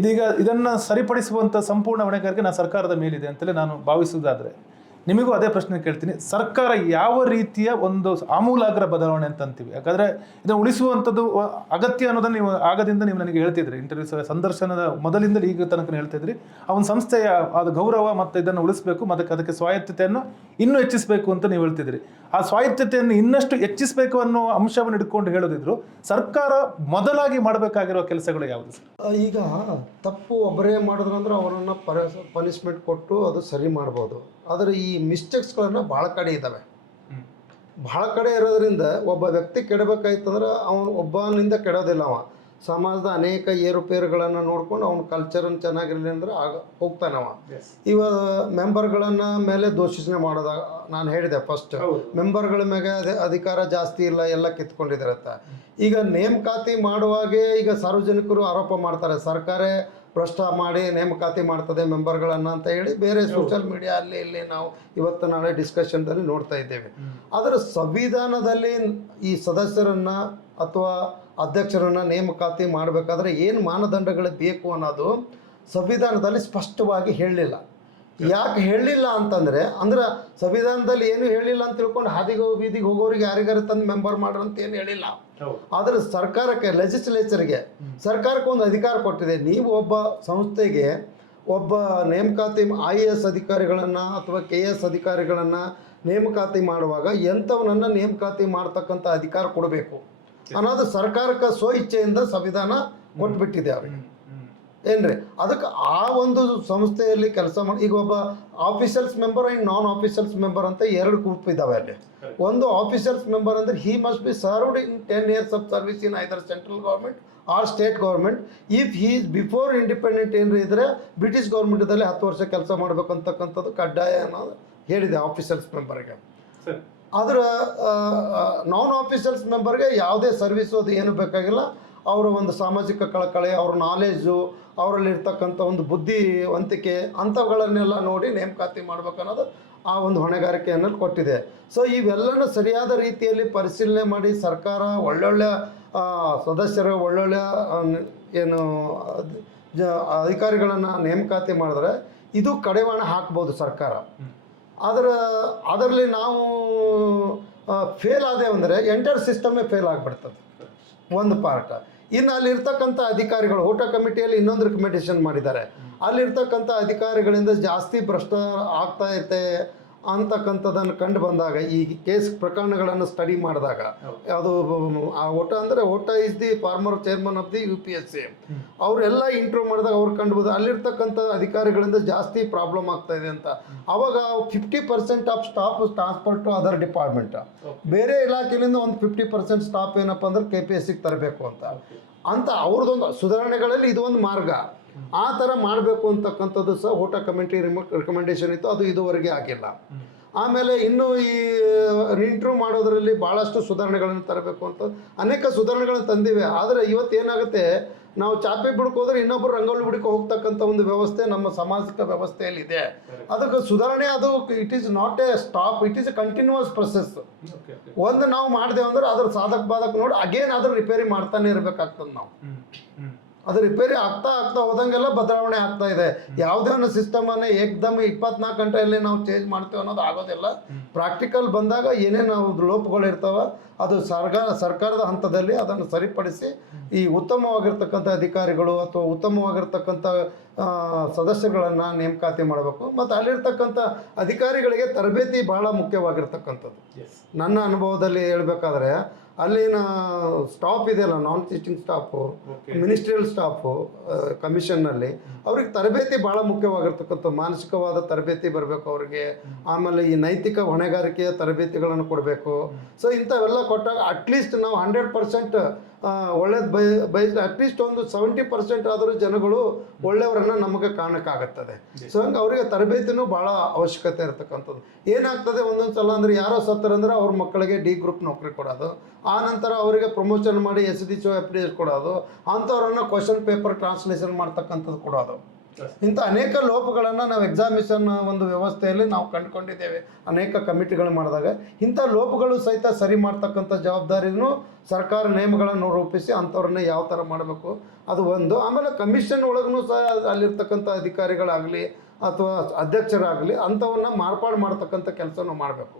ಇದೀಗ ಇದನ್ನು ಸರಿಪಡಿಸುವಂಥ ಸಂಪೂರ್ಣ ಹೊಣೆಗಾರಿಕೆ ನಾನು ಸರ್ಕಾರದ ಮೇಲಿದೆ ಅಂತಲೇ ನಾನು ಭಾವಿಸುವುದಾದರೆ, ನಿಮಗೂ ಅದೇ ಪ್ರಶ್ನೆ ಕೇಳ್ತೀನಿ. ಸರ್ಕಾರ ಯಾವ ರೀತಿಯ ಒಂದು ಆಮೂಲಾಗ್ರ ಬದಲಾವಣೆ ಅಂತ ಅಂತೀವಿ, ಯಾಕಂದರೆ ಇದನ್ನು ಉಳಿಸುವಂಥದ್ದು ಅಗತ್ಯ ಅನ್ನೋದನ್ನು ನೀವು ಆಗದಿಂದ ನೀವು ನನಗೆ ಹೇಳ್ತಿದ್ರಿ, ಇಂಟರ್ವ್ಯೂ ಸಂದರ್ಶನದ ಮೊದಲಿಂದ ಈಗ ತನಕ ಹೇಳ್ತಿದ್ರಿ. ಆ ಒಂದು ಸಂಸ್ಥೆಯ ಅದು ಗೌರವ ಮತ್ತು ಇದನ್ನು ಉಳಿಸಬೇಕು ಮತ್ತು ಅದಕ್ಕೆ ಸ್ವಾಯತ್ತತೆಯನ್ನು ಇನ್ನೂ ಹೆಚ್ಚಿಸಬೇಕು ಅಂತ ನೀವು ಹೇಳ್ತಿದ್ರಿ. ಆ ಸ್ವಾಯತ್ತತೆಯನ್ನು ಇನ್ನಷ್ಟು ಹೆಚ್ಚಿಸಬೇಕು ಅನ್ನೋ ಅಂಶವನ್ನು ಹಿಡ್ಕೊಂಡು ಹೇಳೋದಿದ್ರು, ಸರ್ಕಾರ ಮೊದಲಾಗಿ ಮಾಡಬೇಕಾಗಿರೋ ಕೆಲಸಗಳು ಯಾವುದು? ಈಗ ತಪ್ಪು ಒಬ್ಬರೇ ಮಾಡಿದ್ರಂದ್ರೆ ಅವರನ್ನು ಪನಿಷ್ಮೆಂಟ್ ಕೊಟ್ಟು ಅದು ಸರಿ ಮಾಡ್ಬೋದು. ಆದರೆ ಈ ಮಿಸ್ಟೇಕ್ಸ್ಗಳನ್ನು ಭಾಳ ಕಡೆ ಇದ್ದಾವೆ. ಭಾಳ ಕಡೆ ಇರೋದ್ರಿಂದ ಒಬ್ಬ ವ್ಯಕ್ತಿ ಕೆಡಬೇಕಾಯ್ತಂದ್ರೆ ಅವನು ಒಬ್ಬನಿಂದ ಕೆಡೋದಿಲ್ಲ. ಸಮಾಜದ ಅನೇಕ ಏರುಪೇರುಗಳನ್ನು ನೋಡ್ಕೊಂಡು ಅವ್ನ ಕಲ್ಚರನ್ನು ಚೆನ್ನಾಗಿರಲಿ ಅಂದ್ರೆ ಹೋಗ್ತಾನವ. ಇವಾಗ ಮೆಂಬರ್ಗಳನ್ನು ಮೇಲೆ ದೋಷಣೆ ಮಾಡೋದಾಗ ನಾನು ಹೇಳಿದೆ ಫಸ್ಟ್, ಮೆಂಬರ್ಗಳ ಮೇಲೆ ಅಧಿಕಾರ ಜಾಸ್ತಿ ಇಲ್ಲ, ಎಲ್ಲ ಕಿತ್ಕೊಂಡಿದ್ದಾರತ್ತ. ಈಗ ನೇಮಕಾತಿ ಮಾಡುವಾಗೆ ಈಗ ಸಾರ್ವಜನಿಕರು ಆರೋಪ ಮಾಡ್ತಾರೆ, ಸರ್ಕಾರ ಭ್ರಷ್ಟ ಮಾಡಿ ನೇಮಕಾತಿ ಮಾಡ್ತದೆ ಮೆಂಬರ್ಗಳನ್ನು ಅಂತ ಹೇಳಿ ಬೇರೆ ಸೋಷಿಯಲ್ ಮೀಡಿಯಾ ಅಲ್ಲಿ ಇಲ್ಲಿ ನಾವು ಇವತ್ತು ನಾಳೆ ಡಿಸ್ಕಷನ್ದಲ್ಲಿ ನೋಡ್ತಾ ಇದ್ದೇವೆ. ಆದರೆ ಸಂವಿಧಾನದಲ್ಲಿ ಈ ಸದಸ್ಯರನ್ನು ಅಥವಾ ಅಧ್ಯಕ್ಷರನ್ನು ನೇಮಕಾತಿ ಮಾಡಬೇಕಾದ್ರೆ ಏನು ಮಾನದಂಡಗಳು ಬೇಕು ಅನ್ನೋದು ಸಂವಿಧಾನದಲ್ಲಿ ಸ್ಪಷ್ಟವಾಗಿ ಹೇಳಲಿಲ್ಲ. ಯಾಕೆ ಹೇಳಲಿಲ್ಲ ಅಂತಂದರೆ, ಅಂದ್ರೆ ಸಂವಿಧಾನದಲ್ಲಿ ಏನು ಹೇಳಿಲ್ಲ ಅಂತ ತಿಳ್ಕೊಂಡು ಹಾದಿಗೆ ಬೀದಿಗೆ ಹೋಗೋರಿಗೆ ಯಾರಿಗಾರು ತಂದು ಮೆಂಬರ್ ಮಾಡ್ರಿ ಅಂತ ಏನು ಹೇಳಿಲ್ಲ. ಆದರೆ ಸರ್ಕಾರಕ್ಕೆ, ಲೆಜಿಸ್ಲೇಚರ್ಗೆ, ಸರ್ಕಾರಕ್ಕೆ ಒಂದು ಅಧಿಕಾರ ಕೊಟ್ಟಿದೆ. ನೀವು ಒಬ್ಬ ಸಂಸ್ಥೆಗೆ ಒಬ್ಬ ನೇಮಕಾತಿ IAS ಅಧಿಕಾರಿಗಳನ್ನು ಅಥವಾ KS ಅಧಿಕಾರಿಗಳನ್ನು ನೇಮಕಾತಿ ಮಾಡುವಾಗ ಎಂಥವನನ್ನು ನೇಮಕಾತಿ ಮಾಡ್ತಕ್ಕಂಥ ಅಧಿಕಾರ ಕೊಡಬೇಕು ಅನ್ನೋದು ಸರ್ಕಾರಕ್ಕೆ ಸ್ವ ಇಚ್ಛೆಯಿಂದ ಸಂವಿಧಾನ ಕೊಟ್ಬಿಟ್ಟಿದೆ ಅವ್ರಿಗೆ. ಏನ್ರಿ, ಅದಕ್ಕೆ ಆ ಒಂದು ಸಂಸ್ಥೆಯಲ್ಲಿ ಕೆಲಸ ಮಾಡಿ, ಈಗ ಒಬ್ಬ officers member and non officers member ಅಂತ 2 ಗ್ರೂಪ್ ಇದ್ದಾವೆ ಅಲ್ಲಿ. ಒಂದು ಆಫೀಸರ್ಸ್ ಮೆಂಬರ್ ಅಂದರೆ he must be served in 10 years of service in either central government or state government. If he is before independent ಏನ್ರಿ ಇದ್ದರೆ ಬ್ರಿಟಿಷ್ ಗೌರ್ಮೆಂಟದಲ್ಲಿ 10 ವರ್ಷ ಕೆಲಸ ಮಾಡಬೇಕಂತಕ್ಕಂಥದ್ದು ಕಡ್ಡಾಯ ಅನ್ನೋದು ಹೇಳಿದೆ ಆಫೀಸರ್ಸ್ ಮೆಂಬರ್ಗೆ. ಅದರ ನಾನ್ ಆಫೀಸರ್ಸ್ ಮೆಂಬರ್ಗೆ ಯಾವುದೇ ಸರ್ವಿಸು ಅದು ಏನು ಬೇಕಾಗಿಲ್ಲ. ಅವರ ಒಂದು ಸಾಮಾಜಿಕ ಕಳಕಳಿ, ಅವ್ರ ನಾಲೆಜು, ಅವರಲ್ಲಿರ್ತಕ್ಕಂಥ ಒಂದು ಬುದ್ಧಿವಂತಿಕೆ ಅಂಥವುಗಳನ್ನೆಲ್ಲ ನೋಡಿ ನೇಮಕಾತಿ ಮಾಡ್ಬೇಕನ್ನೋದು ಆ ಒಂದು ಹೊಣೆಗಾರಿಕೆಯನ್ನು ಕೊಟ್ಟಿದೆ. ಸೊ ಇವೆಲ್ಲನೂ ಸರಿಯಾದ ರೀತಿಯಲ್ಲಿ ಪರಿಶೀಲನೆ ಮಾಡಿ ಸರ್ಕಾರ ಒಳ್ಳೊಳ್ಳೆ ಸದಸ್ಯರು, ಒಳ್ಳೊಳ್ಳೆ ಏನು ಅಧಿಕಾರಿಗಳನ್ನು ನೇಮಕಾತಿ ಮಾಡಿದ್ರೆ ಇದು ಕಡಿವಾಣ ಹಾಕ್ಬೋದು ಸರ್ಕಾರ. ಅದರಲ್ಲಿ ನಾವು ಫೇಲ್ ಆದೇವು ಅಂದರೆ ಎಂಟರ್ ಸಿಸ್ಟಮೇ ಫೇಲ್ ಆಗಿಬಿಡ್ತದೆ ಒಂದು ಪಾರ್ಟ್. ಇನ್ನು ಅಲ್ಲಿರ್ತಕ್ಕಂಥ ಅಧಿಕಾರಿಗಳು, ಊಟ ಕಮಿಟಿಯಲ್ಲಿ ಇನ್ನೊಂದು ರಿಕಮೆಂಡೇಷನ್ ಮಾಡಿದ್ದಾರೆ, ಅಲ್ಲಿರ್ತಕ್ಕಂಥ ಅಧಿಕಾರಿಗಳಿಂದ ಜಾಸ್ತಿ ಭ್ರಷ್ಟ ಆಗ್ತಾ ಇರುತ್ತೆ ಅಂತಕ್ಕಂಥದ್ದನ್ನು ಕಂಡು ಬಂದಾಗ ಈ ಕೇಸ್ ಪ್ರಕರಣಗಳನ್ನು ಸ್ಟಡಿ ಮಾಡಿದಾಗ ಅದು ಆ ಓಟ ಅಂದರೆ ಓಟ is the farmer chairman of the UPSC ಅವರೆಲ್ಲ ಇಂಟ್ರ್ಯೂ ಮಾಡಿದಾಗ ಅವ್ರು ಕಂಡು ಬಂದ ಅಲ್ಲಿರ್ತಕ್ಕಂಥ ಅಧಿಕಾರಿಗಳಿಂದ ಜಾಸ್ತಿ ಪ್ರಾಬ್ಲಮ್ ಆಗ್ತಾ ಇದೆ ಅಂತ. ಅವಾಗ 50% of staff transfer to other department, ಬೇರೆ ಇಲಾಖೆಯಿಂದ ಒಂದು 50% ಸ್ಟಾಫ್ ಏನಪ್ಪ ಅಂದ್ರೆ KPSCಗೆ ತರಬೇಕು ಅಂತ ಅವ್ರದ್ದೊಂದು ಸುಧಾರಣೆಗಳಲ್ಲಿ ಇದು ಒಂದು ಮಾರ್ಗ. ಆ ಥರ ಮಾಡಬೇಕು ಅಂತಕ್ಕಂಥದ್ದು ಸಹ ಓಟ ಕಮಿಟಿ ರಿಕಮೆಂಡೇಶನ್ ಇತ್ತು, ಅದು ಇದುವರೆಗೆ ಆಗಿಲ್ಲ. ಆಮೇಲೆ ಇನ್ನು ಈ ಇಂಟ್ರ್ಯೂ ಮಾಡೋದರಲ್ಲಿ ಭಾಳಷ್ಟು ಸುಧಾರಣೆಗಳನ್ನು ತರಬೇಕು ಅಂತ ಅನೇಕ ಸುಧಾರಣೆಗಳನ್ನು ತಂದಿವೆ. ಆದರೆ ಇವತ್ತು ಏನಾಗುತ್ತೆ, ನಾವು ಚಾಪೆ ಬಿಡಕ್ಕೆ ಹೋದ್ರೆ ಇನ್ನೊಬ್ಬರು ರಂಗೋಲಿ ಬಿಡಕ್ಕೆ ಹೋಗ್ತಕ್ಕಂಥ ಒಂದು ವ್ಯವಸ್ಥೆ ನಮ್ಮ ಸಾಮಾಜಿಕ ವ್ಯವಸ್ಥೆಯಲ್ಲಿ ಇದೆ. ಅದಕ್ಕೆ ಸುಧಾರಣೆ ಅದು it is not a stop, it is a continuous process. ಒಂದು ನಾವು ಮಾಡಿದೆವು ಅಂದ್ರೆ ಅದ್ರ ಸಾಧಕ ಬಾಧಕ ನೋಡಿ ಅಗೇನ್ ಅದ್ರ ರಿಪೇರಿ ಮಾಡ್ತಾನೆ ಇರಬೇಕಾಗ್ತದೆ. ನಾವು ಅದು ರಿಪೇರಿ ಆಗ್ತಾ ಹೋದಂಗೆಲ್ಲ ಬದಲಾವಣೆ ಆಗ್ತಾ ಇದೆ. ಯಾವುದೇ ಒಂದು ಸಿಸ್ಟಮನ್ನು ಏಕದಮ್ 24 ಗಂಟೆಯಲ್ಲಿ ನಾವು ಚೇಂಜ್ ಮಾಡ್ತೇವೆ ಅನ್ನೋದು ಆಗೋದಿಲ್ಲ. ಪ್ರಾಕ್ಟಿಕಲ್ ಬಂದಾಗ ಏನೇನು ಲೋಪಗಳು ಇರ್ತಾವ ಅದು ಸರ್ಕಾರದ ಹಂತದಲ್ಲಿ ಅದನ್ನು ಸರಿಪಡಿಸಿ ಈ ಉತ್ತಮವಾಗಿರ್ತಕ್ಕಂಥ ಅಧಿಕಾರಿಗಳು ಅಥವಾ ಉತ್ತಮವಾಗಿರ್ತಕ್ಕಂಥ ಸದಸ್ಯಗಳನ್ನು ನೇಮಕಾತಿ ಮಾಡಬೇಕು. ಮತ್ತು ಅಲ್ಲಿರ್ತಕ್ಕಂಥ ಅಧಿಕಾರಿಗಳಿಗೆ ತರಬೇತಿ ಬಹಳ ಮುಖ್ಯವಾಗಿರ್ತಕ್ಕಂಥದ್ದು. ನನ್ನ ಅನುಭವದಲ್ಲಿ ಹೇಳ್ಬೇಕಾದ್ರೆ ಅಲ್ಲಿನ ಸ್ಟಾಫ್ ಇದೆಯಲ್ಲ, non teaching staff, ministerial staff ಕಮಿಷನ್ನಲ್ಲಿ ಅವ್ರಿಗೆ ತರಬೇತಿ ಭಾಳ ಮುಖ್ಯವಾಗಿರ್ತಕ್ಕಂಥ ಮಾನಸಿಕವಾದ ತರಬೇತಿ ಬರಬೇಕು ಅವರಿಗೆ. ಆಮೇಲೆ ಈ ನೈತಿಕ ಹೊಣೆಗಾರಿಕೆಯ ತರಬೇತಿಗಳನ್ನು ಕೊಡಬೇಕು. ಸೊ ಇಂಥವೆಲ್ಲ ಕೊಟ್ಟಾಗ ಅಟ್ಲೀಸ್ಟ್ ನಾವು 100% ಒಳ್ಳೇದು ಬಯಸ್ ಅಟ್ಲೀಸ್ಟ್ ಒಂದು 70% ಆದರೂ ಜನಗಳು ಒಳ್ಳೆಯವರನ್ನು ನಮಗೆ ಕಾಣಕ್ಕಾಗುತ್ತದೆ. ಸೊ ಹಂಗೆ ಅವರಿಗೆ ತರಬೇತಿನೂ ಭಾಳ ಅವಶ್ಯಕತೆ ಇರತಕ್ಕಂಥದ್ದು. ಏನಾಗ್ತದೆ ಒಂದೊಂದು ಸಲ ಅಂದರೆ ಯಾರೋ ಸತ್ತರಂದ್ರೆ ಅವ್ರ ಮಕ್ಕಳಿಗೆ D ಗ್ರೂಪ್ ನೌಕರಿ ಕೊಡೋದು, ಆ ನಂತರ ಅವರಿಗೆ ಪ್ರಮೋಷನ್ ಮಾಡಿ SDCO FDS ಕೊಡೋದು, ಅಂಥವ್ರನ್ನ ಕ್ವಶನ್ ಪೇಪರ್ ಟ್ರಾನ್ಸ್ಲೇಷನ್ ಮಾಡ್ತಕ್ಕಂಥದ್ದು ಕೊಡೋದು. ಇಂಥ ಅನೇಕ ಲೋಪಗಳನ್ನು ನಾವು ಎಕ್ಸಾಮಿಷನ್ ಒಂದು ವ್ಯವಸ್ಥೆಯಲ್ಲಿ ನಾವು ಕಂಡುಕೊಂಡಿದ್ದೇವೆ. ಅನೇಕ ಕಮಿಟಿಗಳು ಮಾಡಿದಾಗ ಇಂಥ ಲೋಪಗಳು ಸಹಿತ ಸರಿ ಮಾಡ್ತಕ್ಕಂಥ ಜವಾಬ್ದಾರಿನೂ ಸರ್ಕಾರ ನಿಯಮಗಳನ್ನು ರೂಪಿಸಿ ಅಂಥವ್ರನ್ನ ಯಾವ ಥರ ಮಾಡಬೇಕು ಅದು ಒಂದು. ಆಮೇಲೆ ಕಮಿಷನ್ ಒಳಗೂ ಸಹ ಅಲ್ಲಿರ್ತಕ್ಕಂಥ ಅಧಿಕಾರಿಗಳಾಗಲಿ ಅಥವಾ ಅಧ್ಯಕ್ಷರಾಗಲಿ ಅಂಥವನ್ನ ಮಾರ್ಪಾಡು ಮಾಡ್ತಕ್ಕಂಥ ಕೆಲಸನೂ ಮಾಡಬೇಕು.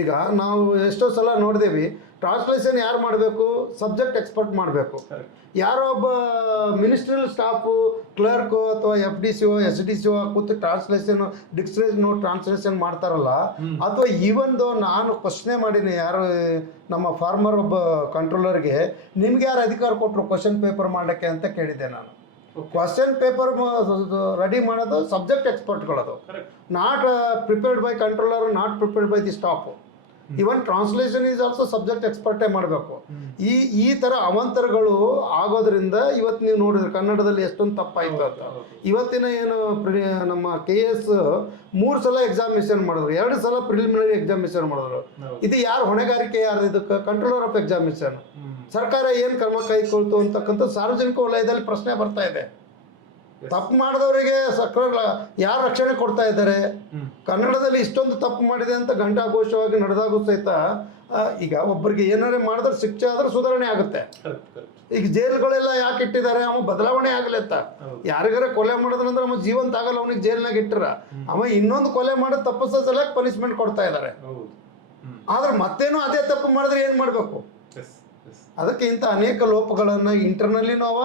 ಈಗ ನಾವು ಎಷ್ಟೋ ಸಲ ನೋಡಿದೇವಿ, ಟ್ರಾನ್ಸ್ಲೇಷನ್ ಯಾರು ಮಾಡಬೇಕು, ಸಬ್ಜೆಕ್ಟ್ ಎಕ್ಸ್ಪರ್ಟ್ ಮಾಡಬೇಕು. ಯಾರೋ ಒಬ್ಬ ಮಿನಿಸ್ಟ್ರಿಯಲ್ ಸ್ಟಾಫು, ಕ್ಲರ್ಕು ಅಥವಾ FDCO SDCO ಕೂತು ಡಿಕ್ಷನರಿ ಟ್ರಾನ್ಸ್ಲೇಷನ್ ಮಾಡ್ತಾರಲ್ಲ, ಅಥವಾ ಈವನ್ದು ನಾನು ಪ್ರಶ್ನೆ ಮಾಡೀನಿ ಯಾರು ನಮ್ಮ ಫಾರ್ಮರ್ ಒಬ್ಬ ಕಂಟ್ರೋಲರ್ಗೆ, ನಿಮ್ಗೆ ಯಾರು ಅಧಿಕಾರ ಕೊಟ್ಟರು ಕ್ವಶನ್ ಪೇಪರ್ ಮಾಡೋಕ್ಕೆ ಅಂತ ಕೇಳಿದ್ದೆ ನಾನು. ಕ್ವಶನ್ ಪೇಪರ್ ರೆಡಿ ಮಾಡೋದು ಸಬ್ಜೆಕ್ಟ್ ಎಕ್ಸ್ಪರ್ಟ್ಗಳದು, not prepared by controller, not prepared by the staff. Even translation is also subject ಎಕ್ಸ್ಪರ್ಟೇ ಮಾಡಬೇಕು. ಈ ಥರ ಅವಾಂತರಗಳು ಆಗೋದ್ರಿಂದ ಇವತ್ತು ನೀವು ನೋಡಿದ್ರೆ ಕನ್ನಡದಲ್ಲಿ ಎಷ್ಟೊಂದು ತಪ್ಪಾಯಿತು ಅಂತ. ಇವತ್ತಿನ ಏನು ನಮ್ಮ KS 3 ಸಲ ಎಕ್ಸಾಮಿನೇಷನ್ ಮಾಡಿದ್ರು, 2 ಸಲ ಪ್ರಿಲಿಮಿನರಿ ಎಕ್ಸಾಮಿನೇಷನ್ ಮಾಡಿದ್ರು. ಇದು ಯಾರು ಹೊಣೆಗಾರಿಕೆ, ಯಾರು ಇದಕ್ಕೆ? Controller of examination. ಸರ್ಕಾರ ಏನು ಕ್ರಮ ಕೈಗೊಳ್ತು ಅಂತಕ್ಕಂಥ ಸಾರ್ವಜನಿಕ ವಲಯದಲ್ಲಿ ಪ್ರಶ್ನೆ ಬರ್ತಾ ಇದೆ. ತಪ್ಪು ಮಾಡಿದವರಿಗೆ ಸರ್ಕಾರ ಯಾರು ರಕ್ಷಣೆ ಕೊಡ್ತಾ ಇದ್ದಾರೆ? ಕನ್ನಡದಲ್ಲಿ ಇಷ್ಟೊಂದು ತಪ್ಪು ಮಾಡಿದೆ ಅಂತ ಘಂಟಾಘೋಷವಾಗಿ ನಡೆದಾಗೂ ಸಹಿತ ಈಗ ಒಬ್ಬರಿಗೆ ಏನಾರೇ ಮಾಡಿದ್ರೆ ಶಿಕ್ಷೆ ಆದ್ರೆ ಸುಧಾರಣೆ ಆಗುತ್ತೆ. ಈಗ ಜೈಲುಗಳೆಲ್ಲ ಯಾಕೆ ಇಟ್ಟಿದ್ದಾರೆ? ಅವ ಬದಲಾವಣೆ ಆಗಲಿ ಅಂತ. ಯಾರಿಗಾರ ಕೊಲೆ ಮಾಡಿದ್ರಂದ್ರೆ ಅವ ಜೀವಂತ ಆಗಲ್ಲ, ಅವನಿಗೆ ಜೈಲ್ನಾಗ ಇಟ್ಟರ ಅವ ಇನ್ನೊಂದು ಕೊಲೆ ಮಾಡಿ ತಪ್ಪಿಸೋ ಸಲಕ್ಕೆ ಪನಿಷ್ಮೆಂಟ್ ಕೊಡ್ತಾ ಇದ್ದಾರೆ. ಆದ್ರೆ ಮತ್ತೇನು ಅದೇ ತಪ್ಪು ಮಾಡಿದ್ರೆ ಏನು ಮಾಡಬೇಕು? ಅದಕ್ಕೆ ಇಂಥ ಅನೇಕ ಲೋಪಗಳನ್ನು ಇಂಟರ್ನಲ್ಲಿನೂ ಅವ,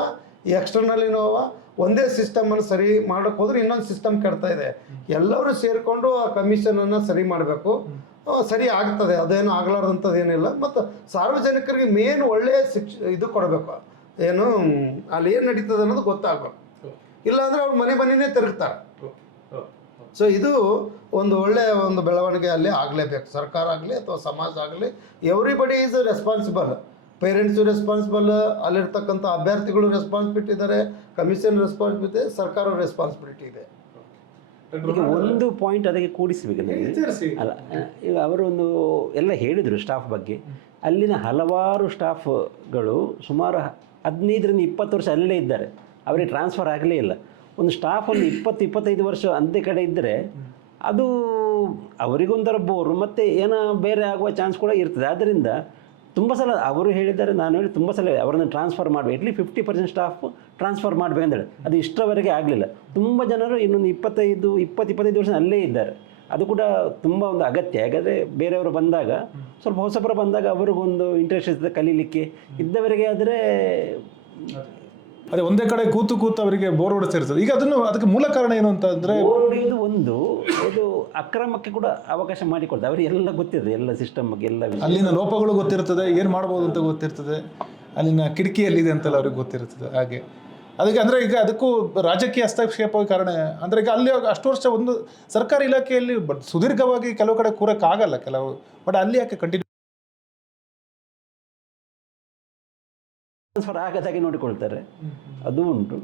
ಎಕ್ಸ್ಟರ್ನಲ್ಲಿನೂ ಅವ. ಒಂದೇ ಸಿಸ್ಟಮನ್ನು ಸರಿ ಮಾಡೋಕ್ಕೆ ಹೋದ್ರೆ ಇನ್ನೊಂದು ಸಿಸ್ಟಮ್ ಕೆಡ್ತಾ ಇದೆ. ಎಲ್ಲರೂ ಸೇರಿಕೊಂಡು ಆ ಕಮಿಷನನ್ನು ಸರಿ ಮಾಡಬೇಕು. ಸರಿ ಆಗ್ತದೆ, ಅದೇನು ಆಗ್ಲಾರ್ದಂಥದ್ದು ಏನಿಲ್ಲ. ಮತ್ತು ಸಾರ್ವಜನಿಕರಿಗೆ ಮೇನ್ ಒಳ್ಳೆಯ ಇದು ಕೊಡಬೇಕು, ಏನು ಅಲ್ಲಿ ಏನು ನಡೀತದೆ ಅನ್ನೋದು ಗೊತ್ತಾಗಬೇಕು. ಇಲ್ಲಾಂದರೆ ಅವ್ರು ಮನೆನೇ ತಿರುಗ್ತಾರೆ. ಸೊ ಇದು ಒಂದು ಒಳ್ಳೆಯ ಒಂದು ಬೆಳವಣಿಗೆ ಅಲ್ಲಿ ಆಗಲೇಬೇಕು. ಸರ್ಕಾರ ಆಗಲಿ ಅಥವಾ ಸಮಾಜ ಆಗಲಿ, everybody is responsible. Parents responsible, ಅಲ್ಲಿರ್ತಕ್ಕಂಥ ಅಭ್ಯರ್ಥಿಗಳು ರೆಸ್ಪಾನ್ಸಿಬಿಲಿಟಿ ಇದ್ದಾರೆ, ಕಮಿಷನ್ ರೆಸ್ಪಾನ್ಸಿಬಿಲಿಟಿ, ಸರ್ಕಾರ ರೆಸ್ಪಾನ್ಸಿಬಿಲಿಟಿ ಇದೆ. ಈಗ ಒಂದು ಪಾಯಿಂಟ್ ಅದಕ್ಕೆ ಕೂಡಿಸಬೇಕು ಅಲ್ಲ. ಈಗ ಅವರು ಒಂದು ಎಲ್ಲ ಹೇಳಿದರು ಸ್ಟಾಫ್ ಬಗ್ಗೆ. ಅಲ್ಲಿನ ಹಲವಾರು ಸ್ಟಾಫ್ಗಳು ಸುಮಾರು 15-20 ವರ್ಷ ಅಲ್ಲೇ ಇದ್ದಾರೆ, ಅವರಿಗೆ ಟ್ರಾನ್ಸ್ಫರ್ ಆಗಲೇ ಇಲ್ಲ. ಒಂದು ಸ್ಟಾಫ್ ಒಂದು 20-25 ವರ್ಷ ಅಂತೆ ಕಡೆ ಇದ್ದರೆ ಅದು ಅವರಿಗೊಂಥರ ಬೋರು, ಮತ್ತು ಏನೋ ಬೇರೆ ಆಗುವ ಚಾನ್ಸ್ ಕೂಡ ಇರ್ತದೆ. ಆದ್ದರಿಂದ ತುಂಬ ಸಲ ಅವರು ಹೇಳಿದ್ದಾರೆ, ನಾನು ಹೇಳಿ ತುಂಬ ಸಲ ಅವರನ್ನು ಟ್ರಾನ್ಸ್ಫರ್ ಮಾಡಬೇಕು, ಎಟ್ಲಿ 50% ಸ್ಟಾಫ್ ಟ್ರಾನ್ಸ್ಫರ್ ಮಾಡಬೇಕಂದೇಳಿ. ಅದು ಇಷ್ಟರವರೆಗೆ ಆಗಲಿಲ್ಲ. ತುಂಬ ಜನರು ಇನ್ನೊಂದು 20-25 ವರ್ಷ ಅಲ್ಲೇ ಇದ್ದಾರೆ. ಅದು ಕೂಡ ತುಂಬ ಒಂದು ಅಗತ್ಯ. ಯಾಕಂದರೆ ಬೇರೆಯವರು ಬಂದಾಗ, ಸ್ವಲ್ಪ ಹೊಸಬರು ಬಂದಾಗ ಅವ್ರಿಗೊಂದು ಇಂಟ್ರೆಸ್ಟ್ ಇರ್ತದೆ ಕಲೀಲಿಕ್ಕೆ. ಇದ್ದವರಿಗೆ ಆದರೆ ಅದೇ ಒಂದೇ ಕಡೆ ಕೂತು ಅವರಿಗೆ ಬೋರ್ ಹೊಡೆಸಿರ್ತದೆ. ಈಗ ಅದಕ್ಕೆ ಮೂಲ ಕಾರಣ ಏನು ಅಂತಂದರೆ, ಬೋರ್ ಹೊಡೆಯೋದು ಒಂದು, ಇದು ಅಕ್ರಮಕ್ಕೆ ಕೂಡ ಅವಕಾಶ ಮಾಡಿಕೊಡ್ತಾರೆ. ಅವರಿಗೆ ಎಲ್ಲ ಗೊತ್ತಿದೆ, ಎಲ್ಲ ಸಿಸ್ಟಮ್ ಬಗ್ಗೆ ಎಲ್ಲ ವಿಷಯ. ಅಲ್ಲಿನ ಲೋಪಗಳು ಗೊತ್ತಿರ್ತದೆ, ಏನು ಮಾಡ್ಬೋದು ಅಂತ ಗೊತ್ತಿರ್ತದೆ, ಅಲ್ಲಿನ ಕಿಟಕಿಯಲ್ಲಿದೆ ಅಂತೆಲ್ಲ ಅವ್ರಿಗೆ ಗೊತ್ತಿರ್ತದೆ. ಹಾಗೆ ಅದಕ್ಕೆ ಅಂದರೆ ಈಗ ಅದಕ್ಕೂ ರಾಜಕೀಯ ಹಸ್ತಕ್ಷೇಪ ಕಾರಣ ಅಂದರೆ ಈಗ ಅಲ್ಲಿ ಅಷ್ಟು ವರ್ಷ ಒಂದು ಸರ್ಕಾರಿ ಇಲಾಖೆಯಲ್ಲಿ ಸುದೀರ್ಘವಾಗಿ ಕೆಲವು ಕಡೆ ಕೂರಕ್ಕಾಗಲ್ಲ ಕೆಲವು, ಬಟ್ ಅಲ್ಲಿ ಯಾಕೆ ಕಂಟಿನ್ಯೂ ಟ್ರಾನ್ಸ್ಫರ್ ಆಗದಾಗೆ ನೋಡಿಕೊಳ್ತಾರೆ, ಅದು ಉಂಟು.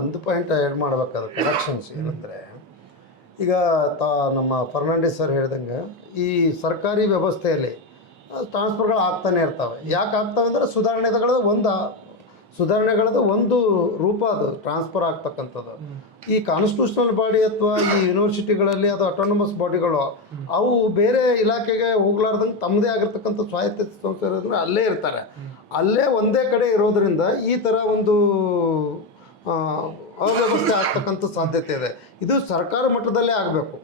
ಒಂದು ಪಾಯಿಂಟ್ ಆ್ಯಡ್ ಮಾಡ್ಬೇಕಾದ್ರೆ ಕರೆಕ್ಷನ್ಸ್ ಏನಂದರೆ, ಈಗ ನಮ್ಮ ಫರ್ನಾಂಡಿಸ್ ಸರ್ ಹೇಳ್ದಂಗೆ ಈ ಸರ್ಕಾರಿ ವ್ಯವಸ್ಥೆಯಲ್ಲಿ ಟ್ರಾನ್ಸ್ಫರ್ಗಳು ಆಗ್ತಾನೆ ಇರ್ತವೆ. ಯಾಕೆ ಆಗ್ತವೆ ಅಂದರೆ ಸುಧಾರಣೆಗಳದ್ದು ಒಂದು ರೂಪ ಅದು ಟ್ರಾನ್ಸ್ಫರ್ ಆಗ್ತಕ್ಕಂಥದ್ದು. ಈ ಕಾನ್ಸ್ಟಿಟ್ಯೂಷನಲ್ ಬಾಡಿ ಅಥವಾ ಈ ಯೂನಿವರ್ಸಿಟಿಗಳಲ್ಲಿ ಅಥವಾ ಅಟಾನಮಸ್ ಬಾಡಿಗಳು ಅವು ಬೇರೆ ಇಲಾಖೆಗೆ ಹೋಗ್ಲಾರ್ದಂಗೆ ತಮ್ಮದೇ ಆಗಿರ್ತಕ್ಕಂಥ ಸ್ವಾಯತ್ತ ಸಂಸ್ಥೆ ಇರೋದ್ರಿಂದ ಅಲ್ಲೇ ಇರ್ತಾರೆ. ಅಲ್ಲೇ ಒಂದೇ ಕಡೆ ಇರೋದ್ರಿಂದ ಈ ಥರ ಒಂದು ಅವ್ಯವಸ್ಥೆ ಆಗ್ತಕ್ಕಂಥ ಸಾಧ್ಯತೆ ಇದೆ. ಇದು ಸರ್ಕಾರ ಮಟ್ಟದಲ್ಲೇ ಆಗಬೇಕು.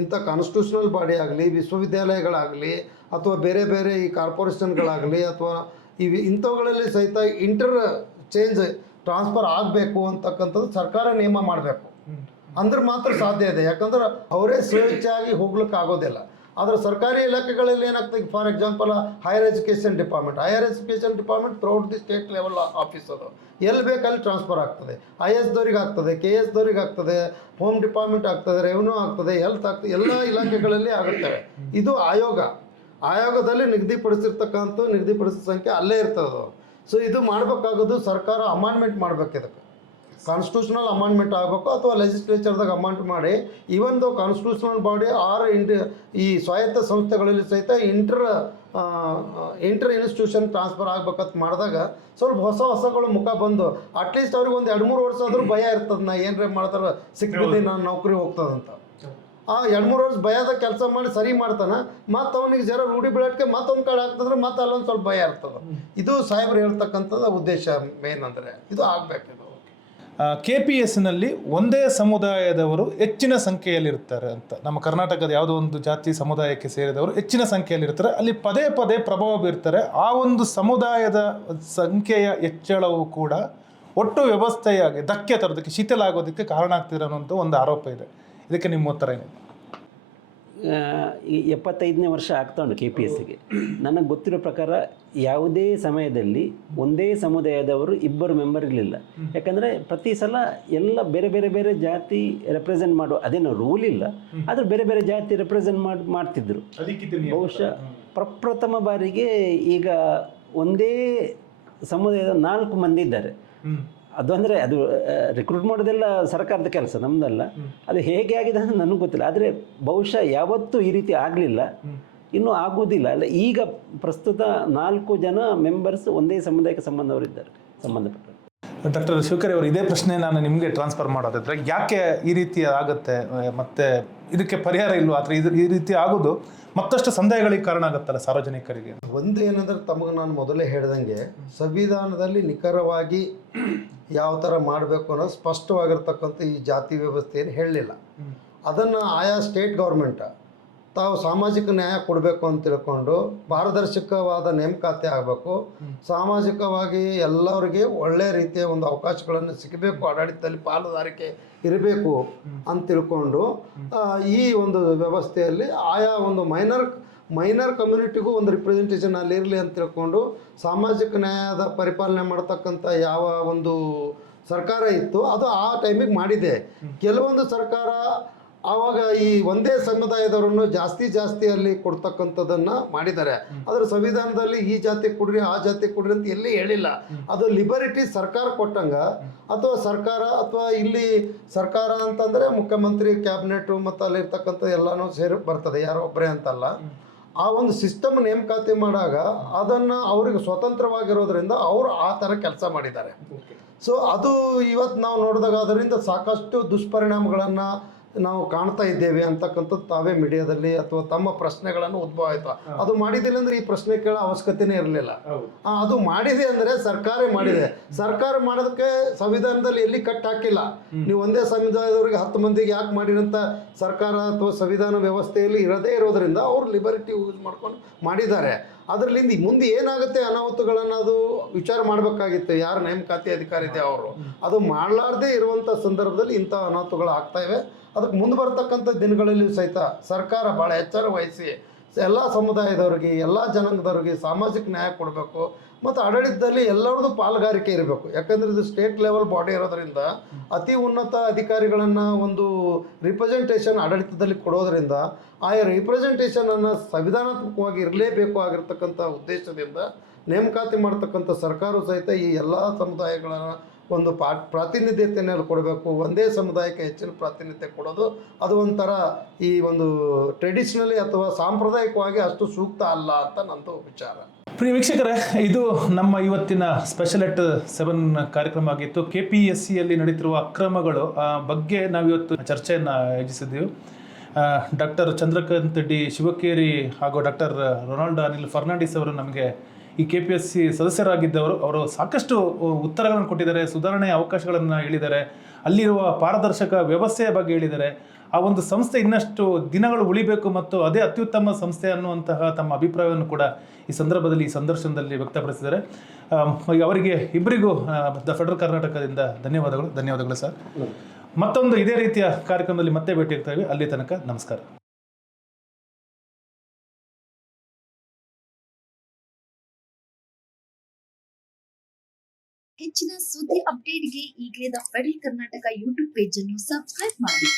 ಇಂಥ ಕಾನ್ಸ್ಟಿಟ್ಯೂಷನಲ್ ಬಾಡಿ ಆಗಲಿ, ವಿಶ್ವವಿದ್ಯಾಲಯಗಳಾಗಲಿ, ಅಥವಾ ಬೇರೆ ಬೇರೆ ಈ ಕಾರ್ಪೊರೇಷನ್ಗಳಾಗಲಿ, ಅಥವಾ ಇಂಥವುಗಳಲ್ಲಿ ಸಹಿತ ಚೇಂಜ್ ಟ್ರಾನ್ಸ್ಫರ್ ಆಗಬೇಕು ಅಂತಕ್ಕಂಥದ್ದು ಸರ್ಕಾರ ನಿಯಮ ಮಾಡಬೇಕು. ಅಂದ್ರೆ ಮಾತ್ರ ಸಾಧ್ಯ ಇದೆ. ಯಾಕಂದ್ರೆ ಅವರೇ ಸ್ವೇಚ್ಛೆಯಾಗಿ ಹೋಗ್ಲಿಕ್ಕೆ ಆಗೋದಿಲ್ಲ. ಆದರೆ ಸರ್ಕಾರಿ ಇಲಾಖೆಗಳಲ್ಲಿ ಏನಾಗ್ತದೆ, for example higher education department throughout the state level office ಅದು ಎಲ್ಲಿ ಬೇಕಲ್ಲಿ ಟ್ರಾನ್ಸ್ಫರ್ ಆಗ್ತದೆ. IS ದವ್ರಿಗೆ ಆಗ್ತದೆ, KS ದವ್ರಿಗೆ ಆಗ್ತದೆ, ಹೋಮ್ ಡಿಪಾರ್ಟ್ಮೆಂಟ್ ಆಗ್ತದೆ, ರೆವಿನ್ಯೂ ಆಗ್ತದೆ, ಹೆಲ್ತ್ ಆಗ್ತದೆ, ಎಲ್ಲ ಇಲಾಖೆಗಳಲ್ಲಿ ಆಗುತ್ತವೆ. ಇದು ಆಯೋಗದಲ್ಲಿ ನಿಗದಿಪಡಿಸಿದ ಸಂಖ್ಯೆ ಅಲ್ಲೇ ಇರ್ತದೆ. ಸೊ ಇದು ಮಾಡಬೇಕಾಗೋದು ಸರ್ಕಾರ ಅಮೆಂಡ್ಮೆಂಟ್ ಮಾಡಬೇಕು. ಇದಕ್ಕೆ ಕಾನ್ಸ್ಟಿಟ್ಯೂಷನಲ್ ಅಮೆಂಡ್ಮೆಂಟ್ ಆಗಬೇಕು, ಅಥವಾ ಲೆಜಿಸ್ಲೇಚರ್ದಾಗ ಅಮೆಂಡ್ ಮಾಡಿ even though constitutional body are ಈ ಸ್ವಾಯತ್ತ ಸಂಸ್ಥೆಗಳಲ್ಲಿ ಸಹಿತ ಇಂಟರ್ ಇನ್ಸ್ಟಿಟ್ಯೂಷನ್ ಟ್ರಾನ್ಸ್ಫರ್ ಆಗ್ಬೇಕಂತ ಮಾಡಿದಾಗ ಸ್ವಲ್ಪ ಹೊಸಗಳು ಮುಖ ಬಂದು ಅಟ್ಲೀಸ್ಟ್ ಅವ್ರಿಗೆ ಒಂದು 2-3 ವರ್ಷ ಆದರೂ ಭಯ ಇರ್ತದೆ, ನಾ ಏನ್ರ ಮಾಡ್ತಾರೆ ಸಿಕ್ಕಿದ್ದು ನಾನು ನೌಕರಿ ಹೋಗ್ತದಂತ. ಆ 2-3 ವರ್ಷ ಭಯದ ಕೆಲಸ ಮಾಡಿ ಸರಿ ಮಾಡ್ತಾನೆ, ಮತ್ತು ಅವನಿಗೆ ಜರ ರೂಢಿ ಬೆಳಕ್ಕೆ ಮತ್ತೊಂದು ಕಡೆ ಆಗ್ತದ್ರೆ ಮತ್ತೆ ಅಲ್ಲೊಂದು ಸ್ವಲ್ಪ ಭಯ ಇರ್ತದೆ. ಇದು ಸಾಹೇಬ್ರು ಹೇಳ್ತಕ್ಕಂಥದ್ದು ಉದ್ದೇಶ ಮೇನ್ ಅಂದರೆ ಇದು ಆಗಬೇಕು. KPSನಲ್ಲಿ ಒಂದೇ ಸಮುದಾಯದವರು ಹೆಚ್ಚಿನ ಸಂಖ್ಯೆಯಲ್ಲಿರ್ತಾರೆ ಅಂತ, ನಮ್ಮ ಕರ್ನಾಟಕದ ಯಾವುದೋ ಒಂದು ಜಾತಿ ಸಮುದಾಯಕ್ಕೆ ಸೇರಿದವರು ಹೆಚ್ಚಿನ ಸಂಖ್ಯೆಯಲ್ಲಿರ್ತಾರೆ, ಅಲ್ಲಿ ಪದೇ ಪದೇ ಪ್ರಭಾವ ಬೀರ್ತಾರೆ. ಆ ಒಂದು ಸಮುದಾಯದ ಸಂಖ್ಯೆಯ ಹೆಚ್ಚಳವು ಕೂಡ ಒಟ್ಟು ವ್ಯವಸ್ಥೆಯಾಗಿ ಧಕ್ಕೆ ತರೋದಕ್ಕೆ, ಶಿಥಿಲ ಆಗೋದಕ್ಕೆ ಕಾರಣ ಆಗ್ತಿರೋ ಅನ್ನೋಂಥ ಒಂದು ಆರೋಪ ಇದೆ. ಇದಕ್ಕೆ ನಿಮ್ಮ ಉತ್ತರ ಏನಿದೆ? ಈ 75ನೇ ವರ್ಷ ಆಗ್ತಾ ಉಂಟು KPSಗೆ. ನನಗೆ ಗೊತ್ತಿರೋ ಪ್ರಕಾರ ಯಾವುದೇ ಸಮಯದಲ್ಲಿ ಒಂದೇ ಸಮುದಾಯದವರು 2 ಮೆಂಬರ್ ಇರಲಿಲ್ಲ. ಯಾಕಂದರೆ ಪ್ರತಿ ಸಲ ಎಲ್ಲ ಬೇರೆ ಬೇರೆ ಬೇರೆ ಜಾತಿ ರೆಪ್ರೆಸೆಂಟ್ ಮಾಡುವ, ಅದೇನೋ ರೂಲ್ ಇಲ್ಲ, ಆದರೆ ಬೇರೆ ಬೇರೆ ಜಾತಿ ರೆಪ್ರೆಸೆಂಟ್ ಮಾಡ್ತಿದ್ರು. ಬಹುಶಃ ಪ್ರಪ್ರಥಮ ಬಾರಿಗೆ ಈಗ ಒಂದೇ ಸಮುದಾಯದ 4 ಮಂದಿ ಇದ್ದಾರೆ. ಅದು ಅಂದರೆ ಅದು ರಿಕ್ರೂಟ್ ಮಾಡೋದೆಲ್ಲ ಸರ್ಕಾರದ ಕೆಲಸ, ನಮ್ಮದಲ್ಲ. ಅದು ಹೇಗೆ ಆಗಿದೆ ಅಂತ ನನಗೆ ಗೊತ್ತಿಲ್ಲ. ಆದರೆ ಬಹುಶಃ ಯಾವತ್ತೂ ಈ ರೀತಿ ಆಗಲಿಲ್ಲ, ಇನ್ನೂ ಆಗುವುದಿಲ್ಲ. ಅಲ್ಲ, ಈಗ ಪ್ರಸ್ತುತ 4 ಜನ ಮೆಂಬರ್ಸ್ ಒಂದೇ ಸಮುದಾಯಕ್ಕೆ ಸಂಬಂಧಪಟ್ಟ. ಡಾಕ್ಟರ್ ಶಿವಕರಿ ಅವರು, ಇದೇ ಪ್ರಶ್ನೆ ನಾನು ನಿಮಗೆ ಟ್ರಾನ್ಸ್ಫರ್ ಮಾಡೋದಾದ್ರೆ, ಯಾಕೆ ಈ ರೀತಿ ಆಗುತ್ತೆ, ಮತ್ತು ಇದಕ್ಕೆ ಪರಿಹಾರ ಇಲ್ವಾ, ಅಥವಾ ಈ ರೀತಿ ಆಗೋದು ಮತ್ತಷ್ಟು ಸಂದೇಹಗಳಿಗೆ ಕಾರಣ ಆಗುತ್ತಲ್ಲ ಸಾರ್ವಜನಿಕರಿಗೆ? ಒಂದು ಏನಂದ್ರೆ, ತಮಗೆ ನಾನು ಮೊದಲೇ ಹೇಳ್ದಂಗೆ ಸಂವಿಧಾನದಲ್ಲಿ ನಿಖರವಾಗಿ ಯಾವ ಥರ ಮಾಡಬೇಕು ಅನ್ನೋದು ಸ್ಪಷ್ಟವಾಗಿರ್ತಕ್ಕಂಥ ಈ ಜಾತಿ ವ್ಯವಸ್ಥೆಯನ್ನು ಹೇಳಲಿಲ್ಲ. ಅದನ್ನು ಆಯಾ ಸ್ಟೇಟ್ ಗೌರ್ಮೆಂಟ್ ತಾವು ಸಾಮಾಜಿಕ ನ್ಯಾಯ ಕೊಡಬೇಕು ಅಂತ ತಿಳ್ಕೊಂಡು ಪಾರದರ್ಶಕವಾದ ನೇಮಕಾತಿ ಆಗಬೇಕು, ಸಾಮಾಜಿಕವಾಗಿ ಎಲ್ಲರಿಗೆ ಒಳ್ಳೆಯ ರೀತಿಯ ಒಂದು ಅವಕಾಶಗಳನ್ನು ಸಿಗಬೇಕು, ಆಡಳಿತದಲ್ಲಿ ಪಾಲುದಾರಿಕೆ ಇರಬೇಕು ಅಂತ ತಿಳ್ಕೊಂಡು ಈ ಒಂದು ವ್ಯವಸ್ಥೆಯಲ್ಲಿ ಆಯಾ ಒಂದು ಮೈನರ್ ಕಮ್ಯುನಿಟಿಗೂ ಒಂದು ರಿಪ್ರೆಸೆಂಟೇಷನ್ ಅಲ್ಲಿ ಇರಲಿ ಅಂತ ತಿಳ್ಕೊಂಡು ಸಾಮಾಜಿಕ ನ್ಯಾಯದ ಪರಿಪಾಲನೆ ಮಾಡ್ತಕ್ಕಂಥ ಯಾವ ಒಂದು ಸರ್ಕಾರ ಇತ್ತು ಅದು ಆ ಟೈಮಿಗೆ ಮಾಡಿದೆ. ಕೆಲವೊಂದು ಸರ್ಕಾರ ಆವಾಗ ಈ ಒಂದೇ ಸಮುದಾಯದವರನ್ನು ಜಾಸ್ತಿ ಅಲ್ಲಿ ಕೊಡ್ತಕ್ಕಂಥದ್ದನ್ನು ಮಾಡಿದ್ದಾರೆ. ಆದರೆ ಸಂವಿಧಾನದಲ್ಲಿ ಈ ಜಾತಿ ಕೊಡ್ರಿ ಆ ಜಾತಿ ಕೊಡ್ರಿ ಅಂತ ಎಲ್ಲಿ ಹೇಳಿಲ್ಲ. ಅದು ಲಿಬರಿಟಿ ಸರ್ಕಾರ ಕೊಟ್ಟಂಗ, ಅಥವಾ ಸರ್ಕಾರ ಅಥವಾ ಇಲ್ಲಿ ಸರ್ಕಾರ ಅಂತಂದರೆ ಮುಖ್ಯಮಂತ್ರಿ, ಕ್ಯಾಬಿನೆಟು ಮತ್ತು ಅಲ್ಲಿರ್ತಕ್ಕಂಥ ಎಲ್ಲನೂ ಸೇರಿ ಬರ್ತದೆ, ಯಾರೋ ಒಬ್ಬರೇ ಅಂತಲ್ಲ. ಆ ಒಂದು ಸಿಸ್ಟಮ್ ನೇಮಕಾತಿ ಮಾಡಾಗ ಅದನ್ನು ಅವ್ರಿಗೆ ಸ್ವತಂತ್ರವಾಗಿರೋದ್ರಿಂದ ಅವರು ಆ ಥರ ಕೆಲಸ ಮಾಡಿದ್ದಾರೆ. ಸೊ ಅದು ಇವತ್ತು ನಾವು ನೋಡಿದಾಗ ಅದರಿಂದ ಸಾಕಷ್ಟು ದುಷ್ಪರಿಣಾಮಗಳನ್ನು ನಾವು ಕಾಣ್ತಾ ಇದ್ದೇವೆ ಅಂತಕ್ಕಂಥದ್ದು ತಾವೇ ಮೀಡಿಯಾದಲ್ಲಿ ಅಥವಾ ತಮ್ಮ ಪ್ರಶ್ನೆಗಳನ್ನು ಉದ್ಭವ ಆಯ್ತು. ಅದು ಮಾಡಿದಿಲ್ಲ ಅಂದ್ರೆ ಈ ಪ್ರಶ್ನೆ ಕೇಳೋ ಅವಶ್ಯಕತೆನೇ ಇರಲಿಲ್ಲ. ಅದು ಮಾಡಿದೆ ಅಂದರೆ ಸರ್ಕಾರ ಮಾಡೋದಕ್ಕೆ ಸಂವಿಧಾನದಲ್ಲಿ ಎಲ್ಲಿ ಕಟ್ ಹಾಕಿಲ್ಲ. ನೀವು ಒಂದೇ ಸಮುದಾಯದವ್ರಿಗೆ 10 ಮಂದಿಗೆ ಯಾಕೆ ಮಾಡಿರಂತ ಸರ್ಕಾರ ಅಥವಾ ಸಂವಿಧಾನ ವ್ಯವಸ್ಥೆಯಲ್ಲಿ ಇರೋದ್ರಿಂದ ಅವ್ರು ಲಿಬರ್ಟಿ ಯೂಸ್ ಮಾಡ್ಕೊಂಡು ಮಾಡಿದ್ದಾರೆ. ಅದರಲ್ಲಿಂದ ಮುಂದೆ ಏನಾಗುತ್ತೆ ಅನಾಹುತಗಳನ್ನು ಅದು ವಿಚಾರ ಮಾಡಬೇಕಾಗಿತ್ತು. ಯಾರು ನೇಮಕಾತಿ ಅಧಿಕಾರಿ ಇದೆ ಅವರು ಅದು ಮಾಡಲಾರ್ದೇ ಇರುವಂಥ ಸಂದರ್ಭದಲ್ಲಿ ಇಂಥ ಅನಾಹುತಗಳು ಆಗ್ತಾ ಇವೆ. ಅದಕ್ಕೆ ಮುಂದೆ ಬರ್ತಕ್ಕಂಥ ದಿನಗಳಲ್ಲಿಯೂ ಸಹಿತ ಸರ್ಕಾರ ಭಾಳ ಎಚ್ಚರ ವಹಿಸಿ ಎಲ್ಲ ಸಮುದಾಯದವ್ರಿಗೆ, ಎಲ್ಲ ಜನಾಂಗದವ್ರಿಗೆ ಸಾಮಾಜಿಕ ನ್ಯಾಯ ಕೊಡಬೇಕು ಮತ್ತು ಆಡಳಿತದಲ್ಲಿ ಎಲ್ಲರದ್ದು ಪಾಲುಗಾರಿಕೆ ಇರಬೇಕು. ಯಾಕಂದರೆ ಇದು ಸ್ಟೇಟ್ ಲೆವೆಲ್ ಬಾಡಿ ಇರೋದರಿಂದ ಅತಿ ಉನ್ನತ ಅಧಿಕಾರಿಗಳನ್ನು ಒಂದು ರಿಪ್ರೆಸೆಂಟೇಷನ್ ಆಡಳಿತದಲ್ಲಿ ಕೊಡೋದರಿಂದ ಆ ರಿಪ್ರೆಸೆಂಟೇಷನನ್ನು ಸಂವಿಧಾನಾತ್ಮಕವಾಗಿ ಇರಲೇಬೇಕು ಆಗಿರ್ತಕ್ಕಂಥ ಉದ್ದೇಶದಿಂದ ನೇಮಕಾತಿ ಮಾಡ್ತಕ್ಕಂಥ ಸರ್ಕಾರವು ಸಹಿತ ಈ ಎಲ್ಲ ಸಮುದಾಯಗಳ ಒಂದು ಪ್ರಾತಿನಿಧ್ಯತೆಯನ್ನು ಕೊಡಬೇಕು. ಒಂದೇ ಸಮುದಾಯಕ್ಕೆ ಹೆಚ್ಚಿನ ಪ್ರಾತಿನಿಧ್ಯ ಕೊಡೋದು ಅದು ಒಂಥರ ಈ ಒಂದು ಟ್ರೆಡಿಷ್ನಲಿ ಅಥವಾ ಸಾಂಪ್ರದಾಯಿಕವಾಗಿ ಅಷ್ಟು ಸೂಕ್ತ ಅಲ್ಲ ಅಂತ ನಂದು ವಿಚಾರ. ಪ್ರಿಯ ವೀಕ್ಷಕರೇ, ಇದು ನಮ್ಮ ಇವತ್ತಿನ ಸ್ಪೆಷಲ್ ಎಟ್ 7 ಕಾರ್ಯಕ್ರಮ ಆಗಿತ್ತು. KPSCಯಲ್ಲಿ ನಡೀತಿರುವ ಅಕ್ರಮಗಳು ಬಗ್ಗೆ ನಾವಿವತ್ತು ಚರ್ಚೆಯನ್ನು ಆಯೋಜಿಸಿದ್ದೀವಿ. ಡಾಕ್ಟರ್ ಚಂದ್ರಕಾಂತ್ ಡಿ ಶಿವಕೇರಿ ಹಾಗೂ ಡಾಕ್ಟರ್ ರೊನಾಲ್ಡ್ ಅನಿಲ್ ಫರ್ನಾಂಡಿಸ್ ಅವರು ನಮಗೆ ಈ KPSC ಸದಸ್ಯರಾಗಿದ್ದವರು. ಅವರು ಸಾಕಷ್ಟು ಉತ್ತರಗಳನ್ನು ಕೊಟ್ಟಿದ್ದಾರೆ, ಸುಧಾರಣೆಯ ಅವಕಾಶಗಳನ್ನು ಹೇಳಿದ್ದಾರೆ, ಅಲ್ಲಿರುವ ಪಾರದರ್ಶಕ ವ್ಯವಸ್ಥೆಯ ಬಗ್ಗೆ ಹೇಳಿದ್ದಾರೆ. ಆ ಒಂದು ಸಂಸ್ಥೆ ಇನ್ನಷ್ಟು ದಿನಗಳು ಉಳಿಬೇಕು ಮತ್ತು ಅದೇ ಅತ್ಯುತ್ತಮ ಸಂಸ್ಥೆ ಅನ್ನುವಂತಹ ತಮ್ಮ ಅಭಿಪ್ರಾಯವನ್ನು ಕೂಡ ಈ ಸಂದರ್ಭದಲ್ಲಿ, ಈ ಸಂದರ್ಶನದಲ್ಲಿ ವ್ಯಕ್ತಪಡಿಸಿದ್ದಾರೆ. ಅವರಿಗೆ ಇಬ್ಬರಿಗೂ ದ ಫೆಡರಲ್ ಕರ್ನಾಟಕದಿಂದ ಧನ್ಯವಾದಗಳು ಸರ್. ಮತ್ತೊಂದು ಇದೇ ರೀತಿಯ ಕಾರ್ಯಕ್ರಮದಲ್ಲಿ ಮತ್ತೆ ಭೇಟಿ ಆಗ್ತೇವೆ. ಅಲ್ಲಿ ತನಕ ನಮಸ್ಕಾರ. ಹೆಚ್ಚಿನ ಸುದ್ದಿ ಅಪ್ಡೇಟ್ಗೆ ಈಗಲೇ the federal Karnataka YouTube page ಅನ್ನು ಸಬ್ಸ್ಕ್ರೈಬ್ ಮಾಡಿ.